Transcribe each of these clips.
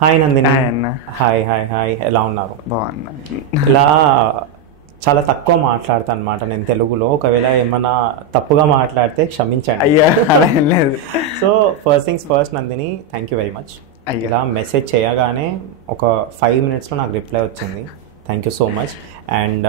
Hi Nandini. Hi అన్న. Hi hi hi, ఎలా ఉన్నారు? బాగున్నా. ఇలా చాలా తక్కువ మాట్లాడతాను అనమాట నేను తెలుగులో. ఒకవేళ ఏమన్నా తప్పుగా మాట్లాడితే క్షమించండి. అయ్యా అలా ఏం లేదు. So first things first Nandini, thank you very much. ఇలా మెసేజ్ చేయగానే ఒక 5 minutesలో నాకు రిప్లై వచ్చింది. Thank you so much. And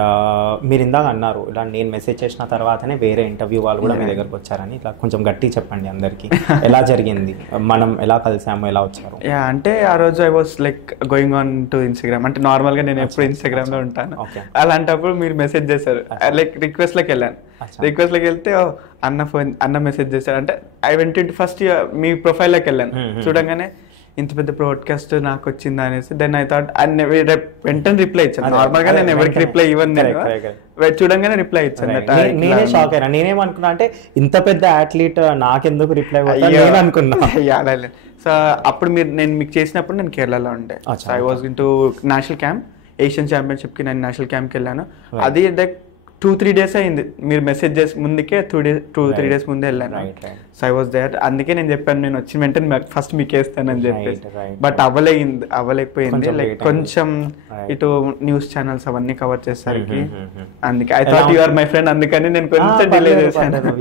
మీరు ఇందాక అన్నారు ఇలా నేను మెసేజ్ చేసిన తర్వాతనే వేరే ఇంటర్వ్యూ వాళ్ళు కూడా మీ దగ్గరకు వచ్చారని. ఇట్లా కొంచెం గట్టి చెప్పండి అందరికీ, ఎలా జరిగింది, మనం ఎలా కలిసాము, ఎలా వచ్చారు? యా అంటే ఆ రోజు I was like going on to Instagram. అంటే నార్మల్గా నేను ఎప్పుడు ఇన్స్టాగ్రామ్ లో ఉంటాను. అలాంటప్పుడు మీరు మెసేజ్ చేశారు, లైక్ రిక్వెస్ట్లోకి వెళ్ళాను. రిక్వెస్ట్లోకి వెళ్తే అన్న మెసేజ్ చేశారు. అంటే ఐ వెంట ఫస్ట్ మీ ప్రొఫైల్లోకి వెళ్ళాను. చూడంగానే ఇంత పెద్ద బ్రాడ్కాస్ట్ నాకు వచ్చింది అనేసి దెన్ ఐ థాట్ వెంటనే రిప్లై ఇచ్చాను. నార్మల్ గా నేను ఎవరికి రిప్లై ఇవ్వను, నేను చూడంగానే రిప్లై ఇచ్చాను. నేనే షాక్ అయినా. నేనేమనుకున్నా అంటే ఇంత పెద్ద అథ్లీట్ నాకెందుకు రిప్లై అనుకున్నా. సో అప్పుడు నేను మీకు చేసినప్పుడు నేను కేరళలో ఉండే. I was in to national camp, Asian championship కి నేను నేషనల్ క్యాంప్కి వెళ్ళాను. అది లైక్ 2-3 days అయింది. మీరు మెసేజ్ చేసి ముందుకే 2-3 days ముందే వెళ్ళాను. So I was there. అందుకే నేను చెప్పాను నేను వచ్చిన వెంటనే ఫస్ట్ మీకు వేస్తానని చెప్పేసి. బట్ అవ్వలేకపోయింది. లైక్ కొంచెం ఇటు న్యూస్ ఛానల్స్ అవన్నీ కవర్ చేసేసరికి అందుకే I thought you are my friend, అందుకని నేను కొంచెం డిలే చేశాను.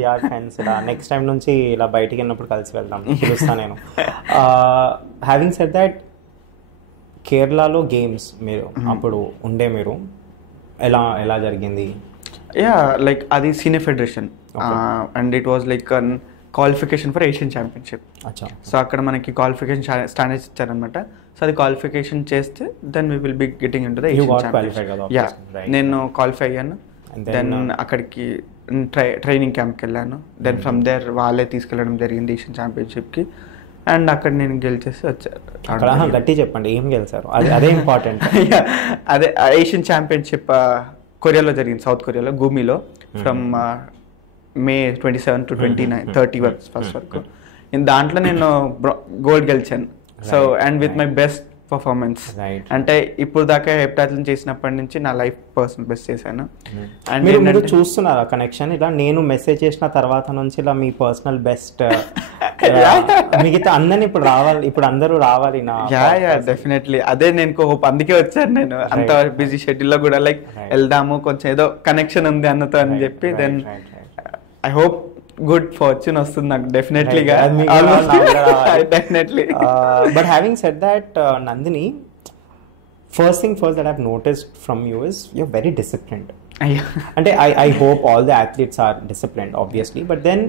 నెక్స్ట్ టైం నుంచి ఇలా బయటికి వెళ్ళినప్పుడు కలిసి వెళ్దాం, పిలుస్తాను నేను. హ్యావింగ్ సెడ్ దట్, కేరళలో గేమ్స్ మీరు అప్పుడు ఉండే, మీరు ఎలా జరిగింది? యా లైక్ అది senior federation and it was like qualification for Asian championship. So అక్కడ మనకి క్వాలిఫికేషన్ స్టాండర్డ్స్ ఇచ్చారనమాట. సో అది క్వాలిఫికేషన్ చేస్తే then we will be getting into the Asian championship. Yeah నేను క్వాలిఫై అయ్యాను. దెన్ అక్కడికి ట్రైనింగ్ క్యాంప్కి వెళ్ళాను. దెన్ ఫ్రమ్ దేర్ వాళ్ళే తీసుకెళ్ళడం జరిగింది ఏషియన్ ఛాంపియన్షిప్కి. అండ్ అక్కడ నేను గెలిచేసి వచ్చాను. గట్టి చెప్పండి, ఏం గెలిచారు? అదే ఇంపార్టెంట్. అదే ఏషియన్ ఛాంపియన్షిప్ కొరియాలో జరిగింది, సౌత్ కొరియాలో గూమీలో. ఫ్రమ్ May 27 to 30 ఫస్ట్ వరకు. దాంట్లో నేను గోల్డ్ గెలిచాను. So and with my best performance. అంటే ఇప్పుడు దాకా హెప్టాథ్లన్ చేసినప్పటి నుంచి నా లైఫ్ పర్సనల్ బెస్ట్ చేశాను. అండ్ మీరు చూస్తున్నారా కనెక్షన్? ఇలా నేను మెసేజ్ చేసిన తర్వాత నుంచి ఇలా మీ పర్సనల్ బెస్ట్ మిగతా అందరిని ఇప్పుడు అందరూ రావాలి నా. యా డెఫినెట్లీ అదే నేను హోప్, అందుకే వచ్చాను నేను. అంత బిజీ షెడ్యూల్ లో కూడా లైక్ వెళ్దాము, కొంచెం ఏదో కనెక్షన్ ఉంది అన్నతో అని చెప్పి. Then I hope good fortune వస్తుంది నాకు డెఫినెట్లీగా. Definitely. But having said that Nandini, first thing first that I have noticed from you is you are very disciplined. అంటే I hope all the athletes are disciplined obviously, but then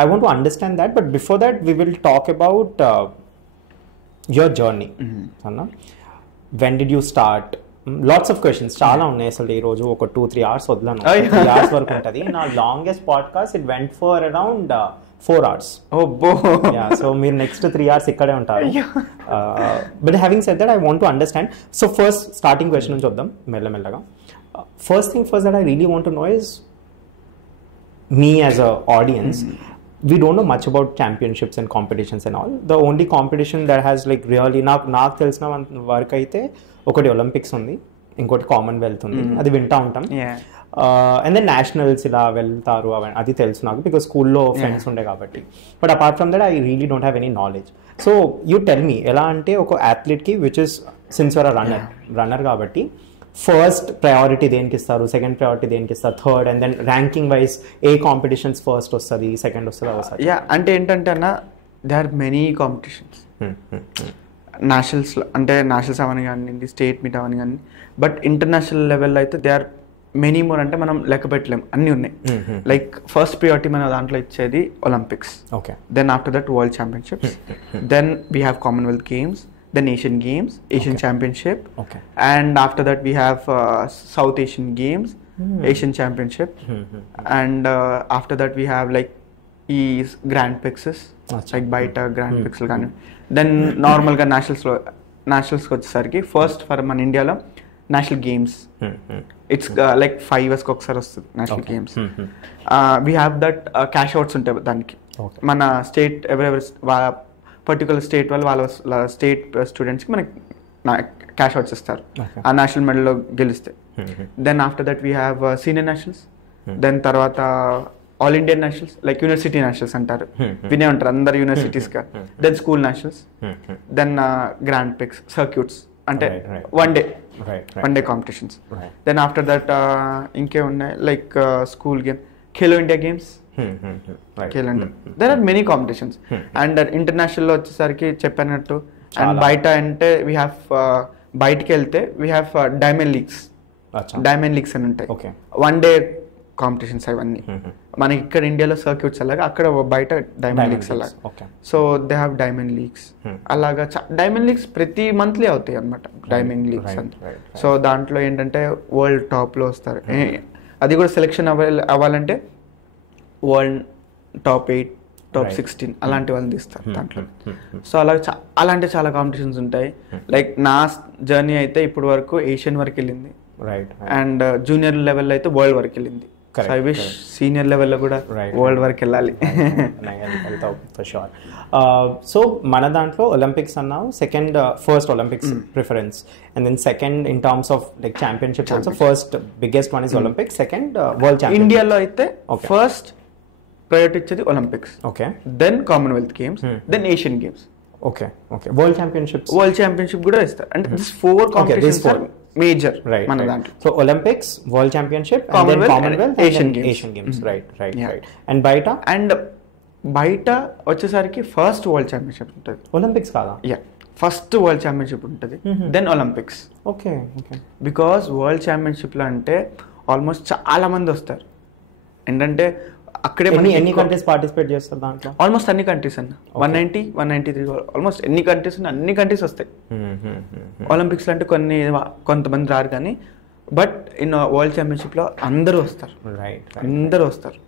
I want to understand that. But before that we will talk about your journey. When did you start? Lots of questions చాలా ఉన్నాయి. అసలు ఈ రోజు ఒక 2-3 hours వదలను. 3 hours వరకు ఉంటుంది. నా longest podcast it went for around 4 hours. So మీరు నెక్స్ట్ 3 hours ఇక్కడే ఉంటారు. But having said that I want to understand. So first starting question నుంచి వద్దాం మెల్లమెల్లగా. First thing first that I really want to know is, me as a audience, we don't know much about championships and competitions and all. The only competition that has like really నాకు తెలిసిన వరకు అయితే ఒకటి Olympics ఉంది, ఇంకోటి Commonwealth ఉంది, అది వింటా ఉంటాం. అండ్ దెన్ నేషనల్స్ ఇలా వెళ్తారు, అది తెలుసు నాకు బికాస్ స్కూల్లో ఫ్రెండ్స్ ఉండే కాబట్టి. But apart from that I really don't have any knowledge. So you tell me, ఎలా అంటే ఒక అథ్లీట్కి which is since you're runner కాబట్టి ఫస్ట్ ప్రయారిటీ దేనికి ఇస్తారు, సెకండ్ ప్రయారిటీ దేనికి ఇస్తారు, third, and then ranking wise ఏ కాంపిటీషన్స్ ఫస్ట్ వస్తుంది, సెకండ్ వస్తుంది? యా అంటే ఏంటంటే అన్న, they are many competitions. Nationals అంటే నేషనల్స్ అవని కానీ, స్టేట్ మీట్ అవని కానీ, బట్ ఇంటర్నేషనల్ లెవెల్లో అయితే దే ఆర్ మెనీ మోర్. అంటే మనం లెక్క పెట్టలేం, అన్నీ ఉన్నాయి. లైక్ ఫస్ట్ ప్రియారిటీ మన దాంట్లో ఇచ్చేది Olympics. Okay. Then after that world championships. Then we have Commonwealth games, then Asian Games, Asian Championship, and after that we have South Asian Games, Asian Championship, and after that we have like these Grand Prixes, like Baita Grand Prix కానీ. then normal గా nationals వచ్చేసరికి first for మన ఇండియాలో national games, it's like 5 years ఒకసారి వస్తుంది national games. We have that cash outs ఉంటాయి దానికి. మన స్టేట్ ఎవరెవరు పర్టికులర్ స్టేట్ వాళ్ళ స్టేట్ స్టూడెంట్స్కి మనకి క్యాష్ అవుట్స్ ఇస్తారు ఆ నేషనల్ మెడల్లో గెలిస్తే. Then after that we have senior nationals. Then తర్వాత all India nationals, like university nationals అంటారు, వినే ఉంటారు అందరు యూనివర్సిటీస్ గా. Then school nationals, then grand prix, circuits అంటే one day competitions. Then after that ఇంకే ఉన్నాయి like school game, Khelo India games, there are many competitions. And international లో వచ్చేసరికి చెప్పినట్టు, అండ్ బయట అంటే వీ హ్యావ్ బయటకి వెళ్తే వీ హ్యావ్ డైమండ్ లీగ్స్ అని ఉంటాయి, వన్ డే కాంపిటీషన్స్ అవన్నీ. మనకి ఇక్కడ ఇండియాలో సర్క్యూట్స్ అలాగా, అక్కడ బయట డైమండ్ లీగ్స్ అలాగా. So they have diamond leagues అలాగా. డైమండ్ లీగ్స్ ప్రతి మంత్లీ అవుతాయి అనమాట డైమండ్ లీగ్స్ అంటే. సో దాంట్లో ఏంటంటే వరల్డ్ టాప్ లో వస్తారు. అది కూడా సెలెక్షన్ అవ్వాలంటే వరల్డ్ టాప్ 8, టాప్ 16 అలాంటి వాళ్ళని తీస్తారు దాంట్లో. సో అలాంటి చాలా కాంపిటీషన్స్ ఉంటాయి. లైక్ నా జర్నీ అయితే ఇప్పుడు వరకు ఏషియన్ వరకు వెళ్ళింది, అండ్ జూనియర్ లెవెల్లో అయితే వరల్డ్ వరకు వెళ్ళింది. ఐ విష్ సీనియర్ లెవెల్లో కూడా వరల్డ్ వరకు వెళ్ళాలి. సో మన దాంట్లో ఒలింపిక్స్ అన్నావు, second first Olympics preference, and then second in terms of like championship also. First biggest one is Olympics, second world championship. ఇండియాలో అయితే ఫస్ట్ ప్రయారిటీ ఇచ్చేది Olympics, then Commonwealth games, then Asian games. World championship కూడా ఇస్తారు. అంటే this 4 competitions are major మన దాంట్లో. So Olympics, world championship, Commonwealth, Asian games. Right. And బయట వచ్చేసరికి ఫస్ట్ వరల్డ్ ఛాంపియన్షిప్ ఉంటుంది, ఒలింపిక్స్ కాదా? ఫస్ట్ వరల్డ్ ఛాంపియన్షిప్ ఉంటుంది, then Olympics. Because world championship లో అంటే ఆల్మోస్ట్ చాలా మంది వస్తారు. ఏంటంటే అక్కడే ఎన్ని కంట్రీస్ పార్టిసిపేట్ చేస్తారు దాంట్లో? ఆల్మోస్ట్ అన్ని కంట్రీస్ అన్న, 190, 193 ఆల్మోస్ట్ ఎన్ని కంట్రీస్ ఉన్నాయి అన్ని కంట్రీస్ వస్తాయి. ఒలింపిక్స్ లో అంటే కొంతమంది రారు కానీ, బట్ ఇన్ వరల్డ్ ఛాంపియన్షిప్ లో అందరూ వస్తారు.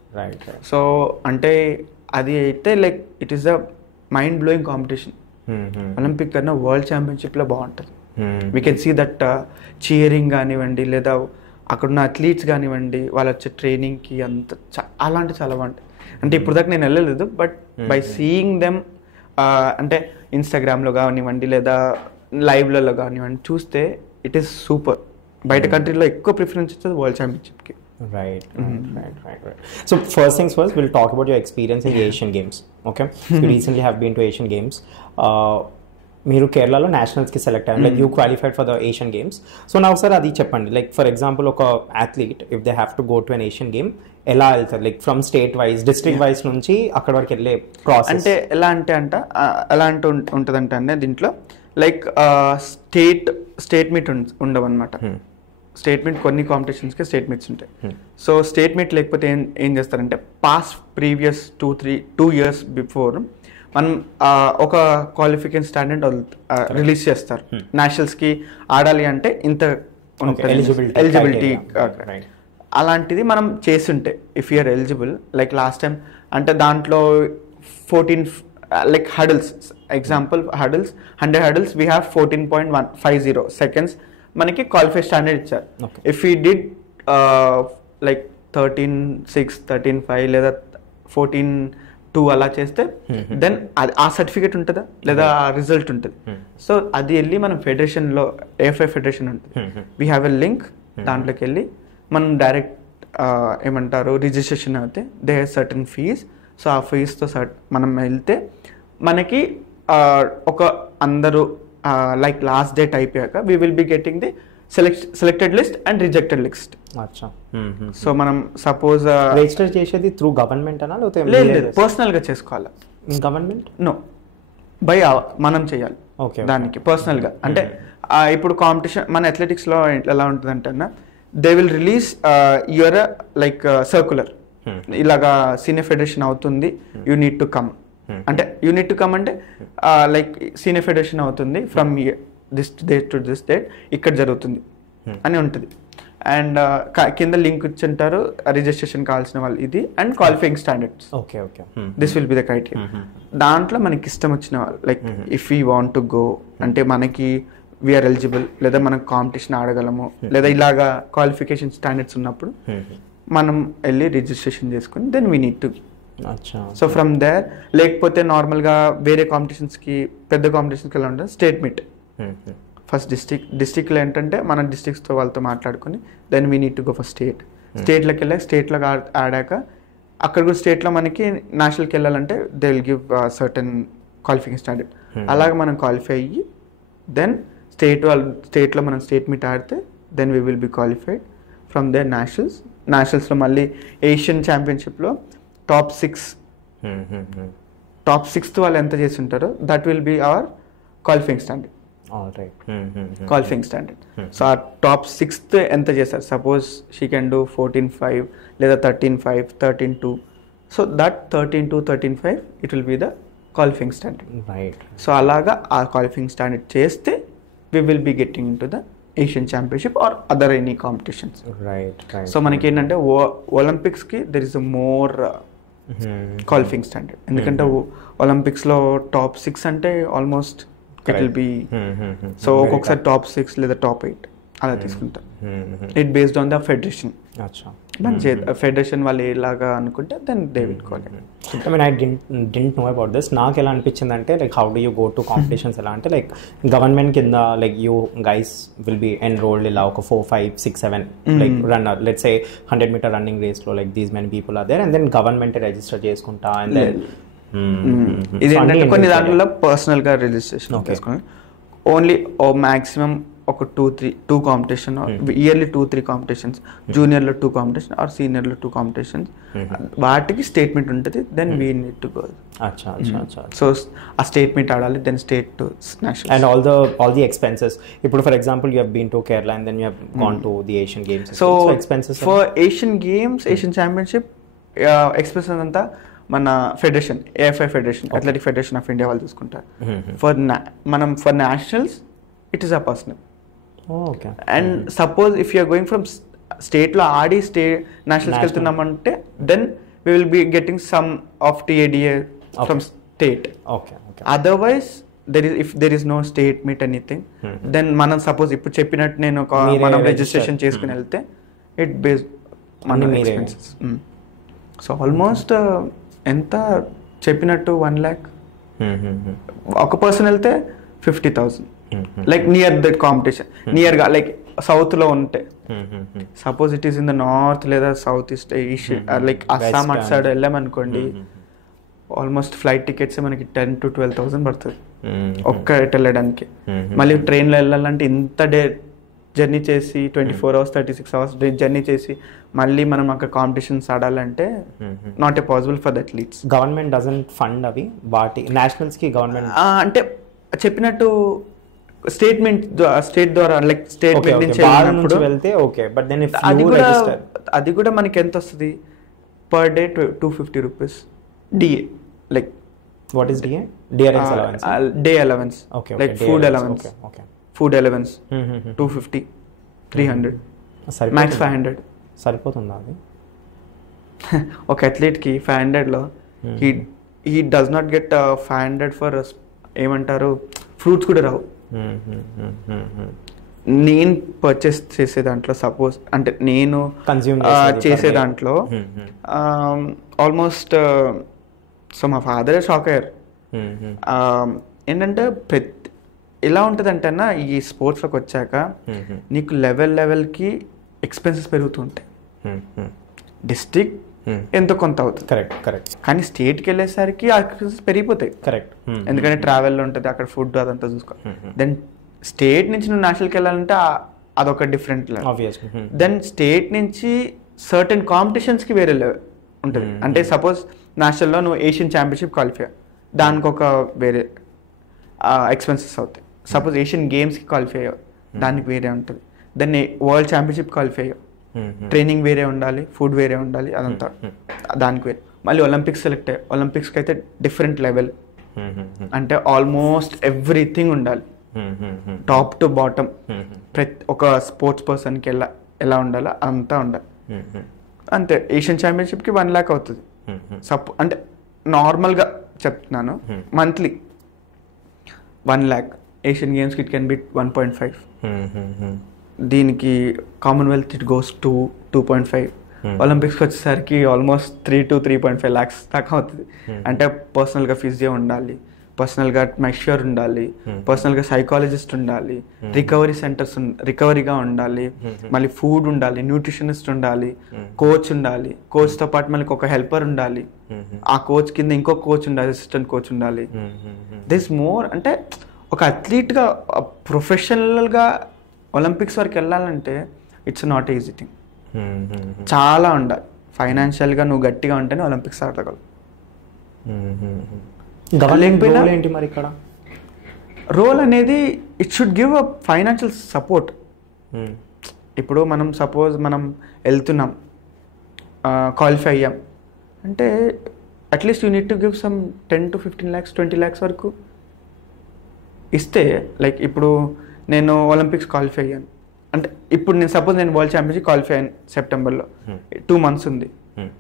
సో అంటే అది అయితే like it is the mind blowing competition. Olympic కన్నా వరల్డ్ ఛాంపియన్షిప్ లో బాగుంటుంది. We can see that cheering కానివ్వండి, లేదా అక్కడున్న అథ్లీట్స్ కానివ్వండి, వాళ్ళు వచ్చే ట్రైనింగ్కి అంత చాలా అంటే చాలా బాగుంటుంది. అంటే ఇప్పుడు దాకా నేను వెళ్ళలేదు, బట్ బై సీయింగ్ దెమ్ అంటే ఇన్స్టాగ్రామ్లో కానివ్వండి లేదా లైవ్లలో కానివ్వండి చూస్తే ఇట్ ఈస్ సూపర్. బయట కంట్రీలో ఎక్కువ ప్రిఫరెన్స్ ఇస్తుంది world ఛాంపియన్షిప్కి. Right. So first things first, we'll talk about your experience in the Asian Games. Okay, you recently have been to Asian Games. మీరు కేరళలో నేషనల్స్కి సెలెక్ట్ అయ్యారు, like you qualified for the Asian games. So నాకు sir అది చెప్పండి, like for example ఒక athlete if they have to go to an Asian game ఎలా వెళ్తారు? Like from state wise, district wise నుంచి అక్కడ వరకు వెళ్ళే ప్రాసెస్ అంటే ఎలా ఉంటుందంటే దీంట్లో లైక్ స్టేట్ మీట్ ఉండవన్నమాట. స్టేట్ మీట్ కొన్ని కాంపిటీషన్స్కి స్టేట్ మీట్స్ ఉంటాయి. సో స్టేట్ మీట్ లేకపోతే ఏం చేస్తారంటే ప్రీవియస్ 2 years బిఫోర్ మనం ఒక క్వాలిఫికేషన్ స్టాండర్డ్ రిలీజ్ చేస్తారు. నేషనల్స్కి ఆడాలి అంటే ఇంత ఎలిజిబిలిటీ. అలాంటిది మనం చేస్తుంటే if you're eligible, like last time అంటే దాంట్లో 14 like hurdles, example hurdles 100 hurdles we have 14.150 seconds మనకి క్వాలిఫై స్టాండర్డ్ ఇచ్చారు. ఇఫ్ యూ డిడ్ లైక్ 13.6, 13.5 లేదా 14.2 అలా చేస్తే దెన్ ఆ సర్టిఫికేట్ ఉంటుందా లేదా ఆ రిజల్ట్ ఉంటుంది. సో అది వెళ్ళి మనం ఫెడరేషన్లో AFI ఫెడరేషన్ ఉంటుంది, వీ హ్యావ్ ఎ లింక్, దాంట్లోకి వెళ్ళి మనం డైరెక్ట్ ఏమంటారు రిజిస్ట్రేషన్ అయితే they have certain fees. So ఆ ఫీజ్తో మనం వెళ్తే మనకి ఒక అందరూ లైక్ లాస్ట్ డేట్ అయిపోయాక we will be getting the selected list and rejected list. So మనం సపోజ్ రిజిస్టర్ చేసేది త్రూ గవర్నమెంట్ అనా లేదు పర్సనల్ గా చేసుకోవాలి? గవర్నమెంట్ నో, బై మనం చేయాలి దానికి పర్సనల్ గా. అంటే ఇప్పుడు కాంపిటీషన్ మన అథ్లెటిక్స్ లో ఎలా ఉంటుందంటే అన్న they will release your like circular, ఇలాగా సీనియర్ ఫెడరేషన్ అవుతుంది, యూ నీడ్ టు కమ్ అంటే యూనిట్ టు కమ్ అంటే లైక్ సీనియర్ ఫెడరేషన్ అవుతుంది from this date to this date ఇక్కడ జరుగుతుంది అని ఉంటుంది. అండ్ కింద లింక్ ఇచ్చింటారు రిజిస్ట్రేషన్ కావాల్సిన వాళ్ళు ఇది and qualifying standards. This will be the criteria. దాంట్లో మనకి ఇష్టం వచ్చిన వాళ్ళు like if you want to go అంటే మనకి వీఆర్ ఎలిజిబుల్ లేదా మనం కాంపిటీషన్ ఆడగలము లేదా ఇలాగా క్వాలిఫికేషన్ స్టాండర్డ్స్ ఉన్నప్పుడు మనం వెళ్ళి రిజిస్ట్రేషన్ చేసుకుని then we need to. So from there లేకపోతే నార్మల్గా వేరే కాంపిటీషన్స్కి పెద్ద కాంపిటీషన్స్కి ఎలా ఉంటుంది స్టేట్ మీట్. ఫస్ట్ డిస్ట్రిక్ట్లో ఏంటంటే మన డిస్ట్రిక్ట్స్తో వాళ్ళతో మాట్లాడుకుని then we need to go for స్టేట్లోకి వెళ్ళాక స్టేట్లోకి ఆడాక అక్కడ కూడా స్టేట్లో మనకి నేషనల్కి వెళ్ళాలంటే they will give certain qualification standard. అలాగే మనం క్వాలిఫై అయ్యి దెన్ స్టేట్లో మనం స్టేట్ మీట్ ఆడితే then we will be qualified from there నేషనల్స్లో మళ్ళీ ఏషియన్ ఛాంపియన్షిప్లో టాప్ 6th వాళ్ళు ఎంత చేసి ఉంటారో that will be our qualifying standard. Qualifying standard. So ఆ టాప్ 6th ఎంత చేస్తారు, సపోజ్ షీ కెన్ డూ 14.5 లేదా 13.5, 13.2. So that 13.2, 13.5 it will be the qualifying standard. So అలాగా ఆ క్వాలిఫైయింగ్ స్టాండర్డ్ చేస్తే we will be getting into the Asian Championship or other any competitions. So మనకి ఏంటంటే ఒలింపిక్స్కి there is a more qualifying standard. ఎందుకంటే ఒలింపిక్స్లో top 6 అంటే almost it will be, so ఒక్కొక్కసారి top 6 లేదా టాప్ 8 అలా తీసుకుంటారు. It based on the federation. మన ఫెడరేషన్ వాళ్ళు ఎలాగా అనుకుంటే then they will call it. I mean, I didn't know about this. నాకు ఎలా అనిపించింది అంటే like how do you go to competitions ఎలా అంటే లైక్ గవర్నమెంట్ కింద like you guys will be enrolled ఇలా ఒక 4, 5, 6, 7 like runner let's say 100 meter running రేస్లో like these many people are there and then government register చేసుకుంటా and then ఇది ఏంటంటే కొన్ని దాంట్లో పర్సనల్గా రిజిస్ట్రేషన్ చేసుకోండి. ఓన్లీ మ్యాక్సిమం ఒక 2 కాంపిటీషన్, ఇయర్లీ 2-3 కాంపిటీషన్స్, జూనియర్లో 2 కాంపిటీషన్ ఆర్ సీనియర్లో 2 కాంపిటీషన్స్, వాటికి స్టేట్మెంట్ ఉంటుంది. Then we need to go. So ఆ స్టేట్మెంట్ ఆడాలి, then state to national and all the expenses. ఇప్పుడు for example you have been to Kerala and then you have gone to the Asian games. So expenses for Asian Games, Asian championship expenses అంతా మన federation, AFI federation, athletic federation of India వాళ్ళు చూసుకుంటారు. For nationals it is a personal. And suppose if you're going from స్టేట్లో ఆడి నేషనల్స్కి వెళ్తున్నామంటే then we will be getting some of TADA from state. Otherwise if there is no state meet anything then మనం suppose ఇప్పుడు చెప్పినట్టు నేను మనం registration చేసుకుని వెళ్తే ఇట్ బేస్డ్ మన ఎక్స్పెన్సెస్. సో ఆల్మోస్ట్ ఎంత చెప్పినట్టు 1 lakh ఒక పర్సన్ వెళ్తే 50,000 లైక్ నియర్ ద కాంపిటీషన్, నియర్గా లైక్ సౌత్లో ఉంటే suppose it is in the north లేదా south east Asia like Assam అటు సైడ్ వెళ్ళామనుకోండి ఆల్మోస్ట్ ఫ్లైట్ టికెట్స్ మనకి 10,000 to 12,000 పడుతుంది ఒక్క వెళ్ళడానికి. మళ్ళీ ట్రైన్లో వెళ్ళాలంటే ఇంత జర్నీ చేసి 24 hours 36 hours జర్నీ చేసి మళ్ళీ మనం అక్కడ కాంపిటీషన్స్ ఆడాలంటే not a possible for the athletes. Government doesn't fund అవి వాటి నేషనల్స్కి గవర్నమెంట్ అంటే చెప్పినట్టు స్టేట్ ద్వారా లైక్ స్టేట్ నుంచి వెళ్తే ఓకే. బట్ దెన్ అది కూడా మనకి ఎంత వస్తుంది per day 250 rupees DA. Like what is DA? DRX allowance. Day allowance. Okay. Like food allowance. Okay. Food allowance 250, 300, max 500. సరిపోతుందా అది? ఒక అథ్లీట్కి 500లో he does not get 500 for ఏమంటారు ఫ్రూట్స్ కూడా రావు. నేను పర్చేస్ చేసే దాంట్లో సపోజ్ అంటే నేను చేసే దాంట్లో ఆల్మోస్ట్ సో మా ఫాదరే షాక్ అయ్యారు. ఏంటంటే ఎలా ఉంటుందంటే అన్న ఈ స్పోర్ట్స్లోకి వచ్చాక నీకు లెవెల్కి ఎక్స్పెన్సెస్ పెరుగుతుంటాయి. డిస్ట్రిక్ట్ ఎంతో కొంత అవుతుంది కరెక్ట్, కానీ స్టేట్కి వెళ్ళేసరికి ఆ ఎక్స్పెన్సెస్ పెరిగిపోతాయి. కరెక్ట్, ఎందుకంటే ట్రావెల్లో ఉంటుంది, అక్కడ ఫుడ్ అదంతా చూసుకో. దెన్ స్టేట్ నుంచి నువ్వు నేషనల్కి వెళ్ళాలంటే అదొక డిఫరెంట్ లెవెల్. దెన్ స్టేట్ నుంచి సర్టెన్ కాంపిటీషన్స్కి వేరే లెవెల్ ఉంటుంది. అంటే సపోజ్ నేషనల్లో నువ్వు ఏషియన్ ఛాంపియన్షిప్ క్వాలిఫై, దానికి ఒక వేరే ఎక్స్పెన్సెస్ అవుతాయి. సపోజ్ ఏషియన్ గేమ్స్కి క్వాలిఫై అయ్యావు, దానికి వేరే ఉంటుంది. దెన్ వరల్డ్ ఛాంపియన్షిప్ క్వాలిఫై అయ్యావు, ట్రైనింగ్ వేరే ఉండాలి, ఫుడ్ వేరే ఉండాలి, అదంతా దానికి వేరే. మళ్ళీ ఒలింపిక్స్ సెలెక్ట్ అయ్యాయి, ఒలింపిక్స్కి అయితే డిఫరెంట్ లెవెల్, అంటే ఆల్మోస్ట్ ఎవ్రీథింగ్ ఉండాలి టాప్ టు బాటమ్. ప్రతి ఒక స్పోర్ట్స్ పర్సన్కి ఎలా ఉండాలో అంతా ఉండాలి. అంతే. ఏషియన్ ఛాంపియన్షిప్కి 1 lakh అవుతుంది. అంటే నార్మల్గా చెప్తున్నాను, మంత్లీ 1 lakh. ఏషియన్ గేమ్స్కి ఇట్ కెన్ బి 1.5. దీనికి కామన్వెల్త్ ఇట్ గోస్ టు 2.5. ఒలింపిక్స్కి వచ్చేసరికి ఆల్మోస్ట్ 3 to 3.5 lakhs దాకా అవుతుంది. అంటే పర్సనల్గా ఫిజియో ఉండాలి, పర్సనల్గా మెష్యూర్ ఉండాలి, పర్సనల్గా సైకాలజిస్ట్ ఉండాలి, రికవరీ సెంటర్స్ రికవరీగా ఉండాలి, మళ్ళీ ఫుడ్ ఉండాలి, న్యూట్రిషనిస్ట్ ఉండాలి, కోచ్ ఉండాలి, కోచ్తో పాటు మళ్ళీ ఒక హెల్పర్ ఉండాలి, ఆ కోచ్ కింద ఇంకో కోచ్ ఉండాలి, అసిస్టెంట్ కోచ్ ఉండాలి. దిస్ మోర్ అంటే ఒక అథ్లీట్గా ప్రొఫెషనల్గా ఒలింపిక్స్ వరకు వెళ్ళాలంటే ఇట్స్ నాట్ ఈజీ థింగ్. చాలా ఉండాలి. ఫైనాన్షియల్గా నువ్వు గట్టిగా ఉంటేనే ఒలింపిక్స్ ఆడగలవు. ఏంటి మరి ఇక్కడ రోల్ అనేది it should give a financial support. ఇప్పుడు మనం సపోజ్ మనం వెళ్తున్నాం, క్వాలిఫై అయ్యాం అంటే at least you need to give some 10 to 15 lakhs 20 lakhs వరకు ఇస్తే, లైక్ ఇప్పుడు నేను ఒలింపిక్స్ క్వాలిఫై అయ్యాను అంటే ఇప్పుడు నేను సపోజ్ నేను వరల్డ్ ఛాంపియన్షిప్ క్వాలిఫై అయ్యాను సెప్టెంబర్లో, 2 months ఉంది.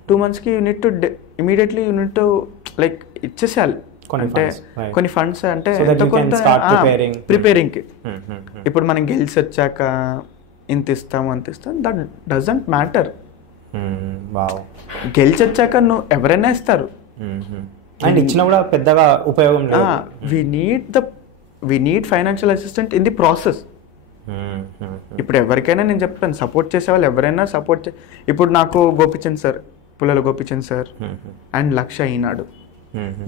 2 monthsకి you need to immediately you need to like ఇచ్చేసేయాలి అంటే కొన్ని ఫండ్స్ అంటే ఎంతో కొంత ప్రిపేరింగ్కి. ఇప్పుడు మనం గెలిచి వచ్చాక ఇంత ఇస్తాము అంత ఇస్తాం, దట్ డజంట్ మ్యాటర్. గెలిచి వచ్చాక నువ్వు ఎవరైనా ఇస్తారు అండ్ ఇచ్చినా కూడా పెద్దగా ఉపయోగం లేదు. We need financial assistant in the process. ఇప్పుడు ఎవరికైనా నేను చెప్తాను, సపోర్ట్ చేసేవాళ్ళు ఎవరైనా సపోర్ట్ ఇప్పుడు నాకు Gopichand sir, Pullela Gopichand sir and Lakshya Eenadu,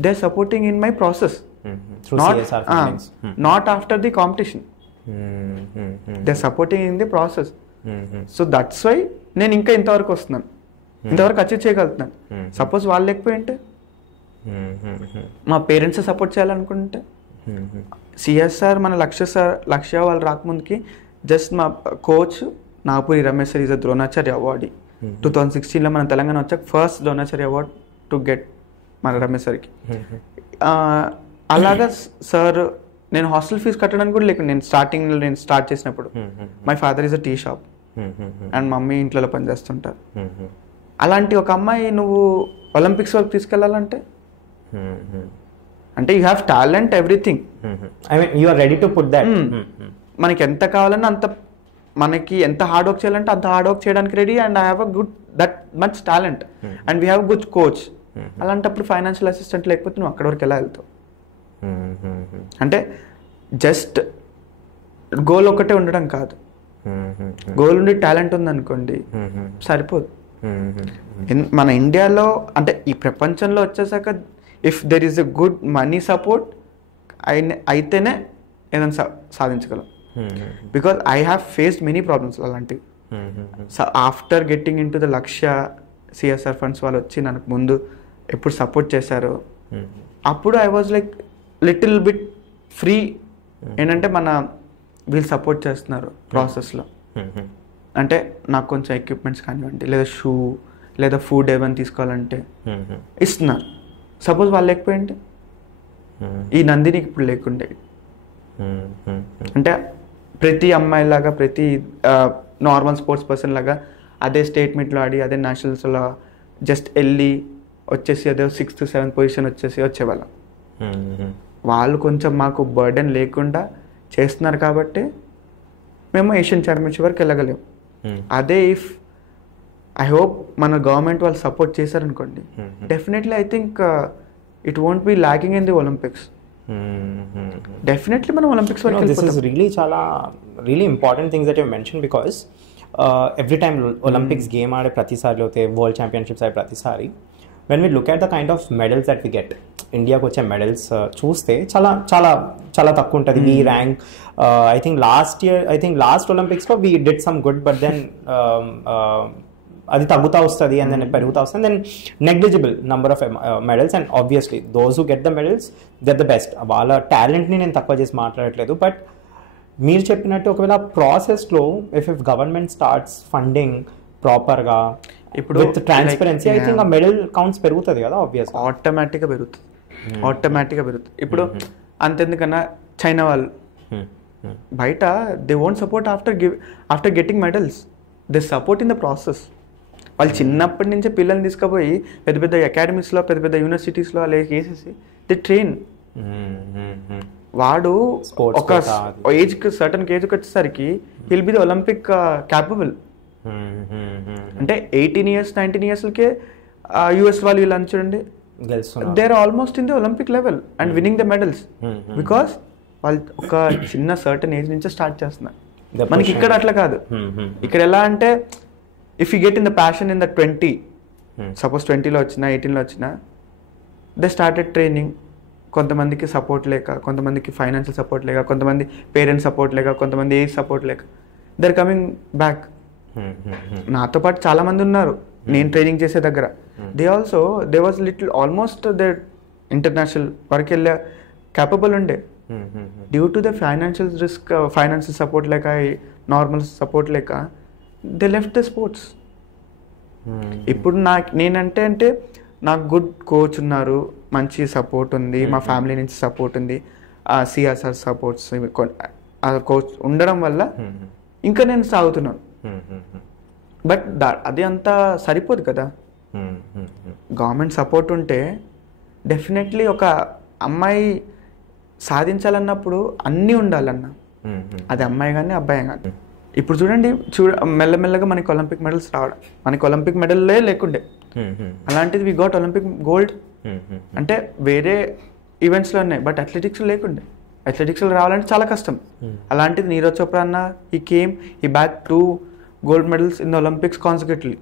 they are supporting in my process, not after the competition. They are supporting in the process. So that's why నేను ఇంకా ఇంతవరకు వస్తున్నాను, ఇంతవరకు అచీవ్ చేయగలుగుతున్నాను. సపోజ్ వాళ్ళు లేకపోయి ఉంటే, మా పేరెంట్స్ సపోర్ట్ చేయాలనుకుంటే, సిఎస్ఆర్ మన లక్ష్య వాళ్ళు రాకముందుకి జస్ట్ మా coach Nagapuri Ramesh sir is a Dronacharya awardee. 2016లో మన తెలంగాణ వచ్చాక first Dronacharya award to get మన రమేష్ సార్కి. అలాగా సార్ నేను హాస్టల్ ఫీజు కట్టడానికి కూడా లేకుండా నేను స్టార్ట్ చేసినప్పుడు my father is a tea shop and mummy ఇంట్లో పనిచేస్తుంటారు. అలాంటి ఒక అమ్మాయి నువ్వు ఒలింపిక్స్ వరకు తీసుకెళ్ళాలంటే అంటే you have talent, everything. I mean you are ready to put that. మనకి ఎంత కావాలన్నా అంత, మనకి ఎంత హార్డ్ వర్క్ చేయాలంటే అంత హార్డ్ వర్క్ చేయడానికి ready. And I have a good that much talent and we have good coach. అలాంటప్పుడు ఫైనాన్షియల్ అసిస్టెంట్ లేకపోతే నువ్వు అక్కడి వరకు ఎలా వెళ్తావు? అంటే జస్ట్ గోల్ ఒకటే ఉండడం కాదు, గోల్ ఉండి టాలెంట్ ఉందనుకోండి సరిపోదు. మన ఇండియాలో అంటే ఈ ప్రపంచంలో వచ్చేసాక if there is a good money support అయితేనే ఏదైనా సాధించగలం. Because I have faced many problems అలాంటివి. So after getting into the Lakshya CSR funds వాళ్ళు వచ్చి నాకు ముందు ఎప్పుడు సపోర్ట్ చేశారో అప్పుడు I was like little bit free. ఏంటంటే వీళ్ళు సపోర్ట్ చేస్తున్నారు ప్రాసెస్లో. అంటే నాకు కొంచెం ఎక్విప్మెంట్స్ కానివ్వండి, లేదా షూ లేదా ఫుడ్ ఏమైనా తీసుకోవాలంటే ఇస్తున్నారు. సపోజ్ వాళ్ళు లేకపోయింటే ఈ నందినికి ఇప్పుడు లేకుండే. అంటే ప్రతి అమ్మాయిలాగా, ప్రతి నార్మల్ స్పోర్ట్స్ పర్సన్ లాగా అదే స్టేట్ మీట్లో ఆడి అదే నేషనల్స్లో జస్ట్ వెళ్ళి వచ్చేసి అదే 6th 7th పొజిషన్ వచ్చేవాళ్ళం. వాళ్ళు కొంచెం మాకు బర్డెన్ లేకుండా చేస్తున్నారు కాబట్టి మేము ఏషియన్ ఛాంపియన్షిప్ వరకు వెళ్ళగలేము. అదే ఇఫ్ ఐ హోప్ మన గవర్నమెంట్ వాళ్ళు సపోర్ట్ చేశారనుకోండి, definitely I think it won't be lacking in the Olympics. Definitely మనం ఒలింపిక్స్ వరకు this is really important things that you mention. Because every time Olympics game ఆడే ప్రతిసారి అయితే వరల్డ్ ఛాంపియన్షిప్స్ ఆడే ప్రతిసారి when we look at the kind of medals that we get, ఇండియాకి వచ్చే medals చూస్తే చాలా చాలా చాలా తక్కువ ఉంటుంది. We rank I think last ఒలింపిక్స్లో we did some good, but then అది తగ్గుతూ వస్తుంది అండ్ దెన్ పెరుగుతూ వస్తుంది. Then negligible number of medals. And obviously those who get the medals that the best. వాళ్ళ టాలెంట్ని నేను తక్కువ చేసి మాట్లాడట్లేదు. బట్ మీరు చెప్పినట్టు ఒకవేళ ప్రాసెస్లో ఇఫ్ గవర్నమెంట్ స్టార్ట్స్ ఫండింగ్ ప్రాపర్గా ఇప్పుడు విత్ ట్రాన్స్పరెన్సీ, ఐ థింక్ ఆ మెడల్ కౌంట్స్ పెరుగుతుంది కదా. ఆబ్వియస్గా ఆటోమేటిక్గా పెరుగుతుంది. ఇప్పుడు అంతెందుకన్నా చైనా వాళ్ళు బయట they won't support after getting medals, they support in the process. వాళ్ళు చిన్నప్పటి నుంచే పిల్లల్ని తీసుకుపోయి పెద్ద పెద్ద అకాడమీస్లో పెద్ద పెద్ద యూనివర్సిటీస్లో అలా వేసేసి దే ట్రైన్. వాడు ఒక ఏజ్కి సర్టన్ ఏజ్కి వచ్చేసరికి will be the Olympic capable. అంటే 18 years 19 yearsకే యూఎస్ వాళ్ళు వీళ్ళు చూడండి they're almost in the Olympic level and winning the medals because వాళ్ళు ఒక చిన్న సర్టన్ ఏజ్ నుంచే స్టార్ట్ చేస్తున్నారు. మనకి ఇక్కడ అట్లా కాదు. ఇక్కడ ఎలా అంటే if you get in the passion in the 20, suppose 20లో వచ్చినా 18లో వచ్చినా, దే స్టార్టెడ్ ట్రైనింగ్. కొంతమందికి సపోర్ట్ లేక, కొంతమందికి ఫైనాన్షియల్ సపోర్ట్ లేక, కొంతమంది పేరెంట్స్ సపోర్ట్ లేక, కొంతమంది ఏజ్ సపోర్ట్ లేక దే ఆర్ కమింగ్ బ్యాక్. నాతో పాటు చాలా మంది ఉన్నారు నేను ట్రైనింగ్ చేసే దగ్గర. They was little almost they international వరకు వెళ్ళే క్యాపబుల్ ఉండే. Due to the financial risk, financial support లేక, నార్మల్ సపోర్ట్ లేక దే లెఫ్ట్ ద స్పోర్ట్స్. ఇప్పుడు నేనంటే నాకు గుడ్ కోచ్ ఉన్నారు, మంచి సపోర్ట్ ఉంది, మా ఫ్యామిలీ నుంచి సపోర్ట్ ఉంది, సిఎస్ఆర్ సపోర్ట్స్ కోచ్ ఉండడం వల్ల ఇంకా నేను సాగుతున్నాను. బట్ అది అంతా సరిపోదు కదా. గవర్నమెంట్ సపోర్ట్ ఉంటే డెఫినెట్లీ ఒక అమ్మాయి సాధించాలన్నప్పుడు అన్నీ ఉండాలన్న, అది అమ్మాయి కానీ అబ్బాయి కానీ. ఇప్పుడు చూడండి, మెల్లమెల్లగా మనకి ఒలింపిక్ మెడల్స్ రావడం, మనకి ఒలింపిక్ మెడల్లే లేకుండే, అలాంటిది వి గాట్ ఒలింపిక్ గోల్డ్. అంటే వేరే ఈవెంట్స్లో ఉన్నాయి బట్ అథ్లెటిక్స్లో లేకుండే. అథ్లెటిక్స్లో రావాలంటే చాలా కష్టం. అలాంటిది నీరజ్ చోప్రా అన్న he back 2 gold medals in the Olympics consecutively.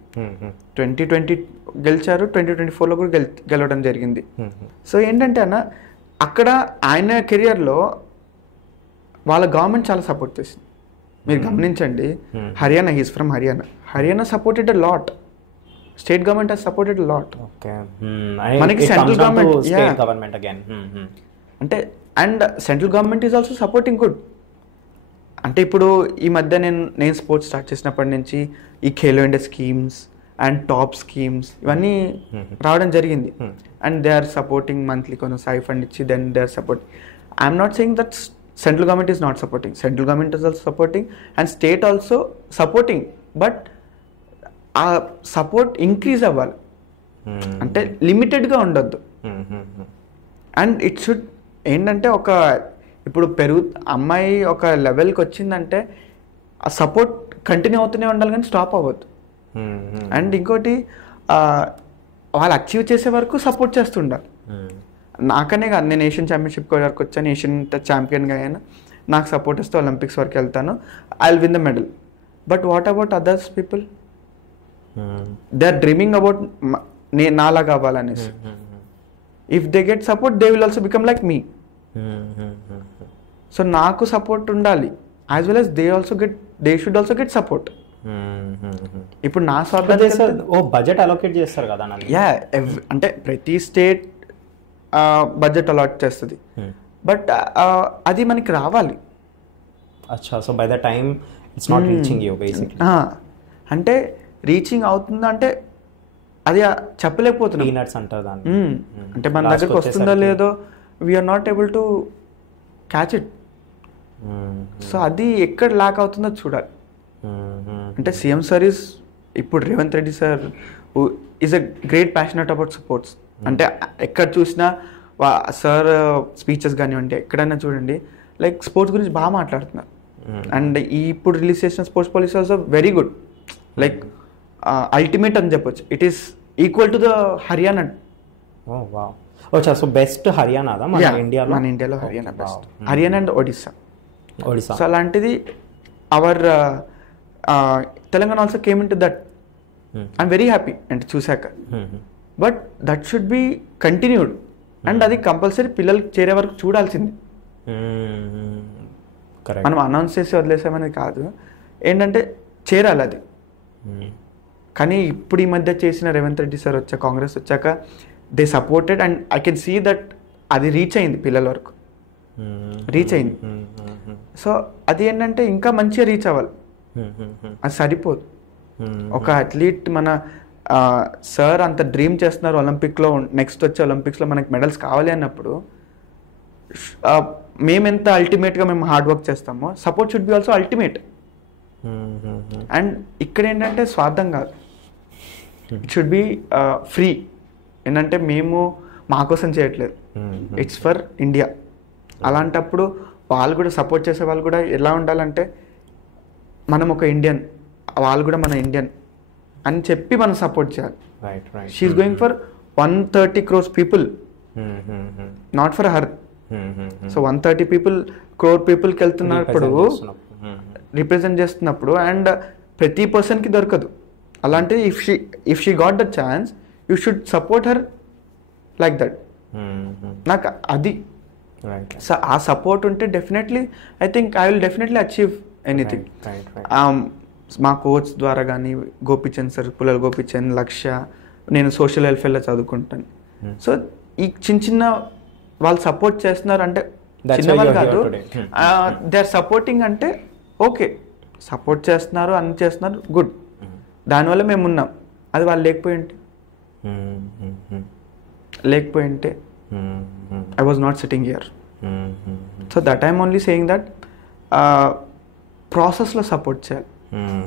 2020 గెలిచారు, 2024లో కూడా గెలవడం జరిగింది. సో ఏంటంటే అన్న, అక్కడ ఆయన కెరియర్లో వాళ్ళ గవర్నమెంట్ చాలా సపోర్ట్ చేసింది. మీరు గమనించండి, Haryana, he's from Haryana supported a lot. State government has supported a lot. మనకి సెంట్రల్ గవర్నమెంట్ అంటే, and central government is also supporting good. అంటే ఇప్పుడు ఈ మధ్య నేను స్పోర్ట్స్ స్టార్ట్ చేసినప్పటి నుంచి ఈ Khelo India schemes and top schemes ఇవన్నీ రావడం జరిగింది. And they are supporting monthly కొంచెం సాయి ఫండ్ ఇచ్చి, then they are supporting. I'm not saying that central government is not supporting. Central government is also supporting and state also supporting. But ఆ support increase అవ్వాలి, అంటే లిమిటెడ్గా ఉండొద్దు. And it should ఏంటంటే, ఒక ఇప్పుడు అమ్మాయి ఒక లెవెల్కి వచ్చిందంటే ఆ సపోర్ట్ కంటిన్యూ అవుతూనే ఉండాలి కానీ స్టాప్ అవ్వద్దు. అండ్ ఇంకోటి, వాళ్ళు అచీవ్ చేసే వరకు సపోర్ట్ చేస్తుండాలి. నాకనే కాదు, నేను ఏషియన్ ఛాంపియన్షిప్ వరకు వచ్చాను, ఏషియన్ ఛాంపియన్గా అయ్యాను, నాకు సపోర్ట్ ఇస్తే ఒలింపిక్స్ వరకు వెళ్తాను, I will win the medal. But what about others people? They are dreaming about నాలాగా అవ్వాలనేసి. If they get support they will also become like me. So నాకు సపోర్ట్ ఉండాలి, as well as they should also get support. ఇప్పుడు నా budget allocate చేస్తారు కదా, అంటే ప్రతి స్టేట్ బడ్జెట్ అలాట్ చేస్తుంది, బట్ అది మనకి రావాలి. అచ్చా, so by the time it's not reaching you basically. అంటే రీచింగ్ అవుతుందా అంటే అది చెప్పలేకపోతున్నాం. పీనట్స్ అంటారు దాన్ని. అంటే మన దగ్గరకు వస్తుందో లేదో, we're not able to catch it. So అది ఎక్కడ ల్యాక్ అవుతుందో చూడాలి. అంటే సీఎం సార్ ఇప్పుడు Revanth Reddy sir is a great passionate about sports. అంటే ఎక్కడ చూసినా సార్ స్పీచెస్ కానివ్వండి, ఎక్కడైనా చూడండి, లైక్ స్పోర్ట్స్ గురించి బాగా మాట్లాడుతున్నారు. అండ్ ఇప్పుడు రిలీజ్ చేసిన sports policy also very good, like ultimate అని చెప్పొచ్చు. It is equal to the Haryana. So best Haryana మన ఇండియాలో Haryana best. Haryana and Odisha. So అలాంటిది our Telangana also came into that. I'm very happy అంటే చూశాక. But that should be continued. And అది compulsory పిల్లలకి చేరే వరకు చూడాల్సింది. మనం అనౌన్స్ చేసి వదిలేసామనేది కాదు, ఏంటంటే చేరాలి అది. కానీ ఇప్పుడు ఈ మధ్య చేసిన రేవంత్ రెడ్డి సార్ కాంగ్రెస్ వచ్చాక they supported and I can see that అది రీచ్ అయింది, పిల్లల వరకు రీచ్ అయింది. సో అది ఏంటంటే ఇంకా మంచిగా రీచ్ అవ్వాలి, అది సరిపోదు. ఒక అథ్లీట్ మన సార్ అంత డ్రీమ్ చేస్తున్నారు ఒలింపిక్లో, నెక్స్ట్ వచ్చే ఒలింపిక్స్లో మనకి మెడల్స్ కావాలి అన్నప్పుడు మేమెంత అల్టిమేట్గా మేము హార్డ్ వర్క్ చేస్తామో support should be also ultimate. And ఇక్కడ ఏంటంటే స్వార్థం కాదు, ఇట్ షుడ్ బి ఫ్రీ. ఏంటంటే మేము మా కోసం చేయట్లేదు, ఇట్స్ ఫర్ ఇండియా. అలాంటప్పుడు వాళ్ళు కూడా సపోర్ట్ చేసే వాళ్ళు కూడా ఎలా ఉండాలంటే, మనం ఒక ఇండియన్, వాళ్ళు కూడా మన ఇండియన్ అని చెప్పి మనం సపోర్ట్ చేయాలి. She's going for 130 crores people, not for her. So 130 crore పీపుల్కి వెళ్తున్నప్పుడు రిప్రజెంట్ చేస్తున్నప్పుడు అండ్ ప్రతి పర్సన్కి దొరకదు. అలాంటి if she got the chance you should support her like that. నాకు అది ఆ సపోర్ట్ ఉంటే definitely I think I will definitely achieve anything. మా కోచ్ ద్వారా కానీ గోపిచంద్ సార్, పుల్లల గోపిచంద్, లక్ష్య, నేను సోషల్ వెల్ఫేర్లో చదువుకుంటాను. సో ఈ చిన్న వాళ్ళు సపోర్ట్ చేస్తున్నారు అంటే చిన్నవాళ్ళు కాదు, దే ఆర్ సపోర్టింగ్ అంటే ఓకే, సపోర్ట్ చేస్తున్నారు, అన్ని చేస్తున్నారు, గుడ్. దానివల్ల మేము ఉన్నాం. అది వాళ్ళు లేకపోయి ఉంటే I was not sitting here. So that I'm only saying that ప్రాసెస్లో సపోర్ట్ చేయాలి.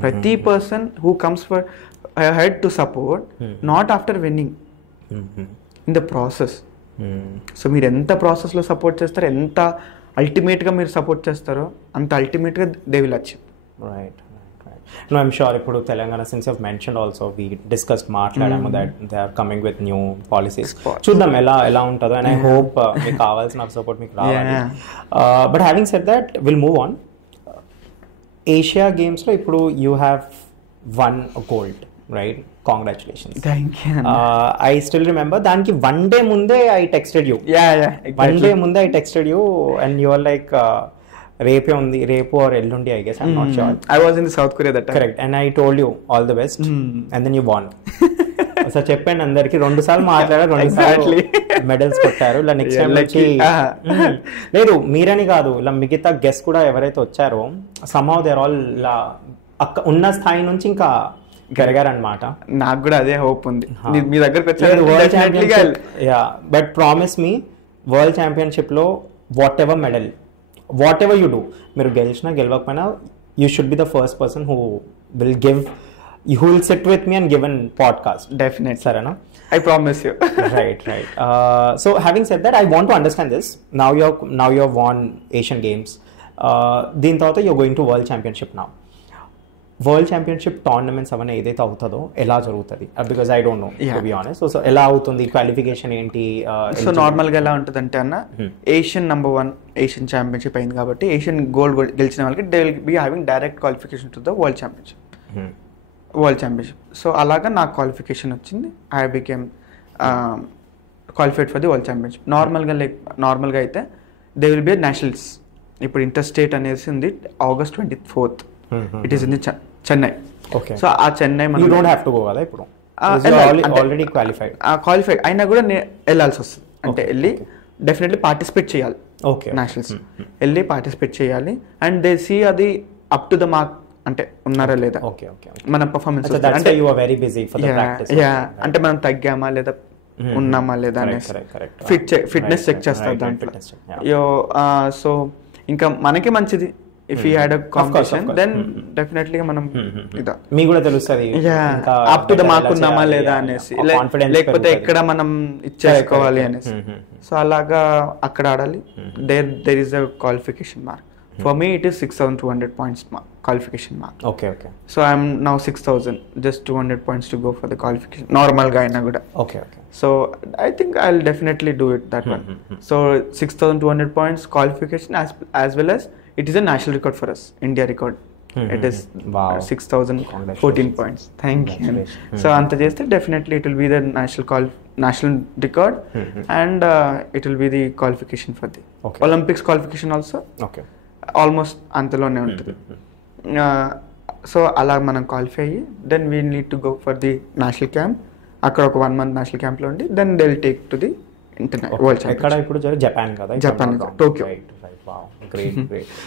ప్రతి person who comes for head to support, not after winning, in the process. So మీరు ఎంత ప్రాసెస్లో సపోర్ట్ చేస్తారో, ఎంత అల్టిమేట్గా మీరు సపోర్ట్ చేస్తారో అంత అల్టిమేట్గా they will achieve. Right. No, I'm sure ఇప్పుడు Telangana, since you've mentioned also, we discussed మాట్లాడాము that they are coming with new policies. చూద్దాం ఎలా ఉంటుందో, and I hope మీకు కావాల్సిన సపోర్ట్ మీకు రావాలి. But having said that, we'll move on. Asia గేమ్స్లో ఇప్పుడు you have won a gold, right? Congratulations. Thank you. I still remember దానికి one day ముందే I texted you. Exactly. One day ముందే I texted you and you were like రేపు or ఎల్లుండి, I guess, I'm not sure. I was in South Korea that time. Correct. And I told you all the best and then you won. So చెప్పాను అందరికి, 2 సార్లు మాట్లాడారు, 2 సార్లు medals కొట్టారు. ఇలా next time వచ్చి లేదు మీరని కాదు, ఇలా మిగతా గెస్ట్ కూడా ఎవరైతే వచ్చారో somehow they're all ఇలా ఉన్న స్థాయి నుంచి ఇంకా గెలిగారనమాట. నాకు కూడా అదే హోప్ ఉంది. మీ దగ్గరకు వచ్చారు world championship. But promise me, world championship లో వాట్ ఎవర్ యూ డూ, మీరు గెలిచినా గెలవకపోయినా, you should be the first person who will sit with me and give an podcast. Definite. సరేనా? I promise you. Right. So having said that, I want to understand this. Now you have won Asian Games. దీని తర్వాత you're going to World Championship now. World championship tournaments అవన్నీ ఏదైతే అవుతుందో ఎలా జరుగుతుంది? Because I don't know, to be honest. So ఎలా అవుతుంది, qualification ఏంటి? సో నార్మల్గా ఎలా ఉంటుంది అంటే అన్న, ఏషియన్ నంబర్ 1 ఏషియన్ ఛాంపియన్షిప్ అయింది కాబట్టి ఏషియన్ గోల్డ్ గెలిచిన వాళ్ళకి they will be having direct qualification to the world championship. So అలాగా నాకు క్వాలిఫికేషన్ వచ్చింది. I became qualified for the world championship. నార్మల్గా అయితే దే విల్ బి నేషనల్స్. ఇప్పుడు ఇంటర్ స్టేట్ అనేసి ఉంది August 24th. It is in Chennai. Okay. So ఆ Chennai you don't have to go కదా ఇప్పుడు, already qualified అయినా కూడా వెళ్ళాల్సి వస్తుంది. అంటే వెళ్ళి డెఫినెట్లీ పార్టిసిపేట్ చేయాలి. ఓకే. నేషనల్స్ వెళ్ళి పార్టిసిపేట్ చేయాలి అండ్ దే సీ అది అప్ టు ద మార్క్ అంటే ఉన్నారా లేదా మన పర్ఫార్మెన్స్. అంటే you are very busy for the practice. అంటే మనం తగ్గామా లేదా ఉన్నామా లేదా అనేసి ఫిట్నెస్ చెక్ చేస్తారు దాంట్లో. సో ఇంకా మనకి మంచిది. If we had a competition, then definitely మనం ఇదా మీకు కూడా తెలుస్తుంది అప్ టు ద మార్క్ ఉన్నామా లేదా అనేసి, లేకపోతే ఎక్కడ మనం ఇచ్చేసుకోవాలి అనేసి. సో అలాగా అక్కడ ఆడాలి. there is a qualification mark. For me it is 6,200 points qualification mark. Okay. So I am now 6,000, just 200 points to go for the qualification. Normal guy na kuda. Okay. So I think I'll definitely do it that one. So 6,200 points qualification as well as it is a national record for us, India record. It is 6,014 points. Thank you. So anta chesthe definitely it will be the national record and it will be the qualification for the Olympics qualification also. Okay. Almost అంతలోనే ఉంటుంది. So అలా మనం qualify అయ్యి then we need to go for the national camp. అక్కడ ఒక 1 month national క్యాంప్లో ఉండి then they will take to the international world championship. ఎక్కడ ఇప్పుడు జపాన్ కదా? Japan, Tokyo. Wow, great.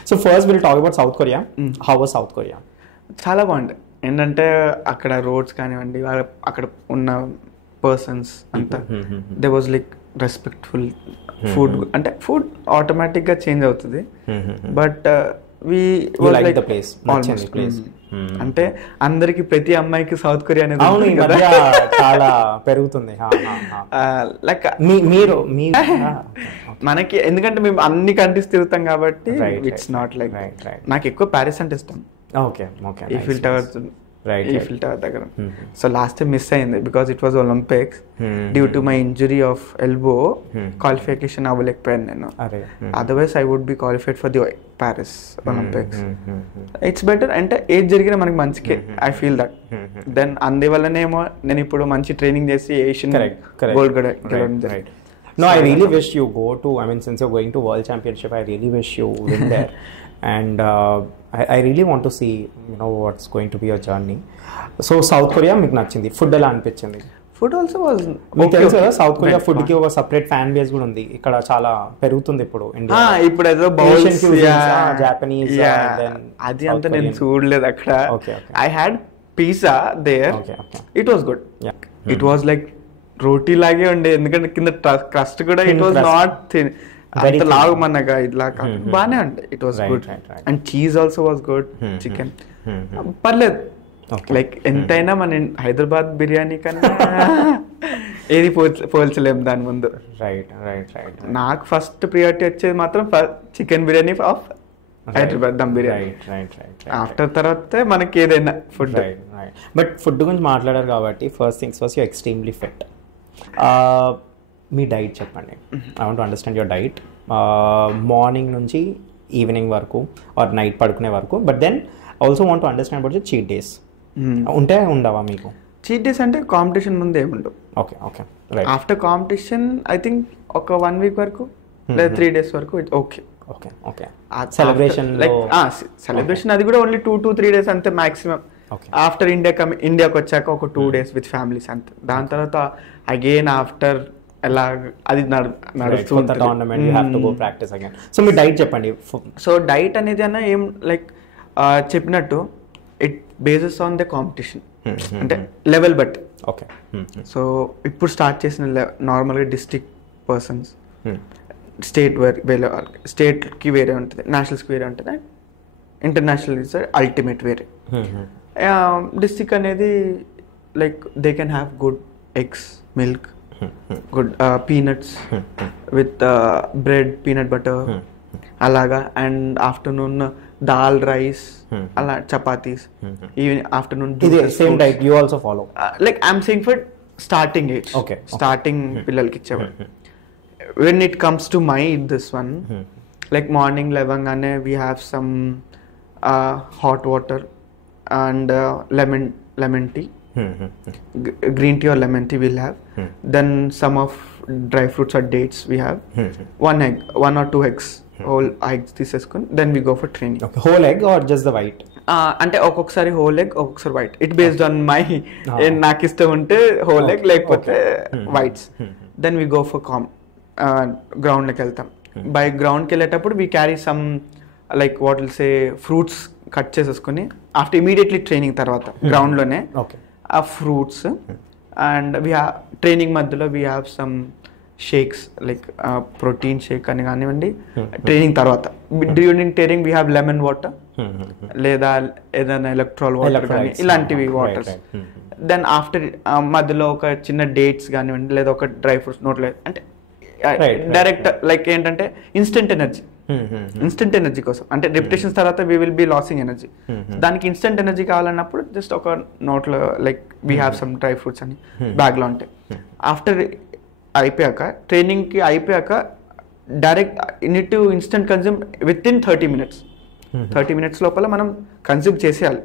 So first we'll talk about South Korea. How was South Korea? చాలా బాగుంది. ఏంటంటే అక్కడ రోడ్స్ కానివ్వండి, అక్కడ ఉన్న పర్సన్స్ అంతా they was like respectful. Food అంటే ఫుడ్ ఆటోమేటిక్గా చేంజ్ అవుతుంది, బట్ అంటే అందరికి ప్రతి అమ్మాయికి సౌత్ కొరియా అనేది చాలా పెరుగుతుంది. లైక్ మీరు మనకి ఎందుకంటే మేము అన్ని కంట్రీస్ తిరుగుతాం కాబట్టి ఇట్స్ నాట్ లైక్. నాకు ఎక్కువ ప్యారిస్ అంటే ఇష్టం. Okay. Eiffel tower Eiffel tower దగ్గర. సో లాస్ట్ టైం మిస్ అయింది because it was Olympics. Due to my injury of elbow qualification అవ్వలేకపోయాను నేను. Otherwise I would be qualified for the Paris Olympics. It's better అంటే ఏది జరిగినా మనకి మంచికే, I feel that. Then అందువల్లనేమో నేను ఇప్పుడు మంచి ట్రైనింగ్ చేసి ఏషియన్ గోల్డ్ గెలవడం జరిగింది. No, I really wish you go to, I mean, since you're going to World Championship, I really wish you win there. And I really want to see, what's going to be your journey. So, South Korea, మీకు నచ్చింది. Food ఎలా అనిపించింది? Food also was మీకు తెలుసు కదా, south Korea food కి ఒక separate fan base కూడా ఉంది. ఇక్కడ చాలా పెరుగుతుంది ఇప్పుడు ఇండియా. ఇప్పుడు ఏదో బౌల్స్ జాపనీస్, అది అంతా నేను చూడలేదు అక్కడ. I had pizza there, it was good. It was like రోటీ లాగే ఉండే, ఎందుకంటే కింద క్రస్ట్ కూడా ఇట్ వాస్ నాట్ థిన్, అంత లాగు మనగా ఇట్లా బానే ఉండే. It was good and cheese also was good. Chicken పర్లేదు, లైక్ ఎంతైనా మన హైదరాబాద్ బిర్యానీ కన్నా ఏది పోల్చలేము దాని ముందు. నాకు ఫస్ట్ ప్రియారిటీ వచ్చేది మాత్రం chicken biryani of Hyderabad dum biryani. After తర్వాత మనకి ఏదైనా ఫుడ్. బట్ ఫుడ్ గురించి మాట్లాడారు కాబట్టి first things first, you extremely fit. మీ డైట్ చెప్పండి. I want to understand your diet morning నుంచి ఈవినింగ్ వరకు ఆర్ నైట్ పడుకునే వరకు. But then also want to understand about cheat days. ఉంటే ఉండవా మీకు? చీట్ డేస్ అంటే కాంపిటీషన్ ముందు ఏముండవు. Okay after competition I think ఒక 1 వీక్ వరకు లేదా 3 days వరకు ఓకే. సెలబ్రేషన్ అది కూడా ఓన్లీ 2 to 3 days అంతే మాక్సిమం. ఆఫ్టర్ ఇండియాకి వచ్చాక ఒక 2 days విత్ ఫ్యామిలీస్ అంతే. దాని తర్వాత అగైన్ ఆఫ్టర్ ఎలా అది నడుస్తుంది. సో మీ డైట్ చెప్పండి. సో డైట్ అనేది అన్న ఏం లైక్ చెప్పినట్టు it bases on the competition, అంటే లెవెల్ బట్టి. ఓకే. సో ఇప్పుడు స్టార్ట్ చేసిన నార్మల్గా డిస్ట్రిక్ట్ పర్సన్స్ స్టేట్కి వేరే ఉంటుంది, నేషనల్స్కి వేరే ఉంటుంది, ఇంటర్నేషనల్ ఇస్ అల్టిమేట్ వేరే. డిస్ట్రిక్ట్ అనేది like they can have good eggs, milk, good peanuts with bread, peanut butter అలాగా. అండ్ ఆఫ్టర్నూన్ దాల్, రైస్, అలా chapatis. Even afternoon same diet you also follow? Like I'm saying for starting age, starting పిల్లలకి ఇచ్చేవాడు. When it comes to this one, like morning levangane we have some hot water and lemon tea, green tea or lemon tea we'll have. Then some of dry fruits or dates we have. 1 or 2 eggs, whole eggs తీసుకొని then we go for training. Okay, whole egg or just the white? అంటే ఒక్కొక్కసారి whole egg, ఒక్కొక్కసారి white. It based on my, నాకు ఇష్టం ఉంటే whole egg లేకపోతే whites. Then we go for గ్రౌండ్లోకి వెళ్తాం. బై గ్రౌండ్కి వెళ్ళేటప్పుడు we carry some like what will say fruits cut చేసేసుకుని ఆఫ్టర్ ఇమీడియట్లీ ట్రైనింగ్ తర్వాత గ్రౌండ్లోనే ఆ ఫ్రూట్స్. అండ్ ట్రైనింగ్ మధ్యలో we have some shakes like protein shake అని కానివ్వండి. ట్రైనింగ్ తర్వాత during training we have lemon water లేదా ఏదైనా ఎలక్ట్రాల్ వాటర్ కానీ ఇలాంటివి వాటర్స్. దెన్ ఆఫ్టర్ మధ్యలో ఒక చిన్న డేట్స్ కానివ్వండి లేదా ఒక డ్రై ఫ్రూట్స్ నోట్లో, అంటే డైరెక్ట్ లైక్ ఏంటంటే ఇన్స్టెంట్ ఎనర్జీ కోసం. అంటే రిపిటేషన్స్ తర్వాత we will be losing energy. దానికి ఇన్స్టెంట్ ఎనర్జీ కావాలన్నప్పుడు జస్ట్ ఒక నోట్లో like we have some dry fruits అని బ్యాగ్లో ఉంటాయి. ఆఫ్టర్ అయిపోయాక ట్రైనింగ్కి అయిపోయాక direct need to instant consume within 30 minutes. 30 minutes లోపల మనం కన్జ్యూమ్ చేసేయాలి.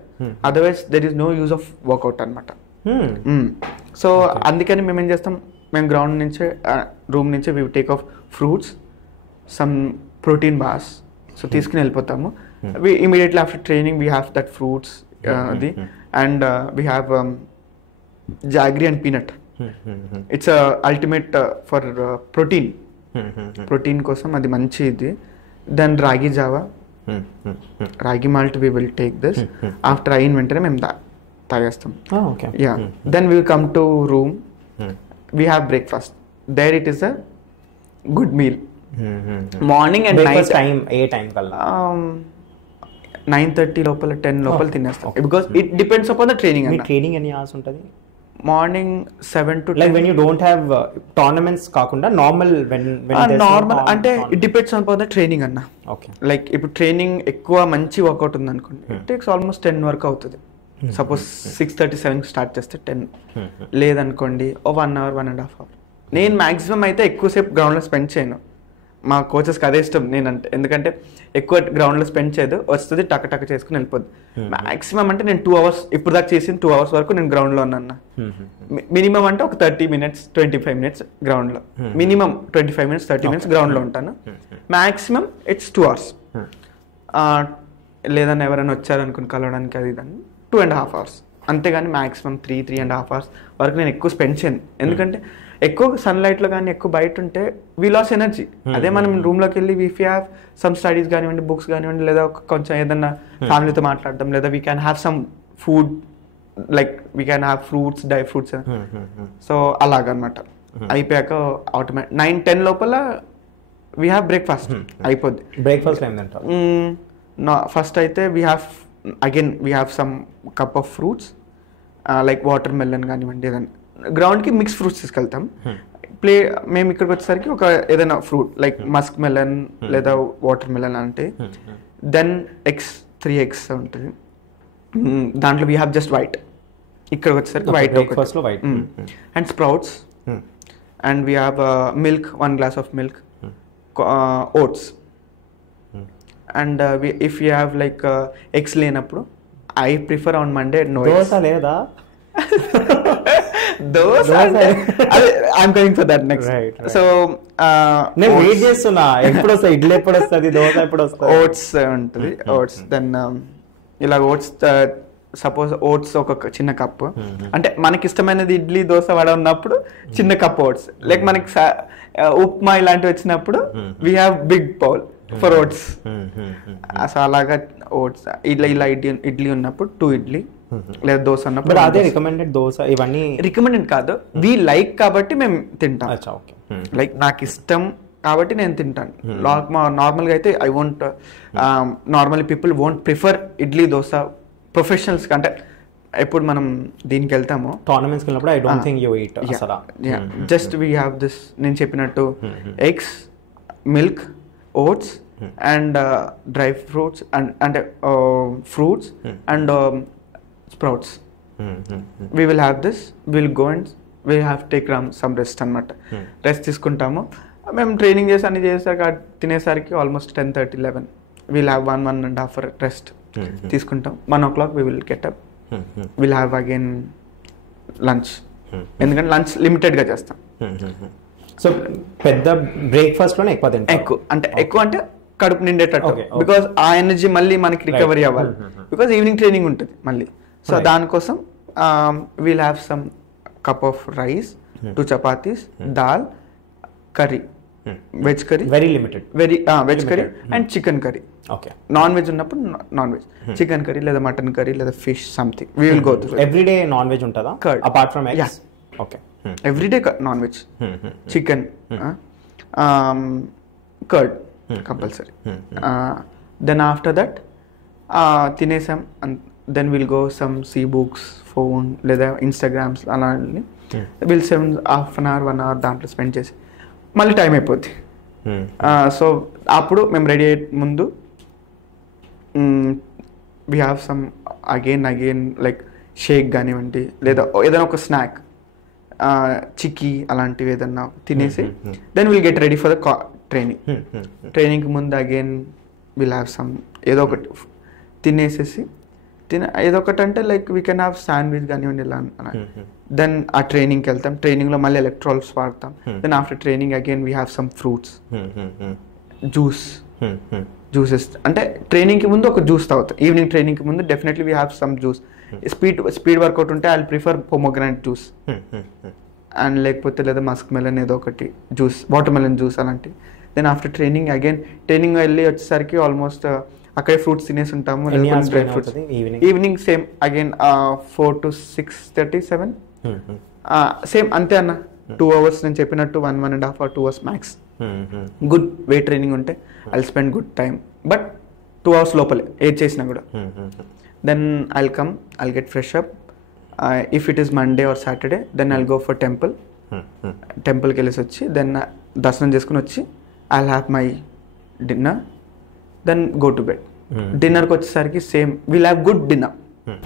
Otherwise there is no use of workout అనమాట. సో అందుకని మేము ఏం చేస్తాం, మేము గ్రౌండ్ నుంచే రూమ్ నుంచే we take off fruits, some protein bars, so తీసుకుని వెళ్ళిపోతాము. We immediately after training we have that fruits అది. And we have jaggery and peanut. It's ultimate for protein కోసం అది మంచి ఇది. Then ragi java, ragi malt we will take this. After అయిన వెంటనే మేము తాగేస్తాం. Yeah, then we come to room. We have breakfast. There it is a good meal. Morning and night time, A time కల్లా 9:30 లోపల 10 లోపల తినేస్తాం. Because it depends upon the training. Me training ఎన్ని hours ఉంటది? Morning 7 to 10. Like when you don't have tournaments కాకుండా normal when normal అంటే it depends upon the training అన్న. Okay. Like ఇప్పుడు ట్రైనింగ్ ఎక్కువ మంచి వర్కౌట్ ఉంది అనుకోండి, it takes almost 10 వరకు అవుతుంది. సపోజ్ 6:37 స్టార్ట్ చేస్తే 10 లేదనుకోండి 1 hour 1.5 hour. నేను మ్యాక్సిమం అయితే ఎక్కువసేపు గ్రౌండ్లో స్పెండ్ చేయను. మా కోచెస్కి అదే ఇష్టం నేనంటే, ఎందుకంటే ఎక్కువ గ్రౌండ్లో స్పెండ్ చేయదు, వస్తుంది టక్ టక్ చేసుకుని వెళ్ళిపోద్ది. మ్యాక్సిమం అంటే నేను 2 hours ఇప్పుడు దాకా చేసిన 2 hours వరకు నేను గ్రౌండ్లో ఉన్నాను. మినిమం అంటే ఒక 30 minutes 25 minutes గ్రౌండ్లో, మినిమం 25 minutes 30 minutes గ్రౌండ్లో ఉంటాను. Maximum it's 2 hours. లేదన్నా ఎవరైనా వచ్చారనుకుని కలవడానికి అది దాన్ని 2.5 hours. అంతేగాని మ్యాక్సిమం 3.5 hours వరకు నేను ఎక్కువ స్పెండ్ చేయను. ఎందుకంటే ఎక్కువ సన్లైట్లో కానీ ఎక్కువ బయట ఉంటే వీ లాస్ ఎనర్జీ. అదే మనం రూమ్లోకి వెళ్ళి if you have some studies కానివ్వండి, బుక్స్ కానివ్వండి, లేదా కొంచెం ఏదన్నా ఫ్యామిలీతో మాట్లాడడం, లేదా we can have some food like we can have fruits, dry fruits. So అలాగనమాట. అయిపోయాక ఆటోమేటిక్ 9-10 లోపల వీ హ్యావ్ బ్రేక్ఫాస్ట్ అయిపోద్ది. బ్రేక్ఫాస్ట్ ఫస్ట్ అయితే we have some cup of fruits like water melon కానివ్వండి, ఏదైనా గ్రౌండ్కి మిక్స్ ఫ్రూట్స్ తీసుకెళ్తాం. మేము ఇక్కడికి వచ్చేసరికి ఒక ఏదైనా ఫ్రూట్ లైక్ మస్క్ మెలన్ లేదా వాటర్ మెలన్ అంటే, దెన్ 3 eggs ఉంటుంది. దాంట్లో వీ హ్యావ్ జస్ట్ వైట్. ఇక్కడికి వచ్చేసరికి white and sprouts, and we have milk, 1 glass of milk, oats. And if you have like eggs లేనప్పుడు I prefer on Monday no eggs. Dosa లేదా? Dosa I'm going for that next. Right. So నేను wait చేస్తున్నా, ఎప్పుడు వస్తుంది ఇడ్లీ, ఎప్పుడు వస్తుంది దోస, ఎప్పుడు వస్తుంది. ఓట్స్ ఉంటుంది. ఓట్స్ దెన్ ఇలా ఓట్స్, సపోజ్ ఓట్స్ ఒక చిన్న కప్పు, అంటే మనకి ఇష్టమైనది ఇడ్లీ దోశ వడ ఉన్నప్పుడు చిన్న కప్ ఓట్స్. లైక్ మనకి ఉప్మా ఇలాంటివి వచ్చినప్పుడు we have big bowl for oats. So అలాగా ఓట్స్ ఇలా ఇడ్లీ ఉన్నప్పుడు 2 ఇడ్లీ, లేదా దోశ ఉన్నప్పుడు అదే రికమెండెడ్. దోశ ఇవన్నీ రికమెండెడ్ కాదు, వి లైక్ కాబట్టి మేము తింటాం. లైక్ నాకు ఇష్టం కాబట్టి నేను తింటాను. నార్మల్గా అయితే I won't, normally people won't prefer idli dosa. Professionals అంటే ఎప్పుడు మనం దీనికి వెళ్తామో టోర్నమెంట్స్కి వెళ్ళినప్పుడు I don't think you eat అసలు. జస్ట్ వీ హ్యావ్ దిస్, నేను చెప్పినట్టు eggs, milk, oats and dry fruits, అంటే fruits and sprouts. We will have this, we will go and we have take some rest అనమాట. Rest తీసుకుంటాము. మేము training చేసి అన్ని చేసాక తినేసరికి almost 10:30, 11. We'll have 1.5 hour rest తీసుకుంటాం. 1 o'clock we will get up. We'll have again lunch. ఎందుకంటే lunch లిమిటెడ్గా చేస్తాం. సో పెద్ద బ్రేక్ఫాస్ట్ లోనే ఎక్కువ తింటాం. ఎక్కువ అంటే కడుపు నిండేటట్టు, బికాస్ ఆ ఎనర్జీ మళ్ళీ మనకి రికవరీ అవ్వాలి. బికాస్ ఈవినింగ్ ట్రైనింగ్ ఉంటుంది మళ్ళీ. సో దానికోసం we'll have some cup of rice, 2 chapatis, dal, curry, veg curry, very limited, veg curry and chicken curry. Okay, non veg ఉన్నప్పుడు నాన్ వెజ్, చికెన్ కర్రీ లేదా mutton curry లేదా fish something we will go through. Everyday non veg ఉంటుందా apart from eggs? Okay, everyday non veg, chicken, curd compulsory. Then after that తినేసాం, then will go some see books, phone లేదా Instagrams అలా will 1/2 hour 1 hour దాంట్లో spend చేసి మళ్ళీ time అయిపోద్ది. So అప్పుడు మేము రెడీ అయ్యే ముందు we have some again like shake కానివ్వండి లేదా ఏదైనా ఒక స్నాక్, చిక్కీ అలాంటివి ఏదన్నా తినేసి then will get ready for the ట్రైనింగ్కి ముందు అగైన్ విల్ హ్యావ్ సమ్ ఏదో ఒకటి తినేసేసి ఏదో ఒకటి అంటే like we can have sandwich కానివ్వండి ఇలా. దెన్ ఆ ట్రైనింగ్కి వెళ్తాం, ట్రైనింగ్లో మళ్ళీ ఎలక్ట్రాల్స్ వాడతాం. Then after training again we have some fruits, juices. అంటే ట్రైనింగ్కి ముందు ఒక జ్యూస్ తాగుతాం. ఈవినింగ్ ట్రైనింగ్కి ముందు definitely we have some juice. Speed workout ఉంటే I prefer pomegranate juice and లేకపోతే లేదా మస్క్ మెలన్ ఏదో ఒకటి జ్యూస్, వాటర్ మెలన్ జ్యూస్ అలాంటివి. Then after training again training వెళ్ళి వచ్చేసరికి ఆల్మోస్ట్ అక్కడే ఫ్రూట్స్ తినేసి ఉంటాము. Dry fruits evening same again 4 to 6:30, 7 same అంతే అన్న. 2 hours నేను చెప్పినట్టు 1.5 hour 2 hours max. Good weight training ఉంటే I'll spend good time, but 2 hours లోపలే ఏది చేసినా కూడా. Then I'll come, I'll get fresh up. If it is Monday or Saturday then I'll go for టెంపుల్కి వెళ్ళేసి వచ్చి దెన్ దర్శనం చేసుకుని వచ్చి I'll have my dinner, then go to bed. డిన్నర్కి వచ్చేసరికి same will have good dinner.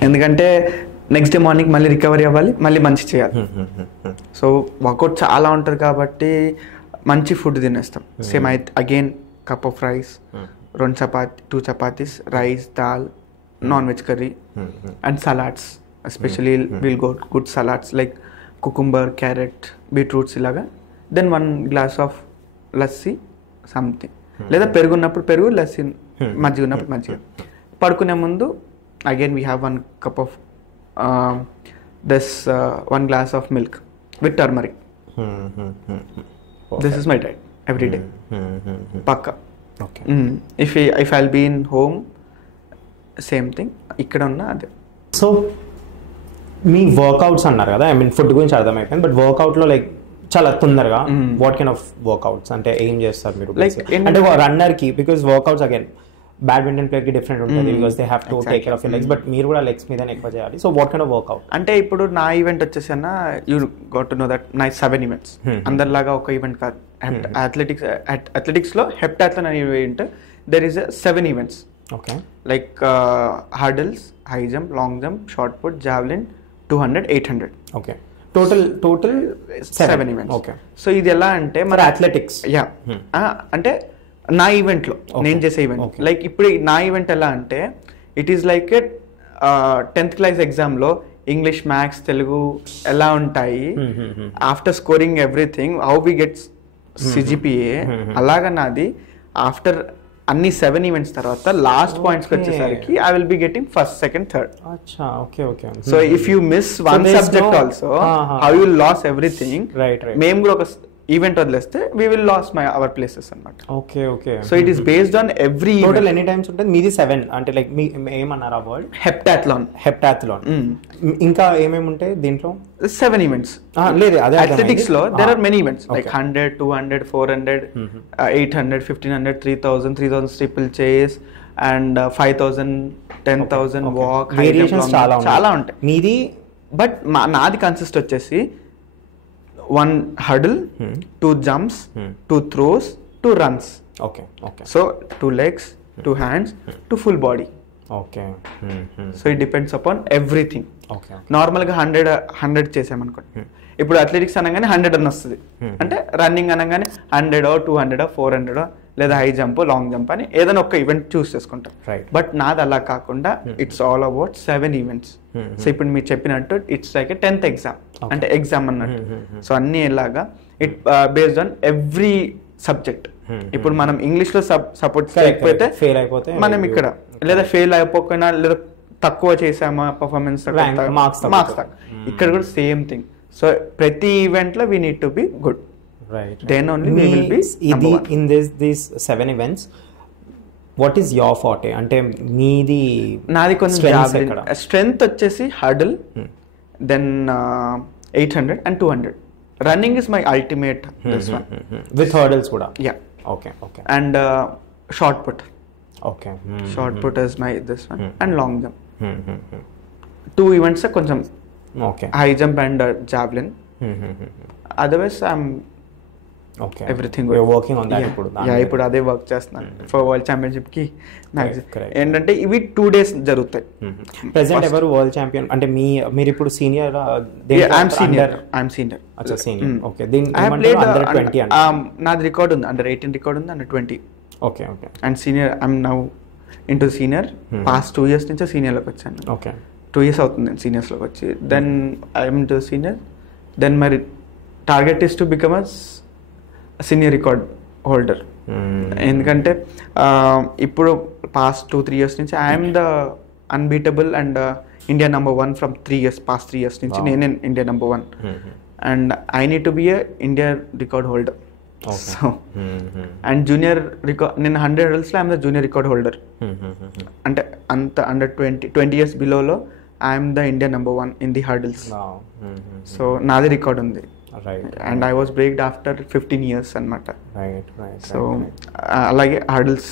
ఎందుకంటే next day morning మళ్ళీ రికవరీ అవ్వాలి, మళ్ళీ మంచి చేయాలి. సో వర్కౌట్ చాలా ఉంటుంది కాబట్టి మంచి ఫుడ్ తినేస్తాం. సేమ్ అయితే again cup of rice, 2 chapatis, rice, dal, non veg curry and salads. Especially will go good salads like cucumber, carrot, beetroots ఇలాగా. Then 1 glass of lassi something, లేదా పెరుగున్నప్పుడు పెరుగు, లస్సీ, మజ్జిగ ఉన్నప్పుడు మజ్జిగ. పడుకునే ముందు again we have 1 cup of this 1 glass of milk with turmeric. This is my diet every day. Pakka. Okay. If I'll be in home, same thing. ఇక్కడ ఉన్న అదే. సో మీ వర్కౌట్స్ అన్నారు కదా, ఐ మీన్ ఫుడ్ గురించి అర్థమైపోయింది, but వర్కౌట్లో like చాలా తొందరగా what kind of workouts అంటే ఏం చేస్తారు మీరు? Like అంటే రన్నర్కి, బికాస్ వర్కౌట్స్ అగైన్ బ్యాడ్మింటన్ ప్లేయర్కి డిఫరెంట్ ఉంటుంది, because they have to take care of your legs, but మీరు కూడా లెగ్స్ మీదనే ఎక్కువ చేయాలి. So what kind of workout? అంటే ఇప్పుడు నా ఈవెంట్ వచ్చేసి అన్న, you got to know that నా 7 ఈవెంట్స్. అందరిలాగా ఒక ఈవెంట్ కాదు. అథ్లెటిక్స్లో హెప్టాథ్లాన్ అనే event, there is 7 events. Okay. Like hurdles, high jump, long jump, shot put, javelin, 200, 800. Okay. Total 7 events. Okay. So ఇది ఎలా అంటే మరి అథ్లెటిక్స్, యా, అంటే నా ఈవెంట్లో నేను చేసే ఈవెంట్, లైక్ ఇప్పుడు నా ఈవెంట్ ఎలా అంటే it is like 10th class ఎగ్జామ్లో ఇంగ్లీష్, మ్యాథ్స్, తెలుగు ఎలా ఉంటాయి, after scoring everything how we gets CGPA, అలాగా నాది ఆఫ్టర్ అన్ని 7 ఈవెంట్స్ తర్వాత లాస్ట్ పాయింట్స్కి వచ్చేసరికి I will be getting first, second, third. So if you miss 1 subject also how you loss everything. మేము కూడా ఒక ఈవెంట్ వదిలేస్తే we will lose our places అన్నమాట. Okay. Okay. So it is based on every total any times ఉంటుంది మీది? 7 అంటే like మీ ఏమన్నారు ఆ వర్డ్? హెప్టాథ్లాన్. ఇంకా ఏమేమి ఉంటాయి దీంట్లో? 7 ఈవెంట్స్. లేదు, అదే అథ్లెటిక్స్ లో there are many events like 100, 200, 400, 800, 1500, 3000 triple chase and 5000, 10,000 walk. Variations చాలా ఉంటాయి మీది. బట్ నాది కన్సిస్ట్ వచ్చేసి 1 hurdle, 2 jumps, 2 throws, 2 runs. Okay. So 2 legs, 2 hands, 2 full body. Okay. So it depends upon everything. Okay. నార్మల్గా 100 చేసామనుకోండి, ఇప్పుడు అథ్లెటిక్స్ అనగానే 100 అని వస్తుంది. అంటే రన్నింగ్ అనగానే 100, 200, 400, లేదా హై జంప్, లాంగ్ జంప్ అని ఏదైనా ఒక ఈవెంట్ చూస్ చేసుకుంటాం. బట్ నాది అలా కాకుండా it's all about 7 events. So ఇప్పుడు మీరు చెప్పినట్టు ఇట్స్ లైక్ 10th ఎగ్జామ్, అంటే ఎగ్జామ్ అన్నట్టు. సో అన్ని ఎలాగా it based on every subject. ఇప్పుడు మనం ఇంగ్లీష్ లో సపోర్ట్ చేయకపోతే ఫెయిల్ అయిపోతే మనం ఇక్కడ, లేదా ఫెయిల్ అయిపోయినా, లేదా తక్కువ చేసామా పర్ఫార్మెన్స్, మార్క్స్. ఇక్కడ కూడా సేమ్ థింగ్. సో ప్రతి ఈవెంట్ లో we need to be good. Right. Then only we will be number 1. In these 7 events, what is your forte? అంటే నాది కొంచెం స్ట్రెంగ్త్ వచ్చేసి hurdle, then 800 and 200. Running is my ultimate. This one with hurdles కూడా. Yeah. Okay. And shot put. Okay. Shot put is my this one. And long jump. 2 events కొంచెం high jump and javelin. Otherwise I'm everything working on that. ఇప్పుడు అదే work చేస్తున్నాను for world championship కి. ఏంటంటే ఇవి 2 days జరుగుతాయి. Present ఎవరు world champion? అంటే మీరు ఇప్పుడు సీనియర్? I'm senior. అచ్చా, సీనియర్. ఓకే. అండర్ 20 అంటే నాది రికార్డ్ ఉంది, అండర్ 18 రికార్డ్ ఉంది, under 20. Okay. And senior I'm now into senior. Past 2 years నుంచి సీనియర్లోకి వచ్చాను. ఓకే. 2 years అవుతుంది నేను సీనియర్స్లోకి వచ్చి. Then I'm into senior. Then my target is to become senior record holder. ఎందుకంటే ఇప్పుడు పాస్ట్ 2-3 years నుంచి I'm the unbeatable and India number 1 from 3 years. Past 3 years నుంచి నేనే India number 1 and I need to be a India record holder. So and junior record నేను 100 hurdlesలో I'm the junior record holder. అంటే అంత under 20 years బిలోలో I'm the India number 1 in the hurdles. So నాది record ఉంది. And I was breaked after 15 years అనమాట. So అలాగే hurdles.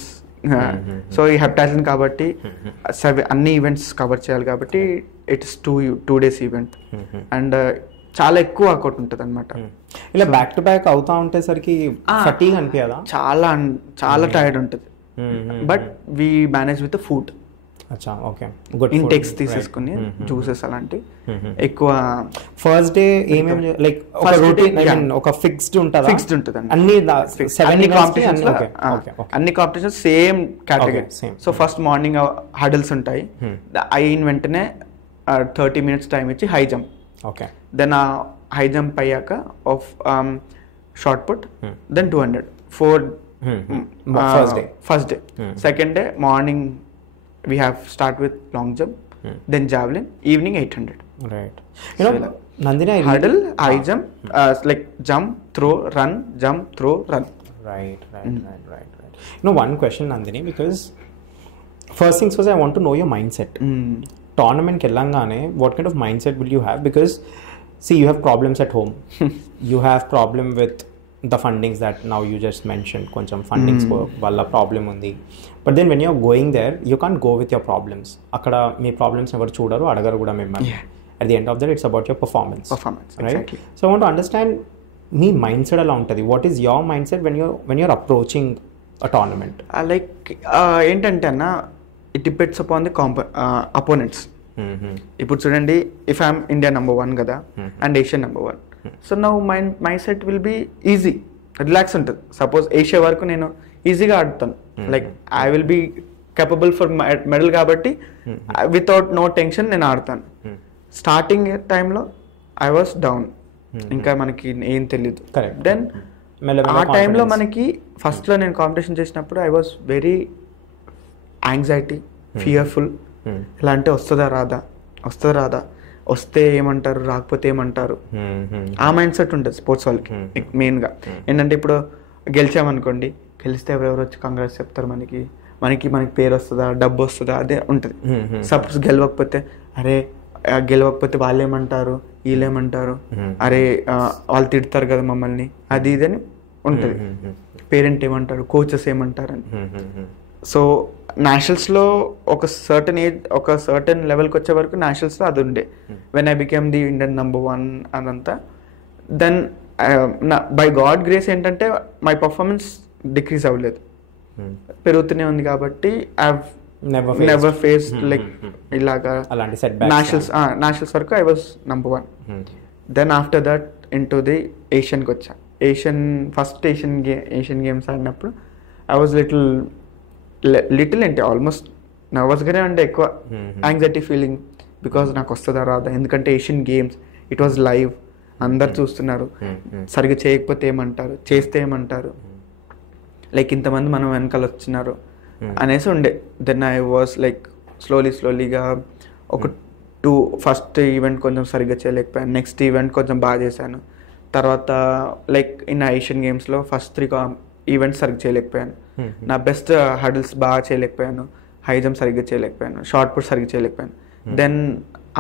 So ఈ హెప్టాథ్లాన్ కాబట్టి అన్ని ఈవెంట్స్ కవర్ చేయాలి కాబట్టి ఇట్స్ 2 days ఈవెంట్. అండ్ చాలా ఎక్కువ వర్కౌట్ ఉంటుంది అనమాట. ఇలా బ్యాక్ టు బ్యాక్ అవుతా ఉంటేసరికి ఫటీగ్ అనిపించదా? చాలా టైర్డ్ ఉంటుంది. But we manage with food. అచ్చా ఓకే గుడ్ ఇంటెక్స్ తీసేసుకుని జ్యూసెస్ అలాంటి ఎక్కువ ఫస్ట్ డే ఏమేమి లైక్ ఒక రొటీన్ ఐ మీన్ ఒక ఫిక్స్డ్ ఉంటుందా ఫిక్స్డ్ ఉంటుందండి అన్ని competitions same category so first morning hurdles ఉంటాయి అయిన వెంటనే 30 minutes టైం ఇచ్చి హై జంప్ ఓకే దెన్ ఆ హై జంప్ అయ్యాక of shot put then 200 first day second day morning we have start with long jump, then javelin, evening 800. Right. You know, Nandini, hurdle, high jump, like jump, throw, run, jump, throw, run. Right. You know, one question, Nandini, because first things first, I want to know your mindset. Tournament kellangane, what kind of mindset will you have? Because see, you have problems at home. You have problem with the fundings that now you just mentioned, కొంచెం fundings వల్ల problem ఉంది. But then when you're going there you can't go with your problems. అక్కడ మీ problems ఎవరు చూడరు, అడగరు కూడా మిమ్మల్ని. At the end of the day it's about your performance, right? So I want to understand మీ మైండ్ సెట్ ఎలా ఉంటుంది. What is your mind set when you're approaching a tournament? Like ఏంటంటే అన్న, it depends upon the opponents. ఇప్పుడు చూడండి, if I'm India number 1 కదా and Asian number 1, so now my set will be easy, relax ఉంటుంది. Suppose Asia వరకు నేను ఈజీగా ఆడుతాను, like I will B capable for medal కాబట్టి వితౌట్ నో టెన్షన్ నేను ఆడతాను. స్టార్టింగ్ టైంలో ఐ వాస్ డౌన్, ఇంకా మనకి ఏం తెలీదు. దెన్ ఆ టైంలో మనకి ఫస్ట్లో నేను కాంపిటీషన్ చేసినప్పుడు I was very anxiety, fearful. ఎలా అంటే వస్తుందా రాదా, వస్తే ఏమంటారు, రాకపోతే ఏమంటారు, ఆ మైండ్ సెట్ ఉంటుంది స్పోర్ట్స్ వాళ్ళకి మెయిన్గా. ఏంటంటే ఇప్పుడు గెలిచామనుకోండి, గెలిస్తే ఎవరెవరు వచ్చి కంగ్రాట్స్ చెప్తారు, మనకి పేరు వస్తుందా, డబ్బు వస్తుందా, అదే ఉంటుంది. సపోజ్ గెలవకపోతే, అరే గెలవకపోతే వాళ్ళు ఏమంటారు, వీళ్ళేమంటారు, అరే వాళ్ళు తిడతారు కదా మమ్మల్ని, అది ఇదని ఉంటుంది. పేరెంట్ ఏమంటారు, కోచెస్ ఏమంటారు అని. సో నేషనల్స్లో ఒక సర్టన్ ఏజ్, ఒక సర్టన్ లెవెల్కి వచ్చే వరకు నేషనల్స్లో అది ఉండే. When I became the Indian number 1 అదంతా, దెన్ బై గాడ్ గ్రేస్ ఏంటంటే మై పర్ఫార్మెన్స్ డిక్రీజ్ అవ్వలేదు, పెరుగుతూనే ఉంది. కాబట్టి ఐ నెవర్ ఫేస్ లైక్ ఇలాగా నేషనల్స్ వరకు I was number 1. Then after that into the ఏషియన్కి వచ్చా. ఫస్ట్ ఏషియన్ గేమ్స్ ఆడినప్పుడు ఐ వాజ్ లిటిల్ అంటే ఆల్మోస్ట్ నర్వస్గానే ఉండే, ఎక్కువ యాంగ్జైటీ ఫీలింగ్, బికాజ్ నాకు వస్తుందా రాదా. ఎందుకంటే Asian games it was live, అందరు చూస్తున్నారు. సరిగ్గా చేయకపోతే ఏమంటారు, చేస్తే ఏమంటారు, లైక్ ఇంతమంది మనం వెనకాల వచ్చినారు అనేసి ఉండే. దెన్ ఐ వాజ్ లైక్ స్లోలీగా ఒక ఫస్ట్ ఈవెంట్ కొంచెం సరిగ్గా చేయలేకపోయాను, నెక్స్ట్ ఈవెంట్ కొంచెం బాగా చేశాను. తర్వాత లైక్ ఇన్ ఏషియన్ గేమ్స్లో ఫస్ట్ 3 ఈవెంట్స్ సరిగ్గా చేయలేకపోయాను. నా బెస్ట్ హడల్స్ బాగా చేయలేకపోయాను, హై జంప్ సరిగ్గా చేయలేకపోయాను, షార్ట్ పుట్ సరిగ్గా చేయలేకపోయాను. దెన్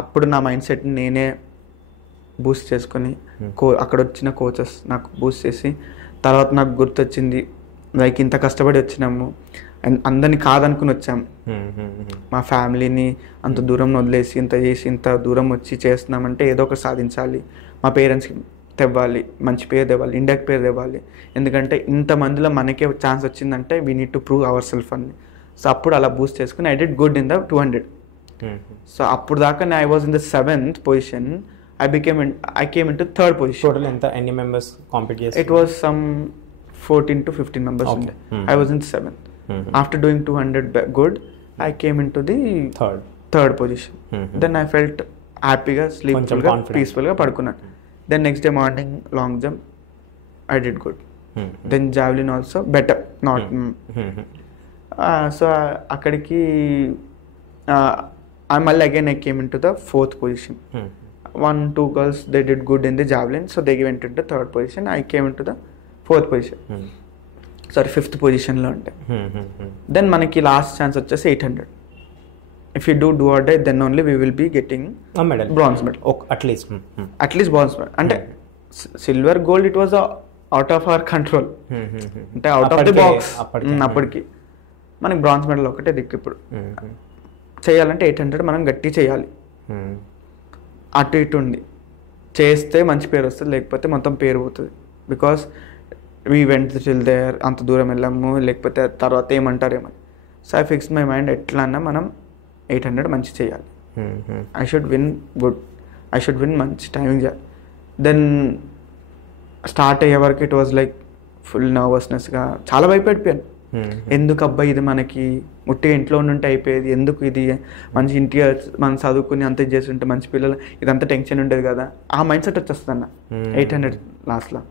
అప్పుడు నా మైండ్ సెట్ నేనే బూస్ట్ చేసుకొని, అక్కడ వచ్చిన కోచెస్ నాకు బూస్ట్ చేసి, తర్వాత నాకు గుర్తొచ్చింది, లైక్ ఇంత కష్టపడి వచ్చినాము, అందరినీ కాదనుకుని వచ్చాము, మా ఫ్యామిలీని అంత దూరం వదిలేసి ఇంత చేసి ఇంత దూరం వచ్చి చేస్తున్నామంటే ఏదో ఒకటి సాధించాలి, మా పేరెంట్స్కి తెవ్వాలి, మంచి పేరు తేవాలి, ఇండియాకి పేరు తేవాలి. ఎందుకంటే ఇంతమందిలో మనకే ఛాన్స్ వచ్చిందంటే we need to prove our self అని. సో అప్పుడు అలా బూస్ట్ చేసుకుని I did good in the 200. So అప్పుడు దాకా I was in the 7th position. I came into 3rd position. Total ఎన్ని members compete చేశారు? It was some 14 to 15 members. Okay. I was in 7th. After doing 200 good, I came into the 3rd position. Then I felt హ్యాపీగా, స్లీప్ఫుల్గా, పీస్ఫుల్గా పడుకున్నాను. Then next day morning long jump I did good. Then javelin also better, not so అక్కడికి మళ్ళీ again I came into the 4th position. 1-2 girls they did good in the javelin, so they went into 3rd position. I came into the 4th position. Sorry, 5th position లో ఉంటే. Then మనకి last chance వచ్చేసి 800. If you do or die, then only we will be getting a medal, bronze medal. At least bronze medal. అంటే silver gold it was out of our control. అంటే out of the box. అప్పటికి మనకి bronze medal ఒకటే దిక్కు. ఇప్పుడు చేయాలంటే 800 మనం గట్టి చేయాలి. అటు ఇటు ఉండి చేస్తే మంచి పేరు వస్తుంది, లేకపోతే మొత్తం పేరు పోతుంది. Because we went till there, అంత దూరం వెళ్ళాము, లేకపోతే తర్వాత ఏమంటారేమని. So I fix my mind, ఎట్లా అన్నా మనం 800 మంచి చేయాలి, I should win good, I should win మంచి టైమింగ్ చేయాలి. దెన్ స్టార్ట్ అయ్యే వరకు ఇట్ వాజ్ లైక్ ఫుల్ నర్వస్నెస్గా చాలా భయపడిపోయాను. ఎందుకు అబ్బాయి ఇది మనకి ముట్టిగా ఇంట్లో ఉంటే అయిపోయేది, ఎందుకు ఇది మంచి ఇంటికి మనం చదువుకుని అంత చేసి ఉంటే మంచి పిల్లలు ఇదంతా టెన్షన్ ఉండేది కదా, ఆ మైండ్ సెట్ వచ్చేస్తుంది అన్న 800 లాస్ట్లో.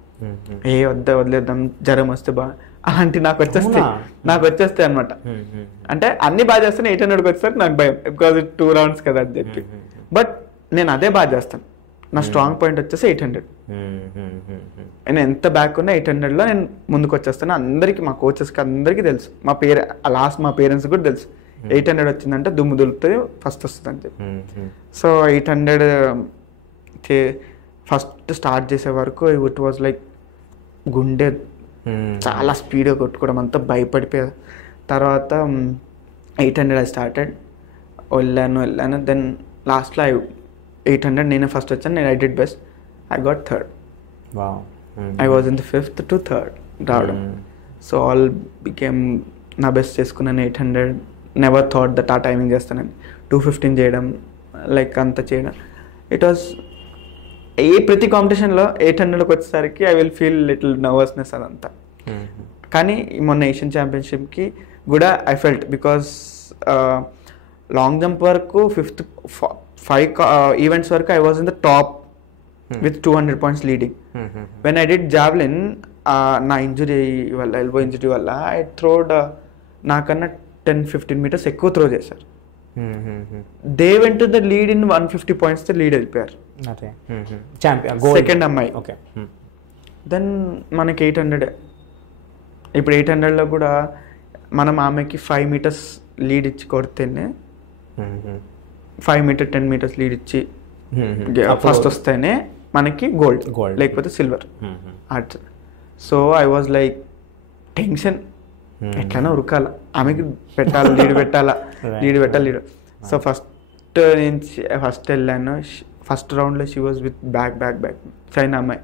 వదిలేద్దాం, జ్వరం వస్తే అలాంటి నాకు వచ్చేస్తాయి అనమాట. అంటే అన్ని బాగా చేస్తాను, 800కి వచ్చేసరికి నాకు భయం, బికాజ్ 2 rounds కదా అని చెప్పి. బట్ నేను అదే బాగా చేస్తాను, నా స్ట్రాంగ్ పాయింట్ వచ్చేసి 800. నేను ఎంత బ్యాక్ ఉన్నా 800లో నేను ముందుకు వచ్చేస్తాను. అందరికీ, మా కోచెస్కి అందరికీ తెలుసు, మా పేరెంట్స్ కూడా తెలుసు 800 వచ్చిందంటే దుమ్ము దులుపుతుంది, ఫస్ట్ వస్తుంది అని చెప్పి. సో 800 ఫస్ట్ స్టార్ట్ చేసే వరకు ఇట్ వాజ్ లైక్ గుండె చాలా స్పీడ్గా కొట్టుకోవడం, అంతా భయపడిపోయా. తర్వాత 800 ఐ స్టార్టెడ్, వెళ్ళాను. దెన్ లాస్ట్లో 800 నేనే ఫస్ట్ వచ్చాను, నేను I did best, I got 3rd. I was in the 5th to 3rd రావడం. సో ఆల్ బికేమ్ నా బెస్ట్ చేసుకున్నాను 800. నెవర్ థాట్ దట్ ఆ టైమింగ్ చేస్తానని. 2:15 చేయడం, లైక్ అంత చేయడం. ఇట్ వాజ్ ప్రతి కాంపిటీషన్లో 800కి వచ్చేసరికి I will feel little nervousness అదంతా. కానీ మొన్న ఏషియన్ ఛాంపియన్షిప్కి కూడా I felt, because long jump వరకు 5 ఈవెంట్స్ వరకు I was in the top with 200 points leading. When I did javelin, నా ఇంజురీ వల్ల, ఎల్బో ఇంజురీ వల్ల ఐ థ్రోడ్ నాకన్నా 10-15 meters ఎక్కువ త్రో చేశారు. They went to the lead in 150 points lead వెళ్ళిపోయారు, second అమ్మాయి. దెన్ మనకి 800, ఇప్పుడు 800లో కూడా మనం ఆమెకి 5 meters లీడ్ ఇచ్చి కొడితేనే 5 meter 10 meters లీడ్ ఇచ్చి ఫస్ట్ వస్తేనే మనకి గోల్డ్, లేకపోతే silver. So I was like tension, ఎట్లైనా ఉరకాల, ఆమెకి పెట్టాలి, లీడ్ పెట్టాలి. సో ఫస్ట్ వెళ్ళాను, ఫస్ట్ రౌండ్లో she was with back China అమ్మాయి.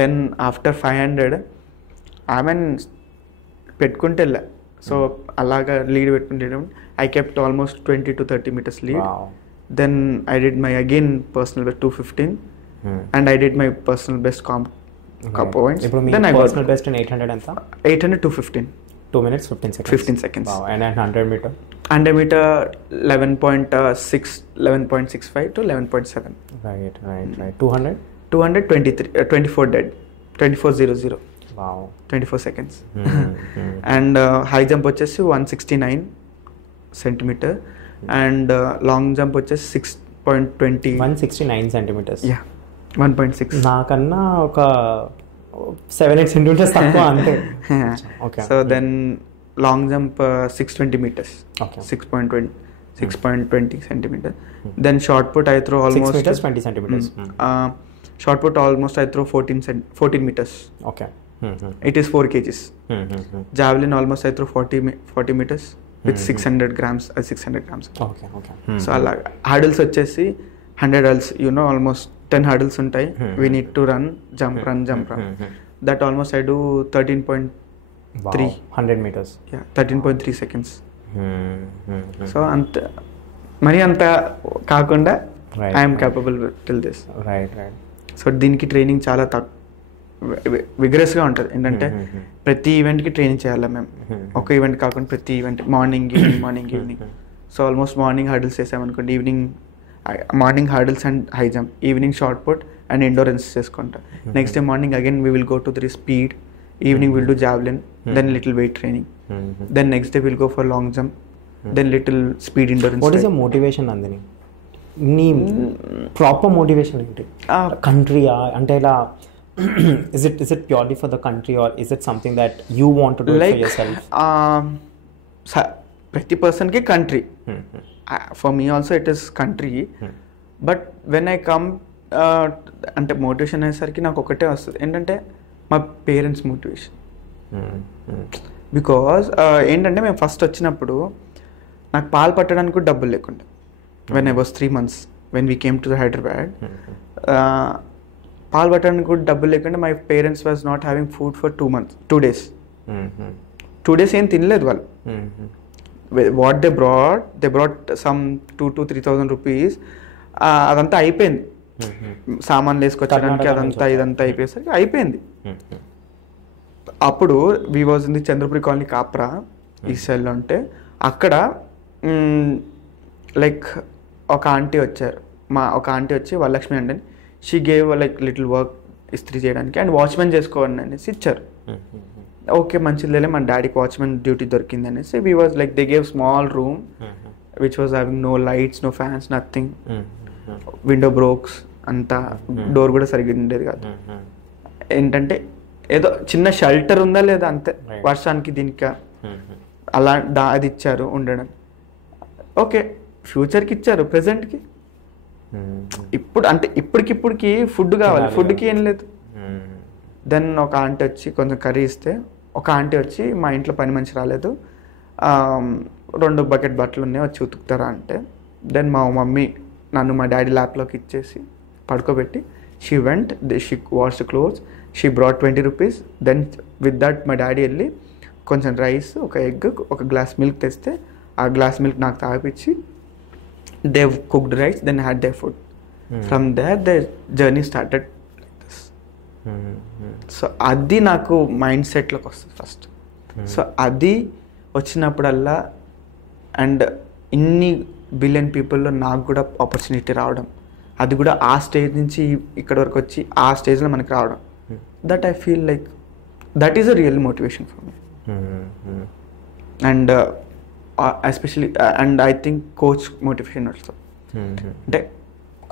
దెన్ ఆఫ్టర్ 500 ఆమె పెట్టుకుంటే వెళ్ళా. సో అలాగా లీడ్ పెట్టుకుంటే I kept almost 20 to 30 meters lead. Then I did my again personal best 2:15 and I did my personal best comp points. Then I personal best in 800 anta 800 2:15 2 minutes 15 seconds. Wow. And 100 meter 11.65 to 11.7. Right 200 24 dead 24:00. Wow, 24 seconds. And high jump వచ్చేసి 169 centimeter and long jump వచ్చేసి 6.20 169 centimeters. Yeah, 1.6. నాకన్నా ఒక 7-8 centimeters తక్కువ అంతే. Okay. So then long jump 620 meters. Okay. 6.20 centimeters. Then short put I throw almost 6 meters 20 centimeters. Short put almost I throw 14 meters. Okay. It is 4 kgs. Javelin almost I throw 40 meters. With 600 grams. Okay. So అలాగా hurdles వచ్చేసి 100 hurdles, almost 10 hurdles ఉంటాయి. We need to run. That almost I do 13.3. 100 meters. Yeah, 13.3 seconds. So మరి అంత కాకుండా I am capable till this. Right. So దీనికి training చాలా విగ్రెస్గా ఉంటుంది. ఏంటంటే ప్రతి ఈవెంట్కి ట్రైనింగ్ చేయాలి మేము, ఒక ఈవెంట్ కాకుండా ప్రతి event morning evening. So almost morning hurdles చేసామనుకోండి, evening morning hurdles and high jump, evening shot put and endurance చేసుకుంటా. Next day morning again we will go to the speed, evening will do javelin, then little weight training, then next day will go for long jump, then little speed endurance. What is your motivation Nandini? నీ proper motivation ఏంటి? కంట్రీయా అంటే ఇలా is it purely for the country or is it something that you want to do for yourself? ప్రతి పర్సన్కి country, for me also it is country. But when I come అంటే motivation అయ్యేసరికి నాకు ఒకటే వస్తుంది, ఏంటంటే మా పేరెంట్స్ మోటివేషన్. బికాజ్ ఏంటంటే మేము ఫస్ట్ వచ్చినప్పుడు నాకు పాలు పట్టడానికి కూడా డబ్బులు లేకుండా, when I was 3 months when we came to Hyderabad, పాలు పట్టడానికి కూడా డబ్బులు లేకుండా my parents was not having food for 2 days. 2 days ఏం తినలేదు వాళ్ళు. What they brought some 2,000 to 3,000 rupees. అదంతా అయిపోయింది, సామాన్లు వేసుకొచ్చడానికి అదంతా ఇదంతా అయిపోయేసరికి అయిపోయింది. అప్పుడు we was in the Chandrapuri colony Kapra ఈ సైడ్లో ఉంటే, అక్కడ లైక్ ఒక ఆంటీ వచ్చారు, ఒక ఆంటీ వచ్చి వరలక్ష్మి అంటే she gave like little work ఇస్త్రీ చేయడానికి అండ్ వాచ్మెన్ చేసుకోండి అనేసి ఇచ్చారు. ఓకే మంచిదిలే, మన డాడీకి వాచ్మెన్ డ్యూటీ దొరికింది అనేసి we was like they gave small room which was having no lights, no fans, nothing, window brokes, అంతా డోర్ కూడా సరిగ్గా ఉండేది కాదు. ఏంటంటే ఏదో చిన్న షెల్టర్ ఉందా లేదా అంతే, వర్షానికి దీనికి అలా అది ఇచ్చారు ఉండడం. ఓకే ఫ్యూచర్కి ఇచ్చారు, ప్రెసెంట్కి ఇప్పుడు అంటే ఇప్పటికిప్పటికి ఫుడ్ కావాలి, ఫుడ్కి ఏం లేదు. దెన్ ఒక ఆంటీ వచ్చి కొంచెం కర్రీ ఇస్తే, ఒక ఆంటీ వచ్చి మా ఇంట్లో పని మనిషి రాలేదు, 2 బకెట్ బట్టలు ఉన్నాయి వచ్చి ఉతుకుతారా అంటే, దెన్ మా మమ్మీ నన్ను మా డాడీ ల్యాప్లోకి ఇచ్చేసి పడుకోబెట్టి she went, she wash the clothes, she brought 20 rupees. Then with that మా డాడీ వెళ్ళి కొంచెం రైస్, ఒక ఎగ్, ఒక గ్లాస్ మిల్క్ తెస్తే ఆ గ్లాస్ మిల్క్ నాకు తాగిపించి they cooked rice, then had they food. From there the journey started like this. So అది నాకు మైండ్ సెట్లోకి వస్తుంది ఫస్ట్. సో అది వచ్చినప్పుడల్లా అండ్ ఇన్ని బిలియన్ పీపుల్లో నాకు కూడా ఆపర్చునిటీ రావడం, అది కూడా ఆ స్టేజ్ నుంచి ఇక్కడ వరకు వచ్చి ఆ స్టేజ్లో మనకి రావడం, that I feel like that is a real motivation for me. And especially and I think coach motivation also. అంటే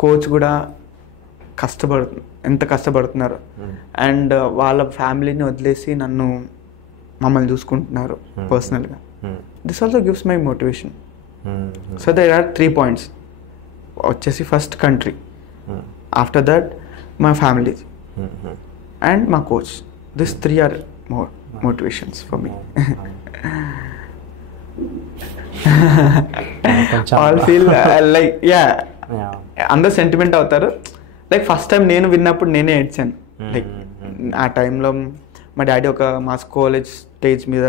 కోచ్ కూడా ఎంత కష్టపడుతున్నారు అండ్ వాళ్ళ ఫ్యామిలీని వదిలేసి మమ్మల్ని చూసుకుంటున్నారు పర్సనల్గా. This also gives my motivation. So there are 3 points వచ్చేసి, first country, after that my family and మా coach. This 3 are more motivations for me. All feel like అందరు సెంటిమెంట్ అవుతారు. లైక్ ఫస్ట్ టైం నేను విన్నప్పుడు నేనే ఏడ్చాను. లైక్ ఆ టైంలో మా డాడీ మా కాలేజ్ స్టేజ్ మీద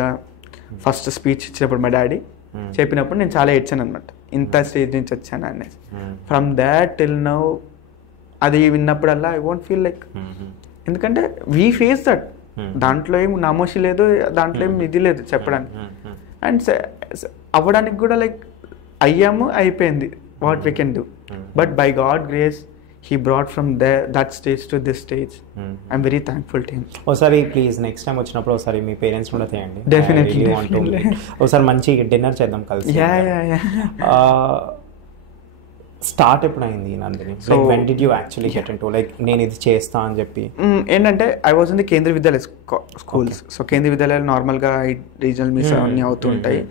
ఫస్ట్ స్పీచ్ ఇచ్చినప్పుడు మా డాడీ చెప్పినప్పుడు నేను చాలా ఏడ్చాను అనమాట, ఇంత స్టేజ్ నుంచి వచ్చాను అనేసి. ఫ్రమ్ దాట్ టిల్ నౌ అది విన్నప్పుడల్లా ఐ వోంట్ ఫీల్ లైక్, ఎందుకంటే వీ ఫేస్ దట్, దాంట్లో ఏం నమోషి లేదు, దాంట్లో ఏం ఇది లేదు చెప్పడానికి. అండ్ అవ్వడానికి కూడా లైక్ అయ్యాము, అయిపోయింది, what we can do. But by God grace he brought from that stage to this stage. I'm very thankful to him. ఒకసారి ప్లీజ్ నెక్స్ట్ టైం వచ్చినప్పుడు ఒకసారి మీ పేరెంట్స్ కూడా తేయండి. డెఫినెట్లీ ఒకసారి మంచి డిన్నర్ చేద్దాం కలిసి. స్టార్ట్ ఎప్పుడైంది Nandini? Like when did you actually get into like నేను ఇది చేస్తా అని చెప్పి? ఏంటంటే I was in the Kendriya Vidyalaya schools. So కేంద్రీయ విద్యాలయాలు నార్మల్గా రీజనల్ మీట్స్ అవన్నీ అవుతూ ఉంటాయి.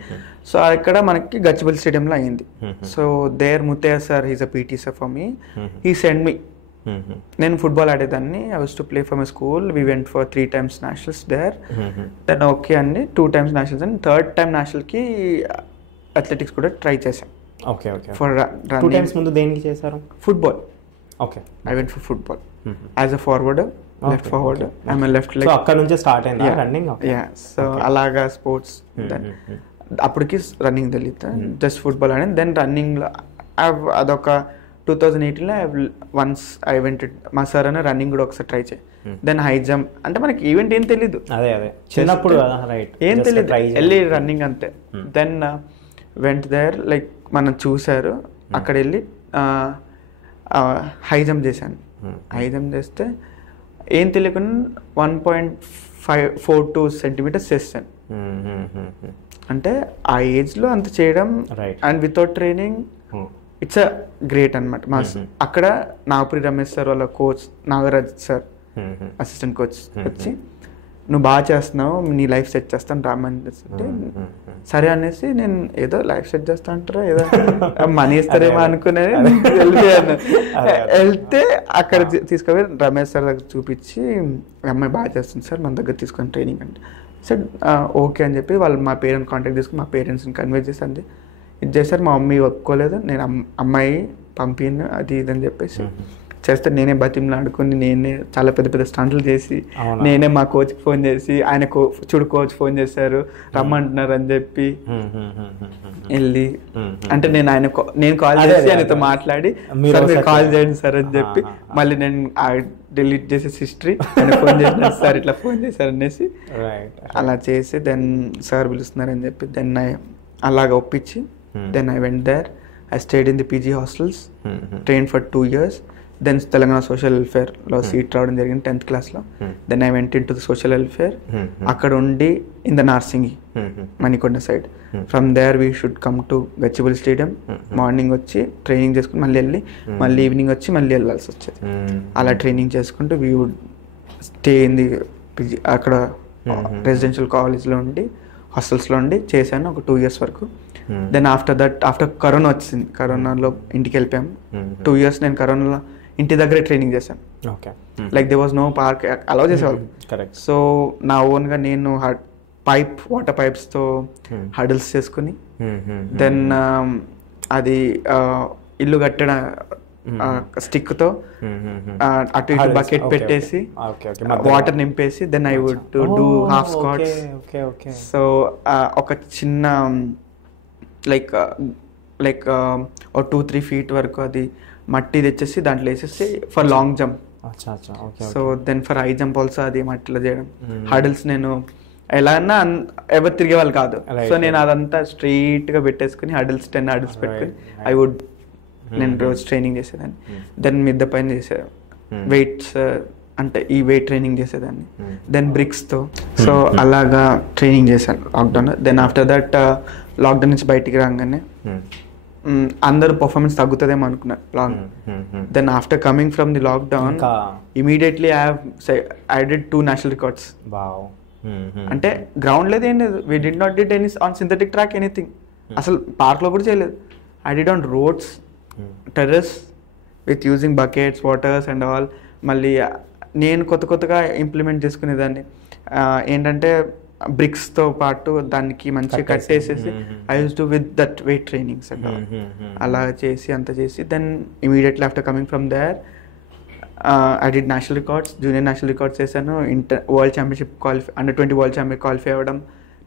సో ఇక్కడ మనకి గచ్చిబౌలి స్టేడియంలో అయింది. So there Muthaiah sir, he's a PT sir for me, he send me. నేను ఫుట్బాల్ ఆడేదాన్ని, I was to play for my school. We went for 3 times nationals there. Then okay అన్ని 2 times nationals and 3rd time నేషనల్కి athletics కూడా try చేశాను. Okay okay. For 2 times ముందు దేనికి చేశారు? Football. Okay, I went for football as a forwarder, left forwarder. I'm left leg. So అక్కడ నుంచి start అయింది రన్నింగ్? యా. సో అలాగా స్పోర్ట్స్. అప్పటికి రన్నింగ్ తెలియదు, జస్ట్ ఫుట్బాల్ ఆడాను. దెన్ రన్నింగ్లో అదొక 2018లో వన్స్ ఐ వెంట్, మా సార్ అని రన్నింగ్ కూడా ఒకసారి ట్రై చేయి. దెన్ హై జంప్, అంటే మనకి ఈవెంట్ ఏం తెలీదు, చిన్నప్పుడు ఏం తెలీదు, వెళ్ళి రన్నింగ్ అంతే. దెన్ వెంట్ దేర్, లైక్ మనం చూశారు అక్కడ వెళ్ళి హై జంప్ చేశాను. హై జంప్ చేస్తే ఏం తెలియకుండా 1.42 centimeters చేస్తాను. అంటే ఆ ఏజ్లో అంత చేయడం and without training, it's a great అనమాట. మా అక్కడ నాగపురి రమేష్ సార్ వాళ్ళ coach, Nagaraj sir assistant coach వచ్చి, నువ్వు బాగా చేస్తున్నావు, నీ లైఫ్ సెట్ చేస్తాను రామని అంటే, సరే అనేసి నేను ఏదో లైఫ్ సెట్ చేస్తా అంటారా, ఏదో మనీ ఇస్తారేమో అనుకునేది వెళ్ళిపోయాను. వెళ్తే అక్కడ తీసుకుపోయి రమేష్ సార్ దగ్గర చూపించి, అమ్మాయి బాగా చేస్తుంది సార్, మన దగ్గర తీసుకొని ట్రైనింగ్ అంటే సార్ ఓకే అని చెప్పి వాళ్ళు మా పేరెంట్స్ కాంటాక్ట్ తీసుకుని మా పేరెంట్స్ని కన్విన్స్ చేసి ఇది చేశారు. మా మమ్మీ ఒప్పుకోలేదు, నేను అమ్మాయి పంపిను అది ఇది అని చెప్పేసి చేస్తే నేనే బతిమలాడుకుని నేనే చాలా పెద్ద పెద్ద స్టంట్లు చేసి నేనే మా కోచ్కి ఫోన్ చేసి ఆయన చూడు కోచ్ ఫోన్ చేశారు రమ్మంటున్నారు అని చెప్పి వెళ్ళి అంటే నేను కాల్ చేసి ఆయనతో మాట్లాడి మీరు కాల్ చేయండి సార్ అని చెప్పి మళ్ళీ నేను డిలీట్ చేసేసి హిస్టరీ ఆయన ఫోన్ చేసిన సార్ ఇట్లా ఫోన్ చేశారు అనేసి అలా చేసి దెన్ సార్ పిలుస్తున్నారని చెప్పి దెన్ అలాగ ఒప్పించి then I went there. I stayed in the PG hostels, trained for 2 years. Then Telangana Social Welfare lo seat రావడం జరిగింది 10th class లో. Then I went into the Social Welfare. అక్కడ ఉండి in the Narsingi, Manikonda side. From there we should come to Gachibowli Stadium. Morning వచ్చి training చేసుకుని మళ్ళీ వెళ్ళి మళ్ళీ ఈవినింగ్ వచ్చి మళ్ళీ వెళ్ళాల్సి వచ్చేది. అలా ట్రైనింగ్ చేసుకుంటూ we would stay in the PG అక్కడ రెసిడెన్షియల్ కాలేజ్లో ఉండి హాస్టల్స్లో ఉండి చేశాను ఒక 2 years వరకు. దెన్ ఆఫ్టర్ కరోనా వచ్చింది, కరోనాలో ఇంటికి వెళ్ళిపోయాము. 2 years నేను కరోనాలో ఇంటి దగ్గరే ట్రైనింగ్ చేశాను. Like they was no park allow చేసేవాళ్ళు. సో నా ఓన్గా నేను వాటర్ పైప్స్తో హడిల్స్ చేసుకుని దెన్ అది ఇల్లు కట్టడ స్టిక్తో అటు ఇటు బకెట్ పెట్టేసి వాటర్ నింపేసి then I would do half squats. So ఒక చిన్న లైక్ 2-3 feet వరకు అది మట్టి తెచ్చేసి దాంట్లో వేసేసి for long jump. So then for high jump also అది మట్టిలో చేయడం. హడిల్స్ నేను ఎలా అన్నా ఎవరు తిరిగే వాళ్ళు కాదు, సో నేను అదంతా స్ట్రైట్ గా పెట్టేసుకుని హడిల్స్ 10 హడిల్స్ పెట్టుకుని నేను రోజు ట్రైనింగ్ చేసేదాన్ని. దెన్ మిద్ద పైన చేసేదాన్ని వెయిట్స్ అంటే ఈ వెయిట్ ట్రైనింగ్ చేసేదాన్ని. దెన్ బ్రిక్స్తో సో అలాగా ట్రైనింగ్ చేశాను lockdown. Then after that lockdown నుంచి బయటికి రాగానే అందరూ పర్ఫార్మెన్స్ తగ్గుతుందేమో అనుకున్నా. Then after coming from the lockdown immediately I did 2 national records. అంటే గ్రౌండ్ లేదు ఏం లేదు, we did not did any on synthetic track anything, అసలు పార్క్లో కూడా చేయలేదు. I did on roads, terrace with using buckets, waters and all. మళ్ళీ నేను కొత్తగా ఇంప్లిమెంట్ చేసుకునేదాన్ని ఏంటంటే బ్రిక్స్తో పాటు దానికి మంచిగా కట్టేసేసి I use to with that weight trainings and అలా చేసి అంత చేసి then immediately after coming from there I did national records, junior national records చేశాను. World championship under twenty world champion qualify అవ్వడం,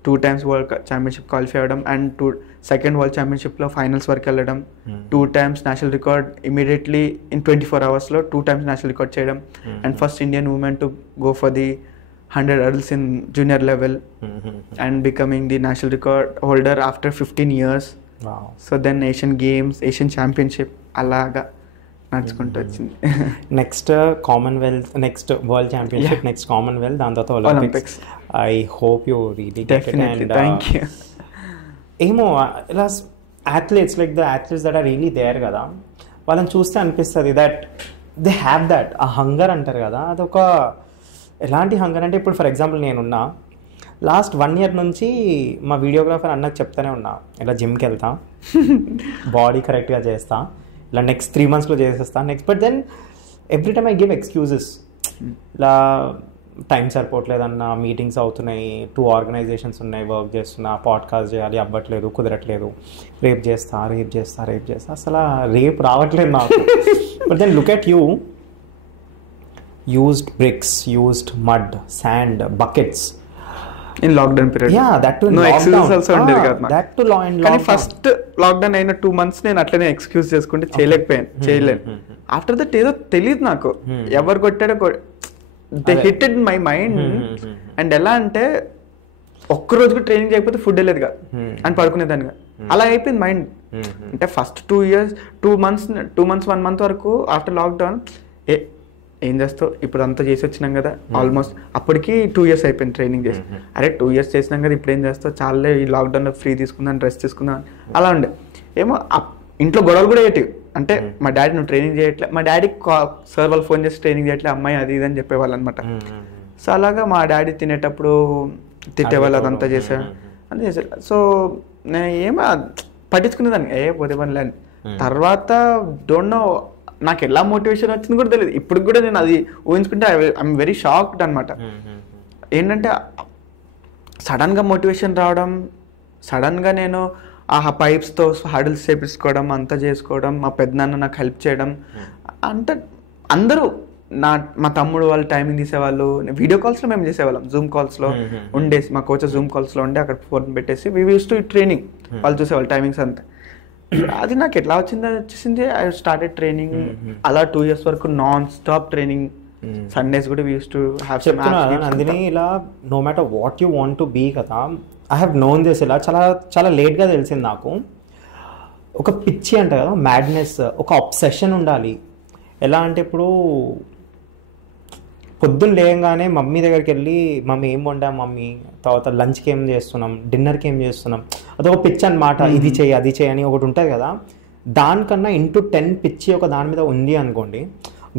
2 times వరల్డ్ ఛాంపియన్షిప్ క్వాలిఫై అవ్వడం and second world ఛాంపియన్షిప్లో finals వరకు వెళ్ళడం. 2 times national record immediately in 24 hours two times national record చేయడం. And first Indian women to go for the 100 hurdles in junior level and becoming the national record holder after 15 years. Wow. So then Asian Games, Asian Championship అలాగా నడుచుకుంటూ వచ్చింది. Next Commonwealth, next world championship, next Commonwealth, దాని తర్వాత Olympics. I hope you really get it. And thank you. ఏమో ఇలా athletes like the athletes that are really there కదా, వాళ్ళని చూస్తే అనిపిస్తుంది దట్ దే హ్యావ్ దట్ ఆ హంగర్ అంటారు కదా, అదొక ఎలాంటి హంగర్ అంటే ఇప్పుడు ఫర్ ఎగ్జాంపుల్ నేనున్నా లాస్ట్ 1 year నుంచి మా వీడియోగ్రాఫర్ అన్నకు చెప్తానే ఉన్నా ఇలా జిమ్కి వెళ్తా, బాడీ కరెక్ట్గా చేస్తా, ఇలా నెక్స్ట్ 3 monthsలో చేసేస్తా next. But then every time I give excuses, ఇలా టైం సరిపోవట్లేదన్న, మీటింగ్స్ అవుతున్నాయి, 2 organizations ఉన్నాయి, వర్క్ చేస్తున్నా, పాడ్కాస్ట్ చేయాలి, అవ్వట్లేదు, కుదరట్లేదు, రేపు చేస్తా, అసలు రేపు రావట్లేదు నాకు. But then look at you, used bricks, used mud, sand, buckets in lockdown period. Yeah, that too. No excuses also ఉండేది కదా. That too long in lockdown. కానీ ఫస్ట్ లాక్డౌన్ అయిన 2 months నేను అట్లనే ఎక్స్క్యూజ్ చేసుకుంటే చేయలేను. ఆఫ్టర్ దట్ ఏదో తెలియదు నాకు, ఎవరు కొట్టాడో they hitted my mind. And ఎలా అంటే ఒక్కరోజు ట్రైనింగ్ చేయకపోతే ఫుడ్ వెళ్ళేది కాదు అని పడుకునేదాన్ని. అలా అయిపోయింది మైండ్. అంటే ఫస్ట్ 2 months 1 month వరకు ఆఫ్టర్ లాక్డౌన్ ఏం చేస్తావు, ఇప్పుడు అంతా చేసి వచ్చినాం కదా, ఆల్మోస్ట్ అప్పటికి 2 years అయిపోయింది ట్రైనింగ్ చేసి. అరే 2 years చేసినాం కదా, ఇప్పుడు ఏం చేస్తావు, చాలే ఈ లాక్డౌన్లో ఫ్రీ తీసుకుందాం, రెస్ట్ తీసుకుందాం, అలా ఉండే. ఏమో ఇంట్లో గొడవలు కూడా అయ్యేటివి. అంటే మా డాడీ నువ్వు ట్రైనింగ్ చేయట్లే, మా డాడీకి సార్ వాళ్ళు ఫోన్ చేసి ట్రైనింగ్ చేయట్లే అమ్మాయి అది ఇది అని చెప్పేవాళ్ళు అనమాట. సో అలాగా మా డాడీ తినేటప్పుడు తిట్టేవాళ్ళు, అదంతా చేశారు అని చేశారు. సో నేను ఏమో పట్టించుకునేదాన్ని, పోతే పని లేని. తర్వాత డోంట్ నో నాకు ఎలా మోటివేషన్ వచ్చింది కూడా తెలియదు. ఇప్పుడు కూడా నేను అది ఊహించుకుంటే ఐఎమ్ వెరీ షాక్డ్ అనమాట. ఏంటంటే సడన్గా మోటివేషన్ రావడం, సడన్గా నేను ఆ పైప్స్తో హడిల్స్ చేపించుకోవడం, అంతా చేసుకోవడం, మా పెద్దనాన్న నాకు హెల్ప్ చేయడం, అంత అందరూ మా తమ్ముడు వాళ్ళు టైమింగ్ తీసేవాళ్ళు, వీడియో కాల్స్లో మేము చేసేవాళ్ళం, జూమ్ కాల్స్లో ఉండేసి మా కోచ్ జూమ్ కాల్స్లో ఉండి అక్కడ ఫోన్ పెట్టేసి వి యూస్ టు ట్రైనింగ్, వాళ్ళు చూసేవాళ్ళు టైమింగ్స్ అంతా. అది నాకు ఎట్లా వచ్చేసింది, ఐ స్టార్టెడ్ ట్రైనింగ్. అలా 2 years వరకు నాన్ స్టాప్ ట్రైనింగ్. సండేస్ కూడా we use to have some Nandini. ఇలా no matter what you want to be కదా, ఐ హ్యావ్ నోన్ దిస్. ఇలా చాలా చాలా లేట్గా తెలిసింది నాకు. ఒక పిచ్చి అంట కదా, మ్యాడ్నెస్, ఒక అబ్సెషన్ ఉండాలి. ఎలా అంటే ఇప్పుడు పొద్దున్న లేయంగానే మమ్మీ దగ్గరికి వెళ్ళి మమ్మీ ఏం వండాం మమ్మీ, తర్వాత లంచ్కి ఏం చేస్తున్నాం, డిన్నర్కి ఏం చేస్తున్నాం, అదొక పిచ్చి అనమాట. ఇది చేయి అది చేయి అని ఒకటి ఉంటుంది కదా. దానికన్నా ఇంటూ 10 పిచ్చి ఒక దాని మీద ఉంది అనుకోండి,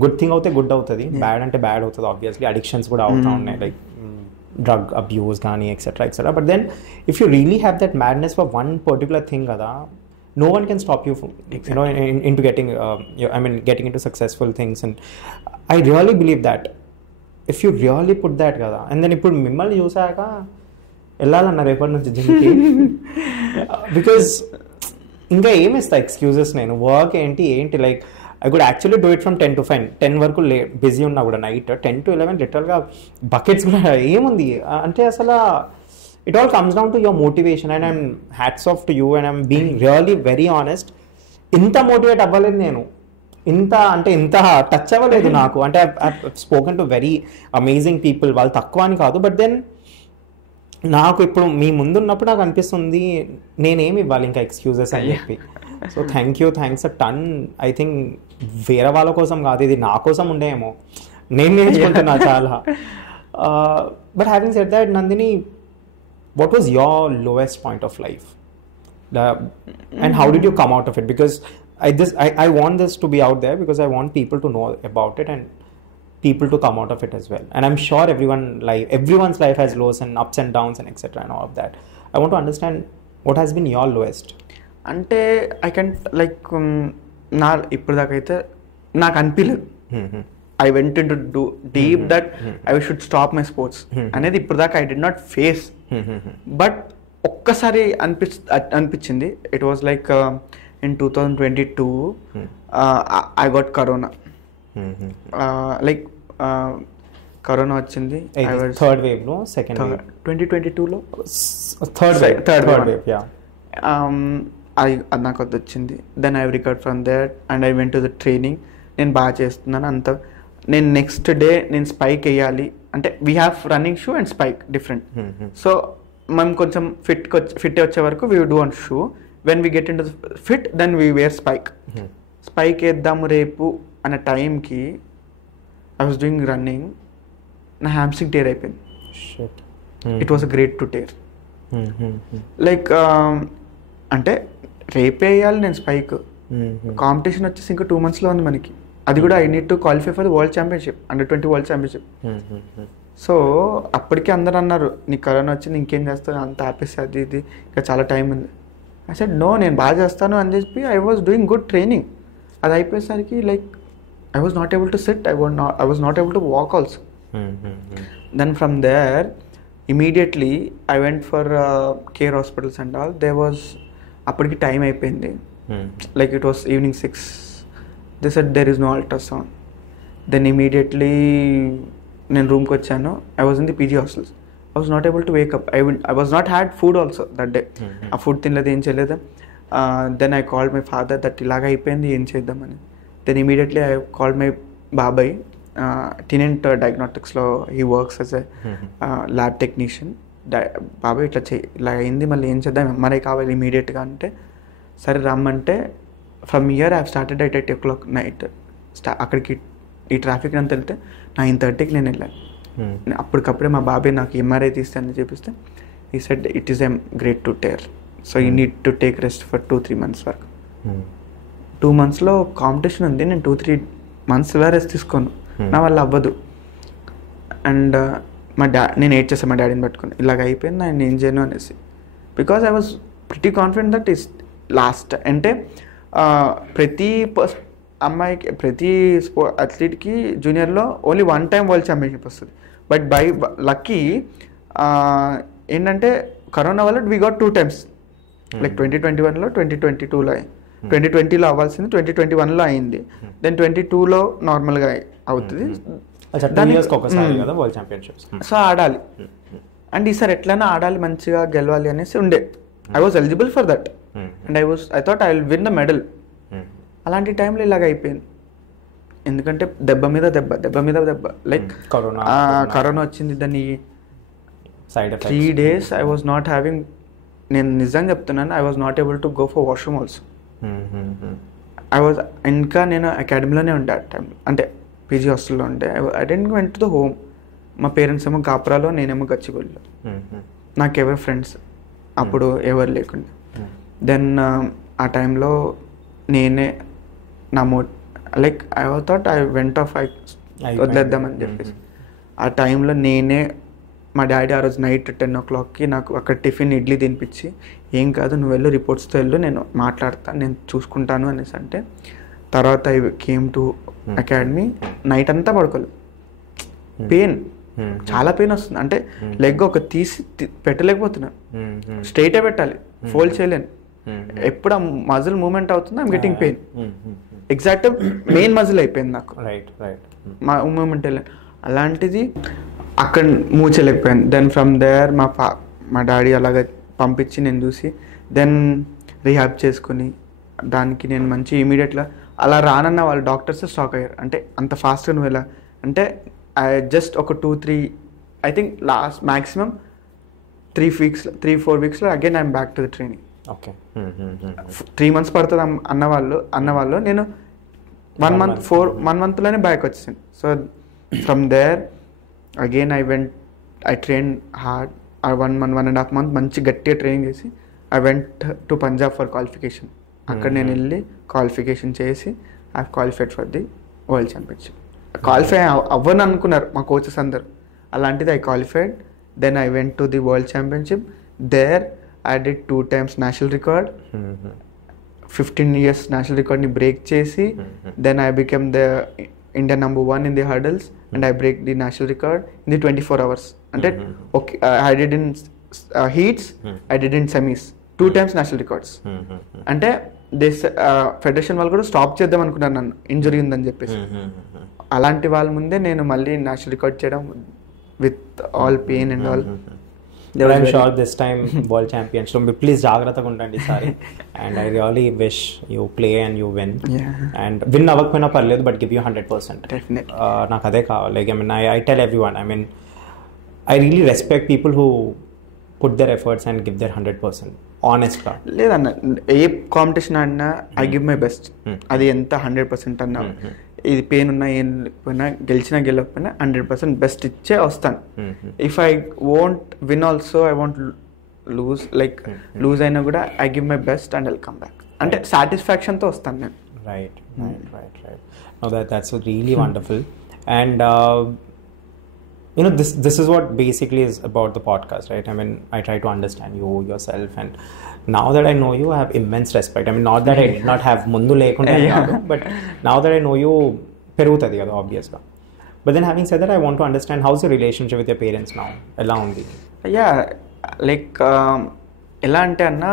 గుడ్ థింగ్ అవుతే గుడ్ అవుతుంది, బ్యాడ్ అంటే బ్యాడ్ అవుతుంది. ఆబ్వియస్లీ అడిక్షన్స్ కూడా అవుతూ ఉన్నాయి, లైక్ డ్రగ్ అబ్యూస్ కానీ etcetera etcetera. But then if you really have that madness for one particular thing కదా, no one can stop you from, you know, into getting into successful things. And I really believe that if you really put that kada, and then ఇప్పుడు మిమ్మల్ని చూసాక వెళ్ళాలన్న రేపటి నుంచి జిమ్కి, because ఇంకా ఏమిస్తా excuses నేను, వర్క్ ఏంటి like I could actually do it from 10 to 5, 10 వరకు బిజీ ఉన్నా కూడా నైట్ 10 to 11 లిటరల్గా బకెట్స్ కూడా ఏముంది అంటే అసలు. It all comes down to your motivation, and I'm hats off to you, and I'm being really very honest. ఇంత motivate అవ్వలేదు నేను, ఇంత టచ్ అవ్వలేదు నాకు. అంటే I've spoken to very amazing people, వాళ్ళు తక్కువ అని కాదు. బట్ దెన్ నాకు ఇప్పుడు మీ ముందున్నప్పుడు నాకు అనిపిస్తుంది నేనేమి ఇవ్వాలి ఇంకా ఎక్స్క్యూజెస్ అని చెప్పి. So thanks a ton. I think వేరే వాళ్ళ కోసం కాదు, ఇది నా కోసం ఉండేమో, నేను నేర్చుకుంటున్నా చాలా. But having said that, Nandini, what was your lowest point of life, and how did you come out of it? Because I want this to be out there, because I want people to know about it and people to come out of it as well. And I'm sure everyone's life has lows and ups and downs and etc and all of that. I want to understand what has been your lowest. అంటే I can like నా ఇప్పుడు దాకా అయితే నాకు అనిపించలేదు. I went into deep that I should stop my sports అనేది ఇప్పుడు దాకా I did not face. But ఒక్కసారి అనిపించింది. It was like in 2022 I got corona. Like corona వచ్చింది థర్డ్ వేవ్ లో, సెకండ్ వేవ్ 2022లో థర్డ్ వేవ్. అది నాకు అది వచ్చింది. Then I recovered from that and I went to the training. నేను బాగా చేస్తున్నాను అంత. నేను నెక్స్ట్ డే నేను స్పైక్ వేయాలి అంటే we have running shoe and spike different. So మేము కొంచెం ఫిట్ వచ్చే వరకు we do on shoe. When we get in to fit then we wear spike. Spike వేద్దాము రేపు అనే టైంకి ఐ వాజ్ డూయింగ్ రన్నింగ్, నా హ్యామ్స్ట్రింగ్ టేర్ అయిపోయింది. It was a grade two tear. Like అంటే రేపే వేయాలి నేను స్పైక్. కాంపిటీషన్ వచ్చేసి ఇంకా 2 months ఉంది మనకి. అది కూడా I need to qualify for the world championship, Under-20 world championship. So అప్పటికే అందరు అన్నారు నీకు కరోనా వచ్చింది ఇంకేం చేస్తావు, అంత ఆపేసి అది ఇది ఇంకా చాలా టైం ఉంది. ఐ సెడ్ నో, నేను బాగా చేస్తాను అని చెప్పి I was doing good training. అది అయిపోయేసరికి like I was not able to sit, I was not able to walk also. Then from there immediately I went for care hospitals and all. They was అప్పటికి time అయిపోయింది. Like it was evening 6. They said there is no ultrasound. Then immediately నేను రూమ్కి వచ్చాను. I was in the PG hostels. I was not able to wake up. I was not had food also that day. ఆ food తినలేదు, ఏం చేయలేదు. Then I called my father that ఇలాగ అయిపోయింది ఏం చేద్దామని. Then immediately I called my బాబాయ్. Tinent Diagnosticsలో he works as a lab technician. బాబాయ్ ఇలా అయింది, మళ్ళీ ఏం చేద్దాం, MRI కావాలి ఇమీడియట్గా అంటే సరే రమ్మంటే from year I started at 8 o'clock night. అక్కడికి ఈ ట్రాఫిక్ అంతా వెళ్తే 9:30కి నేను వెళ్ళాను. అప్పటికప్పుడే మా బాబాయ్ నాకు MRI తీస్తానని చెప్పిస్తే ఈ said it is a great two tear, so you need to take rest for 2-3 months వరకు. 2 monthsలో కాంపిటీషన్ ఉంది, నేను 2-3 months ఇలా రెస్ట్ తీసుకోను, నా వల్ల అవ్వదు. అండ్ నేను ఏడ్ చేస్తాను మా డాడీని పట్టుకుని, ఇలాగ అయిపోయింది నేను ఏం చేయను అనేసి. Because I was pretty confident that is lost. అంటే ప్రతి అమ్మాయికి, ప్రతి అథ్లీట్కి జూనియర్లో ఓన్లీ 1 time వరల్డ్ ఛాంపియన్షిప్ వస్తుంది. బట్ బై లక్కీ ఏంటంటే కరోనా వల్ల వీ గాట్ 2 times, లైక్ 2021లో 2022లో. 2020లో అవ్వాల్సింది 2021లో అయింది. దెన్ 22లో నార్మల్గా అవుతుంది. సో ఆడాలి అండ్ ఈసారి ఎట్లైనా ఆడాలి, మంచిగా గెలవాలి అనేసి ఉండే. I was eligible for that and I thought I will win the medal. అలాంటి టైంలో ఇలాగ అయిపోయింది. ఎందుకంటే దెబ్బ మీద దెబ్బ లైక్ కరోనా వచ్చింది. దాన్ని 3 days I was not having, నేను నిజంగా చెప్తున్నాను, I was not able to go for washroom also. ఇంకా నేను అకాడమీలోనే ఉండే ఆ టైంలో, అంటే పీజీ హాస్టల్లో ఉండే. I didn't went to the home. మా పేరెంట్స్ ఏమో కాపురాలో, నేనేమో గచ్చిబౌలిలో. నాకెవరు ఫ్రెండ్స్ అప్పుడు ఎవరు లేకుండా. దెన్ ఆ టైంలో నేనే నా like I thought I went off, వదిలేద్దామని చెప్పేసి. ఆ టైంలో నేనే, మా డాడీ ఆ రోజు నైట్ 10 o'clockకి నాకు అక్కడ టిఫిన్ ఇడ్లీ తినిపించి, ఏం కాదు నువ్వు వెళ్ళు, రిపోర్ట్స్తో వెళ్ళు, నేను మాట్లాడతాను, నేను చూసుకుంటాను అనేసి అంటే, తర్వాత I came to academy. Night అంతా పడుకోలేదు, పెయిన్, చాలా పెయిన్ వస్తుంది. అంటే లెగ్ ఒక తీసి పెట్టలేకపోతున్నాను, స్ట్రైటే పెట్టాలి, ఫోల్డ్ చేయలేను. ఎప్పుడు ఆ మజిల్ మూమెంట్ అవుతుందో I'm getting pain. Exact main muscle అయిపోయింది నాకు, మా మూమెంట్ వెళ్ళాను. అలాంటిది అక్కడ మూవ్ చేయలేకపోయాను. దెన్ ఫ్రమ్ దేర్ మా డాడీ అలాగ పంపించి నేను చూసి, దెన్ రీహాబ్ చేసుకుని దానికి నేను మంచి ఇమీడియట్గా అలా రానన్న వాళ్ళు డాక్టర్స్ స్టాక్ అయ్యారు. అంటే అంత ఫాస్ట్గా నువ్వు ఎలా అంటే జస్ట్ ఒక 2-3 ఐ థింక్ లాస్ట్ మ్యాక్సిమం 3-4 weeksలో again I'm back to the training. 3 months పడుతుంది అన్నవాళ్ళు నేను 1 monthలోనే బ్యాక్ వచ్చేసాను. So from there again I train hard. 1.5 months మంచి గట్టిగా ట్రైనింగ్ చేసి I went to Punjab for qualification. అక్కడ నేను వెళ్ళి క్వాలిఫికేషన్ చేసి I qualified for the world championship. Qualify అవ్వని అనుకున్నారు మా కోచెస్ అందరు, అలాంటిది I qualified. Then I went to the world championship. There I did 2 times national record, 15 years national రికార్డ్ని బ్రేక్ చేసి, then I became the India number 1 in the hurdles and I break the national record in the 24 hours. అంటే okay, I did in heats, I did in semis, 2 times national records. అంటే this federation వాళ్ళు కూడా stop చేద్దాం అనుకున్నారు నన్ను, injury ఉందని చెప్పేసి. అలాంటి వాళ్ళ ముందే నేను మళ్ళీ నేషనల్ రికార్డ్ చేయడం with all pain and all. I'm sure this time world champions, so please జాగ్రత్తగా ఉండండి ఈసారి. And I really wish you play and you win. And win అవ్వకపోయినా పర్లేదు, but give you 100%. Definitely. నాకు అదే కావాలి. Like, I mean, I tell everyone, I mean, I really respect people who put their efforts and give their 100%. Honestly. లేదన్న, ఏ competition ఆడినా I give my best. అది ఎంత 100% అన్నా, ఇది పెయిన్ ఉన్నా ఏం లేకపోయినా, గెలిచినా గెలవకపోయినా 100% బెస్ట్ ఇచ్చే వస్తాను. If I won't win also, I won't lose, like lose అయినా కూడా I give my best and I'll come back. అంటే సాటిస్ఫాక్షన్తో వస్తాను నేను. Right. No, that's really wonderful. And you know, this is what basically is about the podcast, right? I mean, I try to understand you yourself, and now that I know you, I have immense respect. I mean, not that I did not have mundu lekunda, but now that I know you, perugutadi kada obviously. But then having said that, I want to understand, how's your relationship with your parents now? Ela undi? Yeah, like ela ante anna,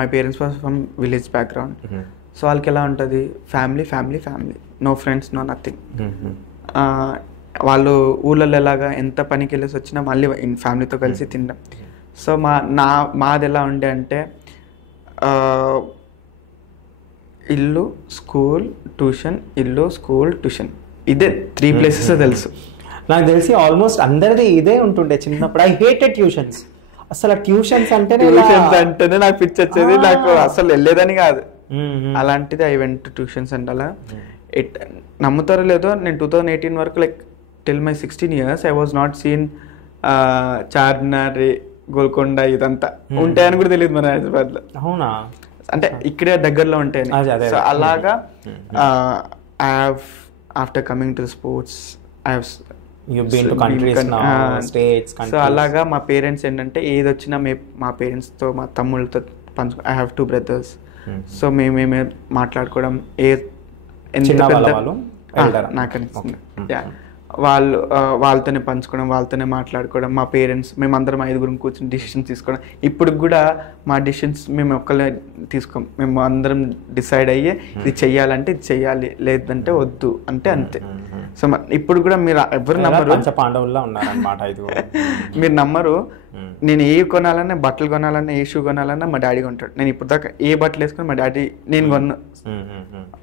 my parents was from village background. So వాళ్ళకి ఎలా ఉంటుంది, family, no friends, no nothing. వాళ్ళు ఊళ్ళల్లో ఎలాగా ఎంత పనికి వెళ్ళేసి వచ్చినా మళ్ళీ ఫ్యామిలీతో కలిసి తినడం. సో మాది ఎలా ఉండే అంటే ఇల్లు, స్కూల్, ట్యూషన్, ఇల్లు, స్కూల్, ట్యూషన్, ఇదే 3 places తెలుసు నాకు తెలిసి. ఆల్మోస్ట్ అందరిది ఇదే ఉంటుండే చిన్నప్పుడు. I hated tuitions. అసలు ట్యూషన్స్ అంటేనే నాకు పిచ్చి వచ్చేది. నాకు అసలు వెళ్ళేదని కాదు. అలాంటిది I went to tuitions and అలా. నమ్ముతారో లేదో, నేను 2018 వరకు, like till my 16 years I was not seen Charminar, Golconda ఇదంతా ఉంటాయని కూడా తెలియదు మన హైదరాబాద్లో. అవునా? అంటే ఇక్కడే దగ్గరలో ఉంటాయని. సో అలాగా I have after coming to sports I have so అలాగా మా పేరెంట్స్ ఏంటంటే ఏది వచ్చినా మా పేరెంట్స్తో, మా తమ్ముళ్ళతో పంచుకో. I have 2 brothers. సో మేమేమే మాట్లాడుకోవడం, ఎంత పెద్ద నాకు అనిపిస్తుంది. వాళ్ళతోనే పంచుకోవడం, వాళ్ళతోనే మాట్లాడుకోవడం. మా పేరెంట్స్ మేమందరం 5 కూర్చొని డిసిషన్స్ తీసుకోవడం. ఇప్పుడు కూడా మా డిసిషన్స్ మేము ఒక్కళ్ళే తీసుకోం, మేము అందరం డిసైడ్ అయ్యి ఇది చెయ్యాలంటే ఇది చెయ్యాలి, లేదంటే వద్దు అంటే అంతే. సో ఇప్పుడు కూడా మీరు ఎవరు నమ్మరు, పాండవుల్లో ఉన్నారన్నమాట. మీరు నమ్మరు, నేను ఏ కొనాలన్నా, బట్టలు కొనాలన్నా, ఏ షూ కొనాలన్నా మా డాడీ కొంటాడు. నేను ఇప్పుడు దాకా ఏ బట్టలు వేసుకుని మా డాడీ, నేను కొన్న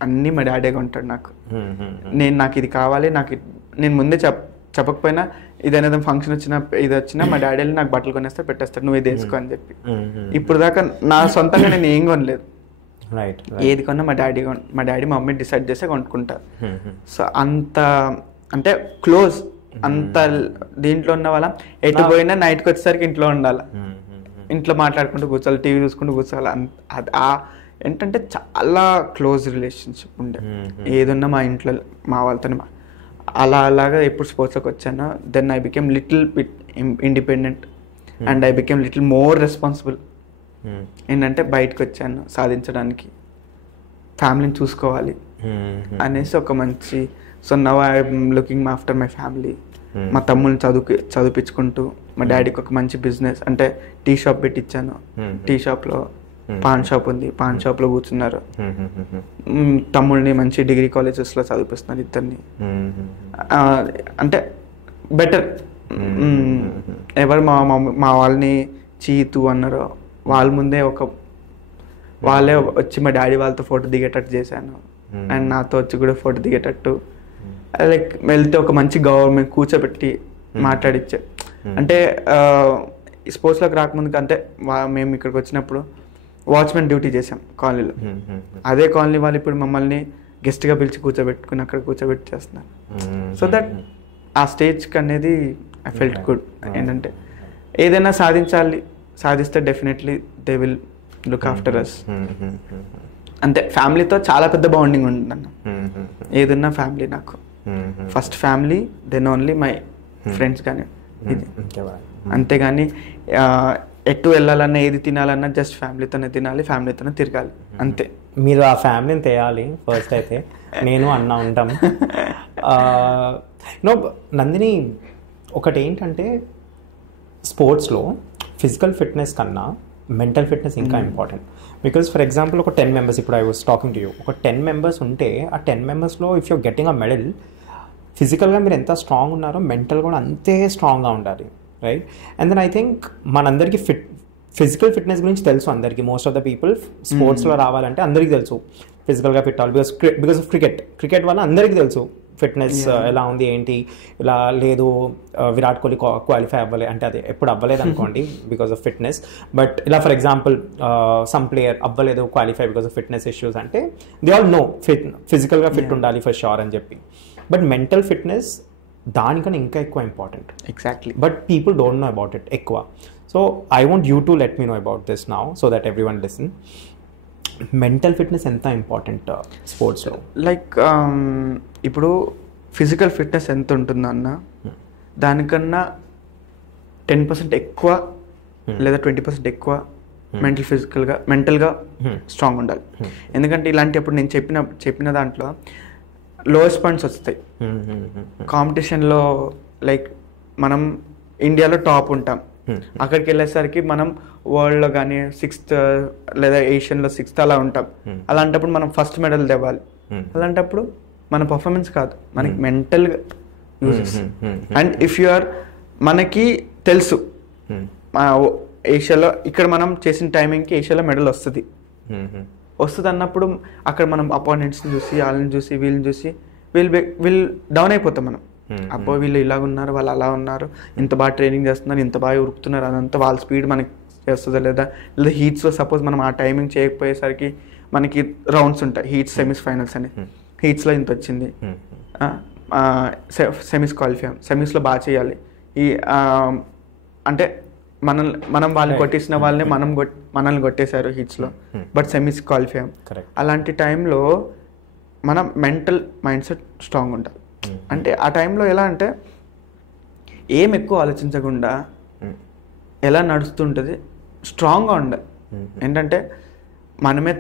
అన్నీ మా డాడీ కొంటాడు నాకు. నాకు ఇది కావాలి, నేను ముందే చెప్పకపోయినా ఇదనేది ఫంక్షన్ వచ్చినా ఇది వచ్చినా మా డాడీ నాకు బట్టలు కొనేస్తే పెట్టేస్తాడు, నువ్వు ఇది వేసుకో అని చెప్పి. ఇప్పుడు దాకా నా సొంతంగా నేను ఏం కొనలేదు. ఏది కొన్నా మా డాడీ మా మమ్మీ డిసైడ్ చేస్తే కొనుక్కుంటారు. సో అంత అంటే క్లోజ్, అంత దీంట్లో ఉన్న వాళ్ళ ఎటు పోయినా నైట్కి వచ్చేసరికి ఇంట్లో ఉండాలి, ఇంట్లో మాట్లాడుకుంటూ కూర్చోాలి, టీవీ చూసుకుంటూ కూర్చోాలి. ఏంటంటే చాలా క్లోజ్ రిలేషన్షిప్ ఉండే. ఏదున్నా మా ఇంట్లో మా వాళ్ళతో అలాగా ఎప్పుడు స్పోర్ట్స్లోకి వచ్చానో then I became little bit independent and I became little more responsible. ఏంటంటే బయటకు వచ్చాను సాధించడానికి, ఫ్యామిలీని చూసుకోవాలి అనేసి ఒక మంచి. So now I'm looking after my family. మా తమ్ముల్ని చదివించుకుంటూ, మా డాడీకి ఒక మంచి బిజినెస్ అంటే టీ షాప్ పెట్టించాను. టీ షాప్లో పాన్ షాప్ ఉంది, పాన్ షాప్లో కూర్చున్నారు. తమ్ముళ్ళని మంచి డిగ్రీ కాలేజెస్లో చదివిస్తున్నాను ఇద్దరిని. అంటే బెటర్. ఎవరు మా వాళ్ళని చీతు అన్నారో వాళ్ళ ముందే వాళ్ళే వచ్చి మా డాడీ వాళ్ళతో ఫోటో దిగేటట్టు చేశాను, అండ్ నాతో వచ్చి కూడా ఫోటో దిగేటట్టు లైక్ వెళ్తే ఒక మంచి గవర్నమెంట్ కూర్చోబెట్టి మాట్లాడిచ్చే. అంటే స్పోర్ట్స్లోకి రాకముందుకు అంటే మేము ఇక్కడికి వచ్చినప్పుడు వాచ్మెన్ డ్యూటీ చేసాం కాలనీలో. అదే కాలనీ వాళ్ళు ఇప్పుడు మమ్మల్ని గెస్ట్గా పిలిచి కూర్చోబెట్టుకుని అక్కడ కూర్చోబెట్టి చేస్తున్నారు. సో దట్ ఆ స్టేజ్కి అనేది ఐ ఫెల్ట్ గుడ్. ఏంటంటే ఏదైనా సాధిస్తే definitely they will look after us. అంతే, ఫ్యామిలీతో చాలా పెద్ద బాండింగ్ ఉంటుందన్న. ఏదన్నా ఫ్యామిలీ నాకు first family, then only my friends. కానీ ఇది అంతేగాని ఎటు వెళ్ళాలన్నా ఏది తినాలన్నా జస్ట్ ఫ్యామిలీతోనే తినాలి, ఫ్యామిలీతోనే తిరగాలి అంతే. మీరు ఆ ఫ్యామిలీని తేయాలి ఫస్ట్. అయితే నేను అన్న ఉంటాం. నందిని, ఒకటి ఏంటంటే స్పోర్ట్స్లో ఫిజికల్ ఫిట్నెస్ కన్నా మెంటల్ ఫిట్నెస్ ఇంకా ఇంపార్టెంట్. బికాస్ ఫర్ ఎగ్జాంపుల్ ఒక 10 members, ఇప్పుడు I was talking to you, ఒక 10 members ఉంటే ఆ 10 membersలో if your getting a medal, ఫిజికల్గా మీరు ఎంత స్ట్రాంగ్ ఉన్నారో మెంటల్ కూడా అంతే స్ట్రాంగ్గా ఉండాలి, right? And then I think మనందరికీ ఫిజికల్ ఫిట్నెస్ గురించి తెలుసు అందరికీ. మోస్ట్ ఆఫ్ ద పీపుల్ స్పోర్ట్స్లో రావాలంటే అందరికీ తెలుసు ఫిజికల్గా ఫిట్ అవ్వాలి. బికాస్ ఆఫ్ క్రికెట్ వల్ల అందరికీ తెలుసు ఫిట్నెస్ ఎలా ఉంది ఏంటి. ఇలా లేదు విరాట్ కోహ్లీ క్వాలిఫై అవ్వలేదు అంటే అది ఎప్పుడు అవ్వలేదు అనుకోండి బికాస్ ఆఫ్ ఫిట్నెస్. బట్ ఇలా ఫర్ ఎగ్జాంపుల్ సమ్ ప్లేయర్ అవ్వలేదు qualify because of fitness issues అంటే దే ఆల్ నో ఫిజికల్గా ఫిట్ ఉండాలి ఫర్ షూర్ అని చెప్పి. బట్ మెంటల్ ఫిట్నెస్ దానికన్నా ఇంకా ఎక్కువ important. Exactly. But people don't know about it ఎక్కువ. So I want you to let me know about this now so that everyone listen. Mental fitness ఎంత important స్పోర్ట్స్లో? Like ఇప్పుడు physical fitness ఎంత ఉంటుందో అన్న, దానికన్నా 10% ఎక్కువ లేదా 20% ఎక్కువ మెంటల్గా స్ట్రాంగ్ ఉండాలి. ఎందుకంటే ఇలాంటి అప్పుడు నేను చెప్పిన దాంట్లో లోయెస్ట్ పాయింట్స్ వస్తాయి కాంపిటీషన్లో. లైక్ మనం ఇండియాలో టాప్ ఉంటాం, అక్కడికి వెళ్ళేసరికి మనం వరల్డ్లో కానీ 6th లేదా ఏషియన్లో 6th అలా ఉంటాం. అలాంటప్పుడు మనం ఫస్ట్ మెడల్ తేవాలి. అలాంటప్పుడు మన పర్ఫార్మెన్స్ కాదు, మనకి మెంటల్గా uses. And if you are, మనకి తెలుసు ఏషియాలో ఇక్కడ మనం చేసిన టైమింగ్కి ఏషియాలో మెడల్ వస్తుంది అన్నప్పుడు అక్కడ మనం అపోనెంట్స్ని చూసి వాళ్ళని చూసి వీళ్ళని చూసి వీళ్ళు డౌన్ అయిపోతాం మనం. అబ్బో వీళ్ళు ఇలాగ ఉన్నారు, వాళ్ళు అలా ఉన్నారు, ఇంత బాగా ట్రైనింగ్ చేస్తున్నారు, ఇంత బాగా ఉరుకుతున్నారు, అదంతా వాళ్ళ స్పీడ్ మనకి చేస్తుందా లేదా హీట్స్లో సపోజ్ మనం ఆ టైమింగ్ చేయకపోయేసరికి మనకి రౌండ్స్ ఉంటాయి, హీట్స్ సెమీస్ ఫైనల్స్ అని. హీట్స్లో ఇంత వచ్చింది, సెమీస్ క్వాలిఫై, సెమీస్లో బాగా చేయాలి. అంటే మనం వాళ్ళని కొట్టేసిన వాళ్ళని మనల్ని కొట్టేశారు హీట్స్లో, బట్ సెమీస్ క్వాలిఫై. అలాంటి టైంలో మన మెంటల్ మైండ్ సెట్ స్ట్రాంగ్ ఉండాలి. అంటే ఆ టైంలో ఎలా అంటే ఏం ఎక్కువ ఆలోచించకుండా ఎలా నడుస్తుంటుంది, స్ట్రాంగ్గా ఉండాలి. ఏంటంటే మనమే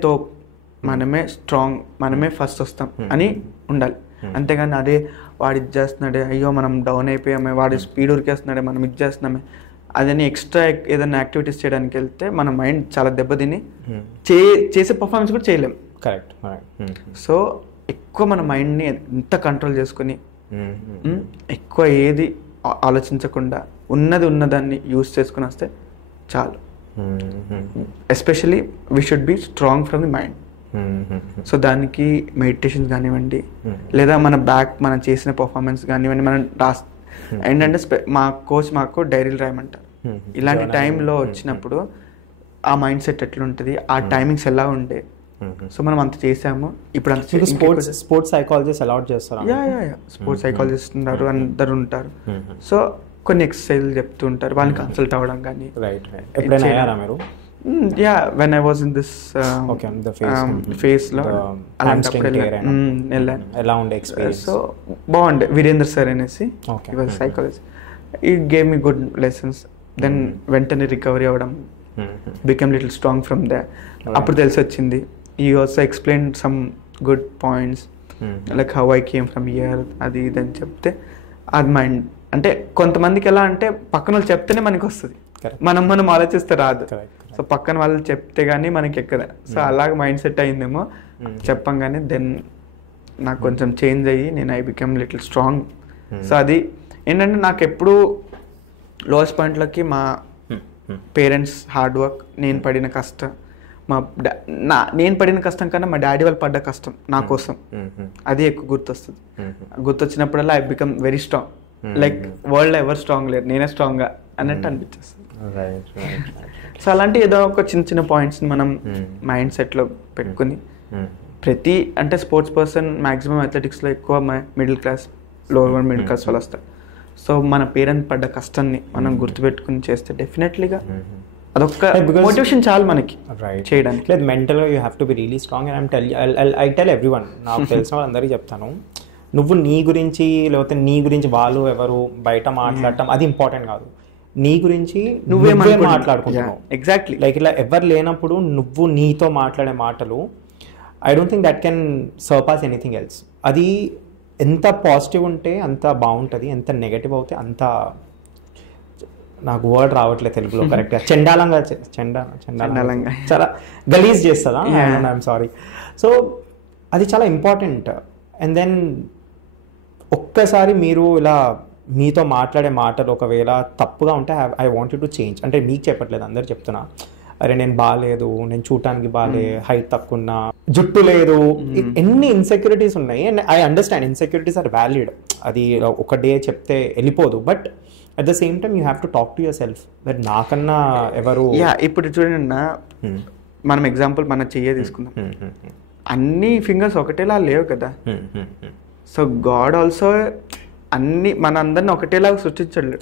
మనమే స్ట్రాంగ్, మనమే ఫస్ట్ వస్తాం అని ఉండాలి. అంతేగాని అదే వాడు ఇది చేస్తున్నాడే, అయ్యో మనం డౌన్ అయిపోయామే, వాడు స్పీడ్ ఉరికేస్తున్నాడే, మనం ఇది చేస్తున్నామే, అదని ఎక్స్ట్రా ఏదైనా యాక్టివిటీస్ చేయడానికి వెళ్తే మన మైండ్ చాలా దెబ్బతిని చేసే పర్ఫార్మెన్స్ కూడా చేయలేము. కరెక్ట్. సో ఎక్కువ మన మైండ్ని ఎంత కంట్రోల్ చేసుకొని ఎక్కువ ఏది ఆలోచించకుండా ఉన్నదాన్ని యూస్ చేసుకుని వస్తే చాలు. Especially we should be strong from the mind. So దానికి మెడిటేషన్ కానివ్వండి, లేదా మనం చేసిన పర్ఫార్మెన్స్ కానివ్వండి, మనం ఏంటంటే మా కోచ్ మాకు డైరీలు రాయమంటారు. ఇలాంటి టైంలో వచ్చినప్పుడు ఆ మైండ్ సెట్ ఎట్లుంటుంది, ఆ టైమింగ్స్ ఎలా ఉండే, సో మనం అంత చేసాము. ఇప్పుడు అంత స్పోర్ట్స్ సైకాలజిస్ట్ అలౌట్ చేస్తారు. స్పోర్ట్స్ సైకాలజిస్ట్ ఉన్నారు, అందరు ఉంటారు. సో కొన్ని ఎక్సర్సైజ్లు చెప్తూ ఉంటారు, వాళ్ళని కన్సల్ట్ అవ్వడం కానీ. When I was in this phase లో సో బాగుండే. వీరేంద్ర సార్ అనేసి psychology, it gave me good lessons. Then వెంటనే రికవరీ అవ్వడం, become little strong from they. అప్పుడు తెలిసి వచ్చింది. ఈ also explain some good points like how I came from here, అది ఇది అని చెప్తే అది మైండ్ అంటే కొంతమందికి ఎలా అంటే పక్కన వాళ్ళు చెప్తేనే మనకి వస్తుంది, మనం ఆలోచిస్తే రాదు. సో పక్కన వాళ్ళు చెప్తే కానీ మనకి ఎక్కదా. సో అలాగే మైండ్ సెట్ అయిందేమో చెప్పంగానే. దెన్ నాకు కొంచెం చేంజ్ అయ్యి నేను I become little strong. So అది ఏంటంటే నాకు ఎప్పుడు లోయెస్ట్ పాయింట్లోకి మా పేరెంట్స్ హార్డ్ వర్క్, నేను పడిన కష్టం, నేను పడిన కష్టం కన్నా మా డాడీ వాళ్ళు పడ్డ కష్టం నా కోసం, అది ఎక్కువ గుర్తొస్తుంది. గుర్తొచ్చినప్పుడల్లా I become very strong. Like world ఎవరు స్ట్రాంగ్ లేరు, నేనే స్ట్రాంగ్గా అన్నట్టు అనిపించేస్తుంది. సో అలాంటి ఏదో ఒక చిన్న పాయింట్స్ని మనం మైండ్ సెట్లో పెట్టుకుని ప్రతి అంటే స్పోర్ట్స్ పర్సన్ మ్యాక్సిమం అథ్లెటిక్స్లో ఎక్కువ middle class, lower middle class వాళ్ళు వస్తారు. సో మన పేరెంట్స్ పడ్డ కష్టాన్ని మనం గుర్తుపెట్టుకుని చేస్తే డెఫినెట్లీగా అదొక మోటివేషన్ చాలు మనకి చేయడానికి. లేదు, మెంటల్గా you have to be really strong. And I tell everyone, నాకు తెలిసిన వాళ్ళందరికీ చెప్తాను, నువ్వు నీ గురించి లేకపోతే నీ గురించి వాళ్ళు ఎవరు బయట మాట్లాడటం అది ఇంపార్టెంట్ కాదు. నీ గురించి నువ్వే మాట్లాడుకుంటున్నావు. ఎగ్జాక్ట్లీ. లైక్ ఇలా ఎవరు లేనప్పుడు నువ్వు నీతో మాట్లాడే మాటలు, I don't think that can surpass anything else. అది ఎంత పాజిటివ్ ఉంటే అంత బాగుంటుంది, ఎంత నెగటివ్ అవుతే అంత, నాకు వర్డ్ రావట్లేదు తెలుగులో కరెక్ట్గా, చండాలంగా చాలా గలీజ్ చేస్తుందా, ఐఎమ్ సారీ. సో అది చాలా ఇంపార్టెంట్. అండ్ దెన్ ఒక్కసారి మీరు ఇలా మీతో మాట్లాడే మాటలు ఒకవేళ తప్పుగా ఉంటే I want you to change. అంటే మీకు చెప్పట్లేదు, అందరు చెప్తున్నా, అరే నేను బాగాలేదు, నేను చూడటానికి బాగాలే, హైట్ తక్కువ ఉన్నా, జుట్టు లేదు, ఎన్ని ఇన్సెక్యూరిటీస్ ఉన్నాయి. And I understand insecurities are valid, అది ఒక డే చెప్తే వెళ్ళిపోదు. But at the same time you have to talk to yourself that నాకన్నా ఎవరు. ఇప్పుడు చూడండి అన్న, మనం ఎగ్జాంపుల్ మన చెయ్యే తీసుకుందాం, అన్ని ఫింగర్స్ ఒకటేలా లేవు కదా. సో గాడ్ ఆల్సో మన అందరిని ఒకటేలాగా సృష్టించడు.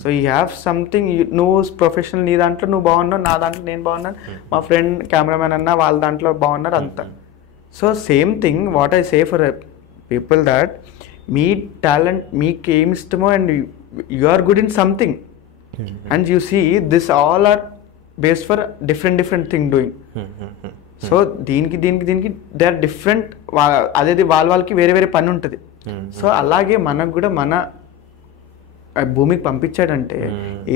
సో యూ హ్యావ్ సంథింగ్, నువ్వు ప్రొఫెషనల్ నీ దాంట్లో నువ్వు బాగున్నావు, నా దాంట్లో నేను బాగున్నాను, మా ఫ్రెండ్ కెమెరామెన్ అన్న వాళ్ళ దాంట్లో బాగున్నారు అంతా. So same thing what I say for people that మీ టాలెంట్ మీకు ఏమి ఇష్టమో and you are good in something and you see this all are based for different thing doing. So దీనికి దే ఆర్ డిఫరెంట్. అదేది వాళ్ళకి వేరే పని ఉంటుంది. సో అలాగే మనకు కూడా మన భూమికి పంపించాడంటే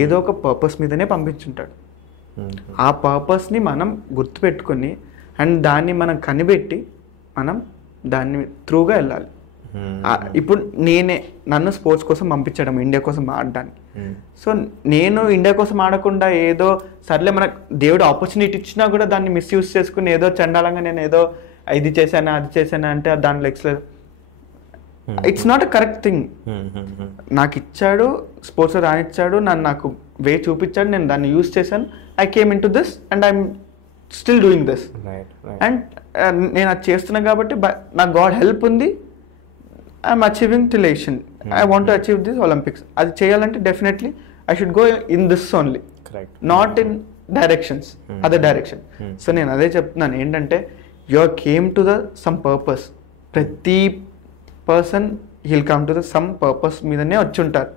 ఏదో ఒక పర్పస్ మీదనే పంపించుంటాడు. ఆ పర్పస్ని మనం గుర్తుపెట్టుకొని అండ్ దాన్ని మనం కనిపెట్టి మనం దాన్ని త్రూగా వెళ్ళాలి. ఇప్పుడు నన్ను స్పోర్ట్స్ కోసం పంపించడం, ఇండియా కోసం ఆడడానికి. సో నేను ఇండియా కోసం ఆడకుండా ఏదో సర్లే మనకు దేవుడు ఆపర్చునిటీ ఇచ్చినా కూడా దాన్ని మిస్యూజ్ చేసుకుని ఏదో చండాలంగా నేను ఏదో ఇది చేశానా అది చేశానా అంటే దానిలో it's not a correct thing. నాకు ఇచ్చాడు, స్పోర్ట్స్ రానిచ్చాడు, నాకు వే చూపించాడు, నేను దాన్ని యూజ్ చేశాను, I came into this and I'm still doing this. And నేను అది చేస్తున్నా కాబట్టి నాకు గాడ్ హెల్ప్ ఉంది. I'm achieving till Asian. I want to achieve this Olympics. అది చేయాలంటే definitely I should go in this only, not in directions, other direction. So నేను అదే చెప్తున్నాను ఏంటంటే you came to the some purpose. ప్రతి person he'll come to the some purpose మీదనే వచ్చి ఉంటారు.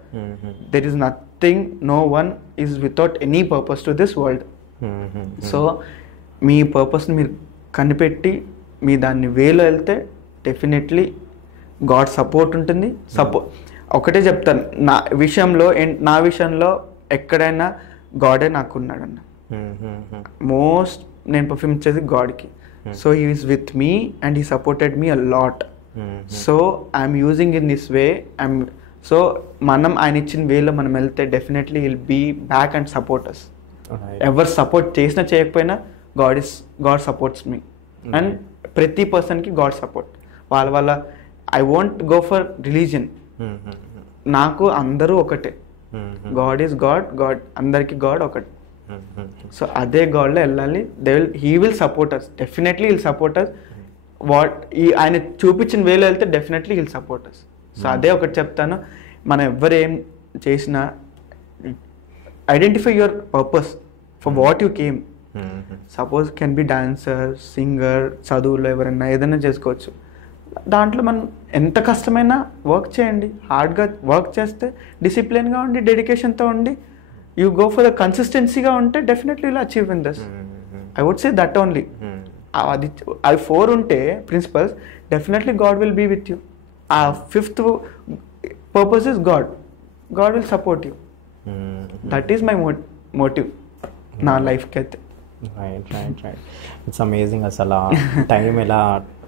There is nothing, no one is without any purpose to this world. So మీ పర్పస్ని మీరు కనిపెట్టి మీ దాన్ని వేలో వెళ్తే డెఫినెట్లీ గాడ్ సపోర్ట్ ఉంటుంది. ఒకటే చెప్తాను, నా విషయంలో ఎక్కడైనా గాడే నాకున్నాడన్న. మోస్ట్ నేను పర్ఫార్మ్ చేసేది గాడ్కి. So he is with me and he supported me a lot. So I'm using in this way. So మనం ఆయన ఇచ్చిన వేలో మనం వెళ్తే definitely will be back and support us. ఎవరు సపోర్ట్ చేసినా చేయకపోయినా గాడ్ సపోర్ట్స్ మీ. అండ్ ప్రతి పర్సన్కి గాడ్ సపోర్ట్. వాళ్ళ I want go for religion. నాకు అందరూ ఒకటే. గాడ్ ఈజ్ గాడ్ అందరికి గాడ్ ఒకటి. సో అదే గాడ్లో వెళ్ళాలి. He will support us, definitely will support us. ఆయన చూపించిన వేలో వెళ్తే definitely will support us. So అదే ఒకటి చెప్తాను, మనం ఎవ్వరు ఏం చేసినా identify your purpose for what you came. Suppose can be dancer, singer, చదువులో ఎవరైనా ఏదైనా చేసుకోవచ్చు. దాంట్లో మనం ఎంత కష్టమైనా వర్క్ చేయండి. హార్డ్గా వర్క్ చేస్తే, డిసిప్లిన్గా ఉండి, డెడికేషన్తో ఉండి, యూ గో ఫర్ ద కన్సిస్టెన్సీగా ఉంటే definitely will achieve in this. I would say that only. అవి 4 ఉంటే principles, definitely god will be with you. ఆ 5th purpose is god will support you. That is my motive నా లైఫ్కి అయితే. Right it's amazing. అసలు time ఎలా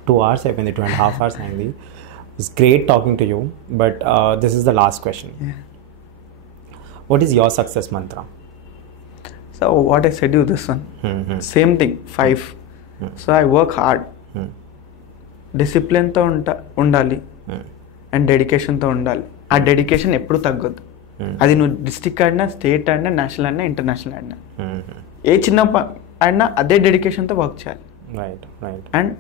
2 hours అయిపోయింది, 2.5 hours అయింది. It's great talking to you. But this is the last question. What is your success mantra? So what I said you this one, same thing, 5. So I work hard, డిసిప్లిన్తో ఉండాలి and డెడికేషన్తో ఉండాలి. ఆ dedication ఎప్పుడు తగ్గొద్దు. అది నువ్వు district ఆడినా, state ఆడినా, national ఆడినా, ఇంటర్నేషనల్ ఆడినా, ఏ చిన్న ఆడినా అదే డెడికేషన్తో వర్క్ చేయాలి. అండ్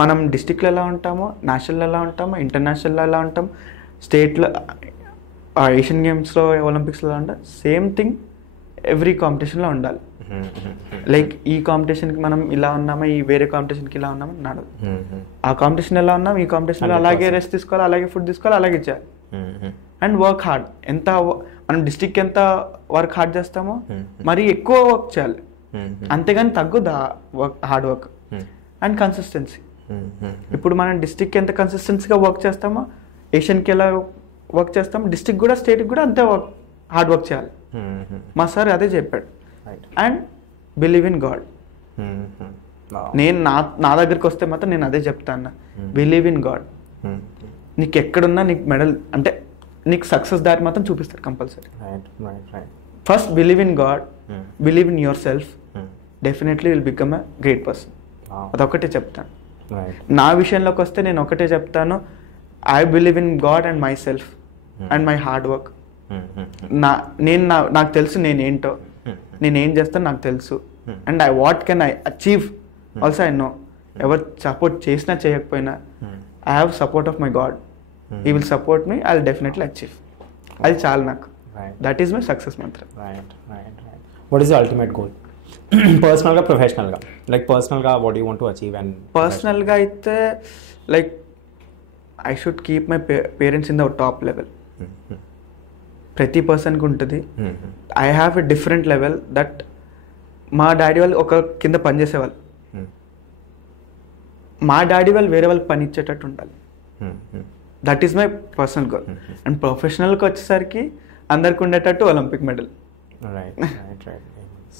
మనం డిస్ట్రిక్ట్లో ఎలా ఉంటామో, నేషనల్లో ఎలా ఉంటామో, ఇంటర్నేషనల్లో ఎలా ఉంటాం, స్టేట్లో, ఏషియన్ గేమ్స్లో, ఒలింపిక్స్లో ఉంటాం, సేమ్ థింగ్ ఎవ్రీ కాంపిటీషన్లో ఉండాలి. లైక్ ఈ కాంపిటీషన్కి మనం ఇలా ఉన్నామా, ఈ వేరే కాంపిటీషన్కి ఇలా ఉన్నామా నడదు. ఆ కాంపిటీషన్ ఎలా ఉన్నాం, ఈ కాంపిటీషన్లో అలాగే రెస్ట్ తీసుకోవాలి, అలాగే ఫుడ్ తీసుకోవాలి, అలాగే చేయాలి. And work hard. మనం డిస్ట్రిక్ట్ ఎంత వర్క్ హార్డ్ చేస్తామో మరి ఎక్కువ వర్క్ చేయాలి. అంతేగాని తగ్గుదా హార్డ్ వర్క్. And consistency. ఇప్పుడు మనం డిస్ట్రిక్ట్ ఎంత కన్సిస్టెన్సీగా వర్క్ చేస్తామో, ఏషియన్కి ఎలా వర్క్ చేస్తామో, డిస్ట్రిక్ట్ కూడా, స్టేట్కి కూడా అంతే హార్డ్ వర్క్ చేయాలి. మా సార్ అదే చెప్పాడు. And believe in God. నేను నా దగ్గరికి వస్తే మాత్రం నేను అదే చెప్తాను, బిలీవ్ ఇన్ గాడ్. నీకు ఎక్కడున్నా నీకు మెడల్ అంటే నీకు సక్సెస్ దారి మాత్రం చూపిస్తారు compulsory. First believe in God, believe in your self, definitely will become a great person. అదొకటే చెప్తాను. నా విషయంలోకి వస్తే నేను ఒకటే చెప్తాను, I believe in God and my self and my hard work. నాకు తెలుసు నేనేంటో, నేనేం చేస్తాను నాకు తెలుసు. And what can I achieve also I know. ఎవరు సపోర్ట్ చేసినా చేయకపోయినా I have support of my God. He will support me, I will definitely achieve. అది చాలు నాకు. That is my success Mantra. What is the ultimate goal? పర్సనల్గా, ప్రొఫెషనల్గా? Like పర్సనల్గా what you want to achieve? And పర్సనల్గా అయితే like I should keep my parents in the top level. ప్రతి పర్సన్కి ఉంటుంది. I have a different level that మా daddy వాళ్ళు ఒక కింద పని చేసేవాళ్ళు, మా డాడీ వాళ్ళు వేరే వాళ్ళకి పని ఇచ్చేటట్టు ఉండాలి. That is my personal goal. And ప్రొఫెషనల్కి వచ్చేసరికి అందరికి ఉండేటట్టు ఒలింపిక్ మెడల్.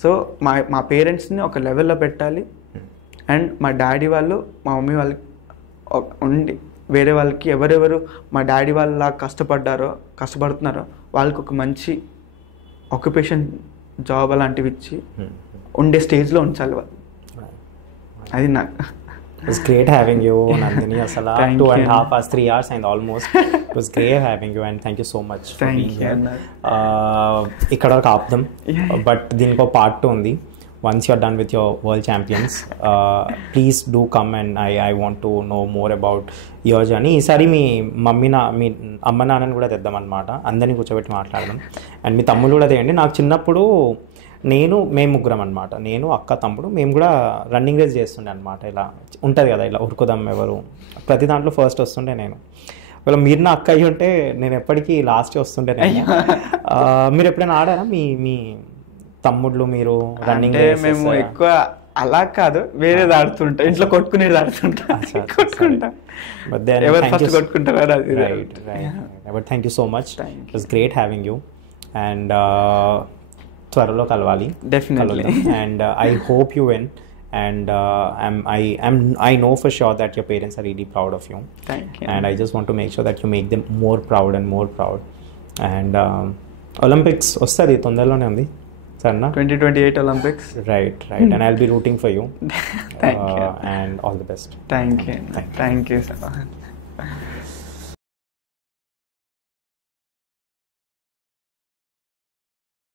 సో మా పేరెంట్స్ని ఒక లెవెల్లో పెట్టాలి. అండ్ మా డాడీ వాళ్ళు, మా మమ్మీ వాళ్ళకి ఉండి వేరే వాళ్ళకి ఎవరెవరు మా డాడీ వాళ్ళ కష్టపడుతున్నారో వాళ్ళకి ఒక మంచి ఆక్యుపేషన్, జాబ్ అలాంటివి ఇచ్చి ఉండే స్టేజ్లో ఉంచాలి వాళ్ళు. అది నాకు. It was great having you, Nandini. Asala 2.5 hours, 3 hours and almost. It was great having you and thank you so much for being here. ఇక్కడ వరకు ఆపుదాం. బట్ దీనికి ఒక పార్ట్ 2 ఉంది. Once you are done with your world champions, please do come and I want to know more about your journey. ఈసారి మీ మీ అమ్మ నాన్నని కూడా తెద్దాం అనమాట. అందరినీ కూర్చోబెట్టి మాట్లాడదాం. అండ్ మీ తమ్ముళ్ళు కూడా తేయండి. నాకు చిన్నప్పుడు మేము ముగ్గురం అనమాట, నేను, అక్క, తమ్ముడు, మేము కూడా రన్నింగ్ రేస్ చేస్తుండే అనమాట. ఇలా ఉంటుంది కదా, ఇలా ఉరుకుదాం ఎవరు, ప్రతి దాంట్లో ఫస్ట్ వస్తుండే నేను. ఒకవేళ మీరు నా అక్క అయ్యి ఉంటే నేను ఎప్పటికీ లాస్ట్ వస్తుండే నేను. మీరు ఎప్పుడైనా ఆడారా మీ తమ్ముళ్ళు మీరు రన్నింగ్ రేస్? మేము ఎక్కువ అలా కాదు, వేరేది ఆడుతుంటా, ఇంట్లో కొట్టుకునేది ఆడుతుంటా, కొట్టుకుంటా. But then ఎవరు ఫస్ట్ కొట్టుకుంటారో అది. Right. But thank you so much. It was great having you. And త్వరలో కలవాలి. Definitely. And I hope you win. And I know for sure that your parents are really proud of you. Thank you. And I just want to make sure that you make them more proud and more proud. And Olympics వస్తుంది, తొందరలోనే ఉంది సరేనా? 2028 Olympics. Right. And I'll be rooting for you. Thank you. And all the best. Thank you, sir.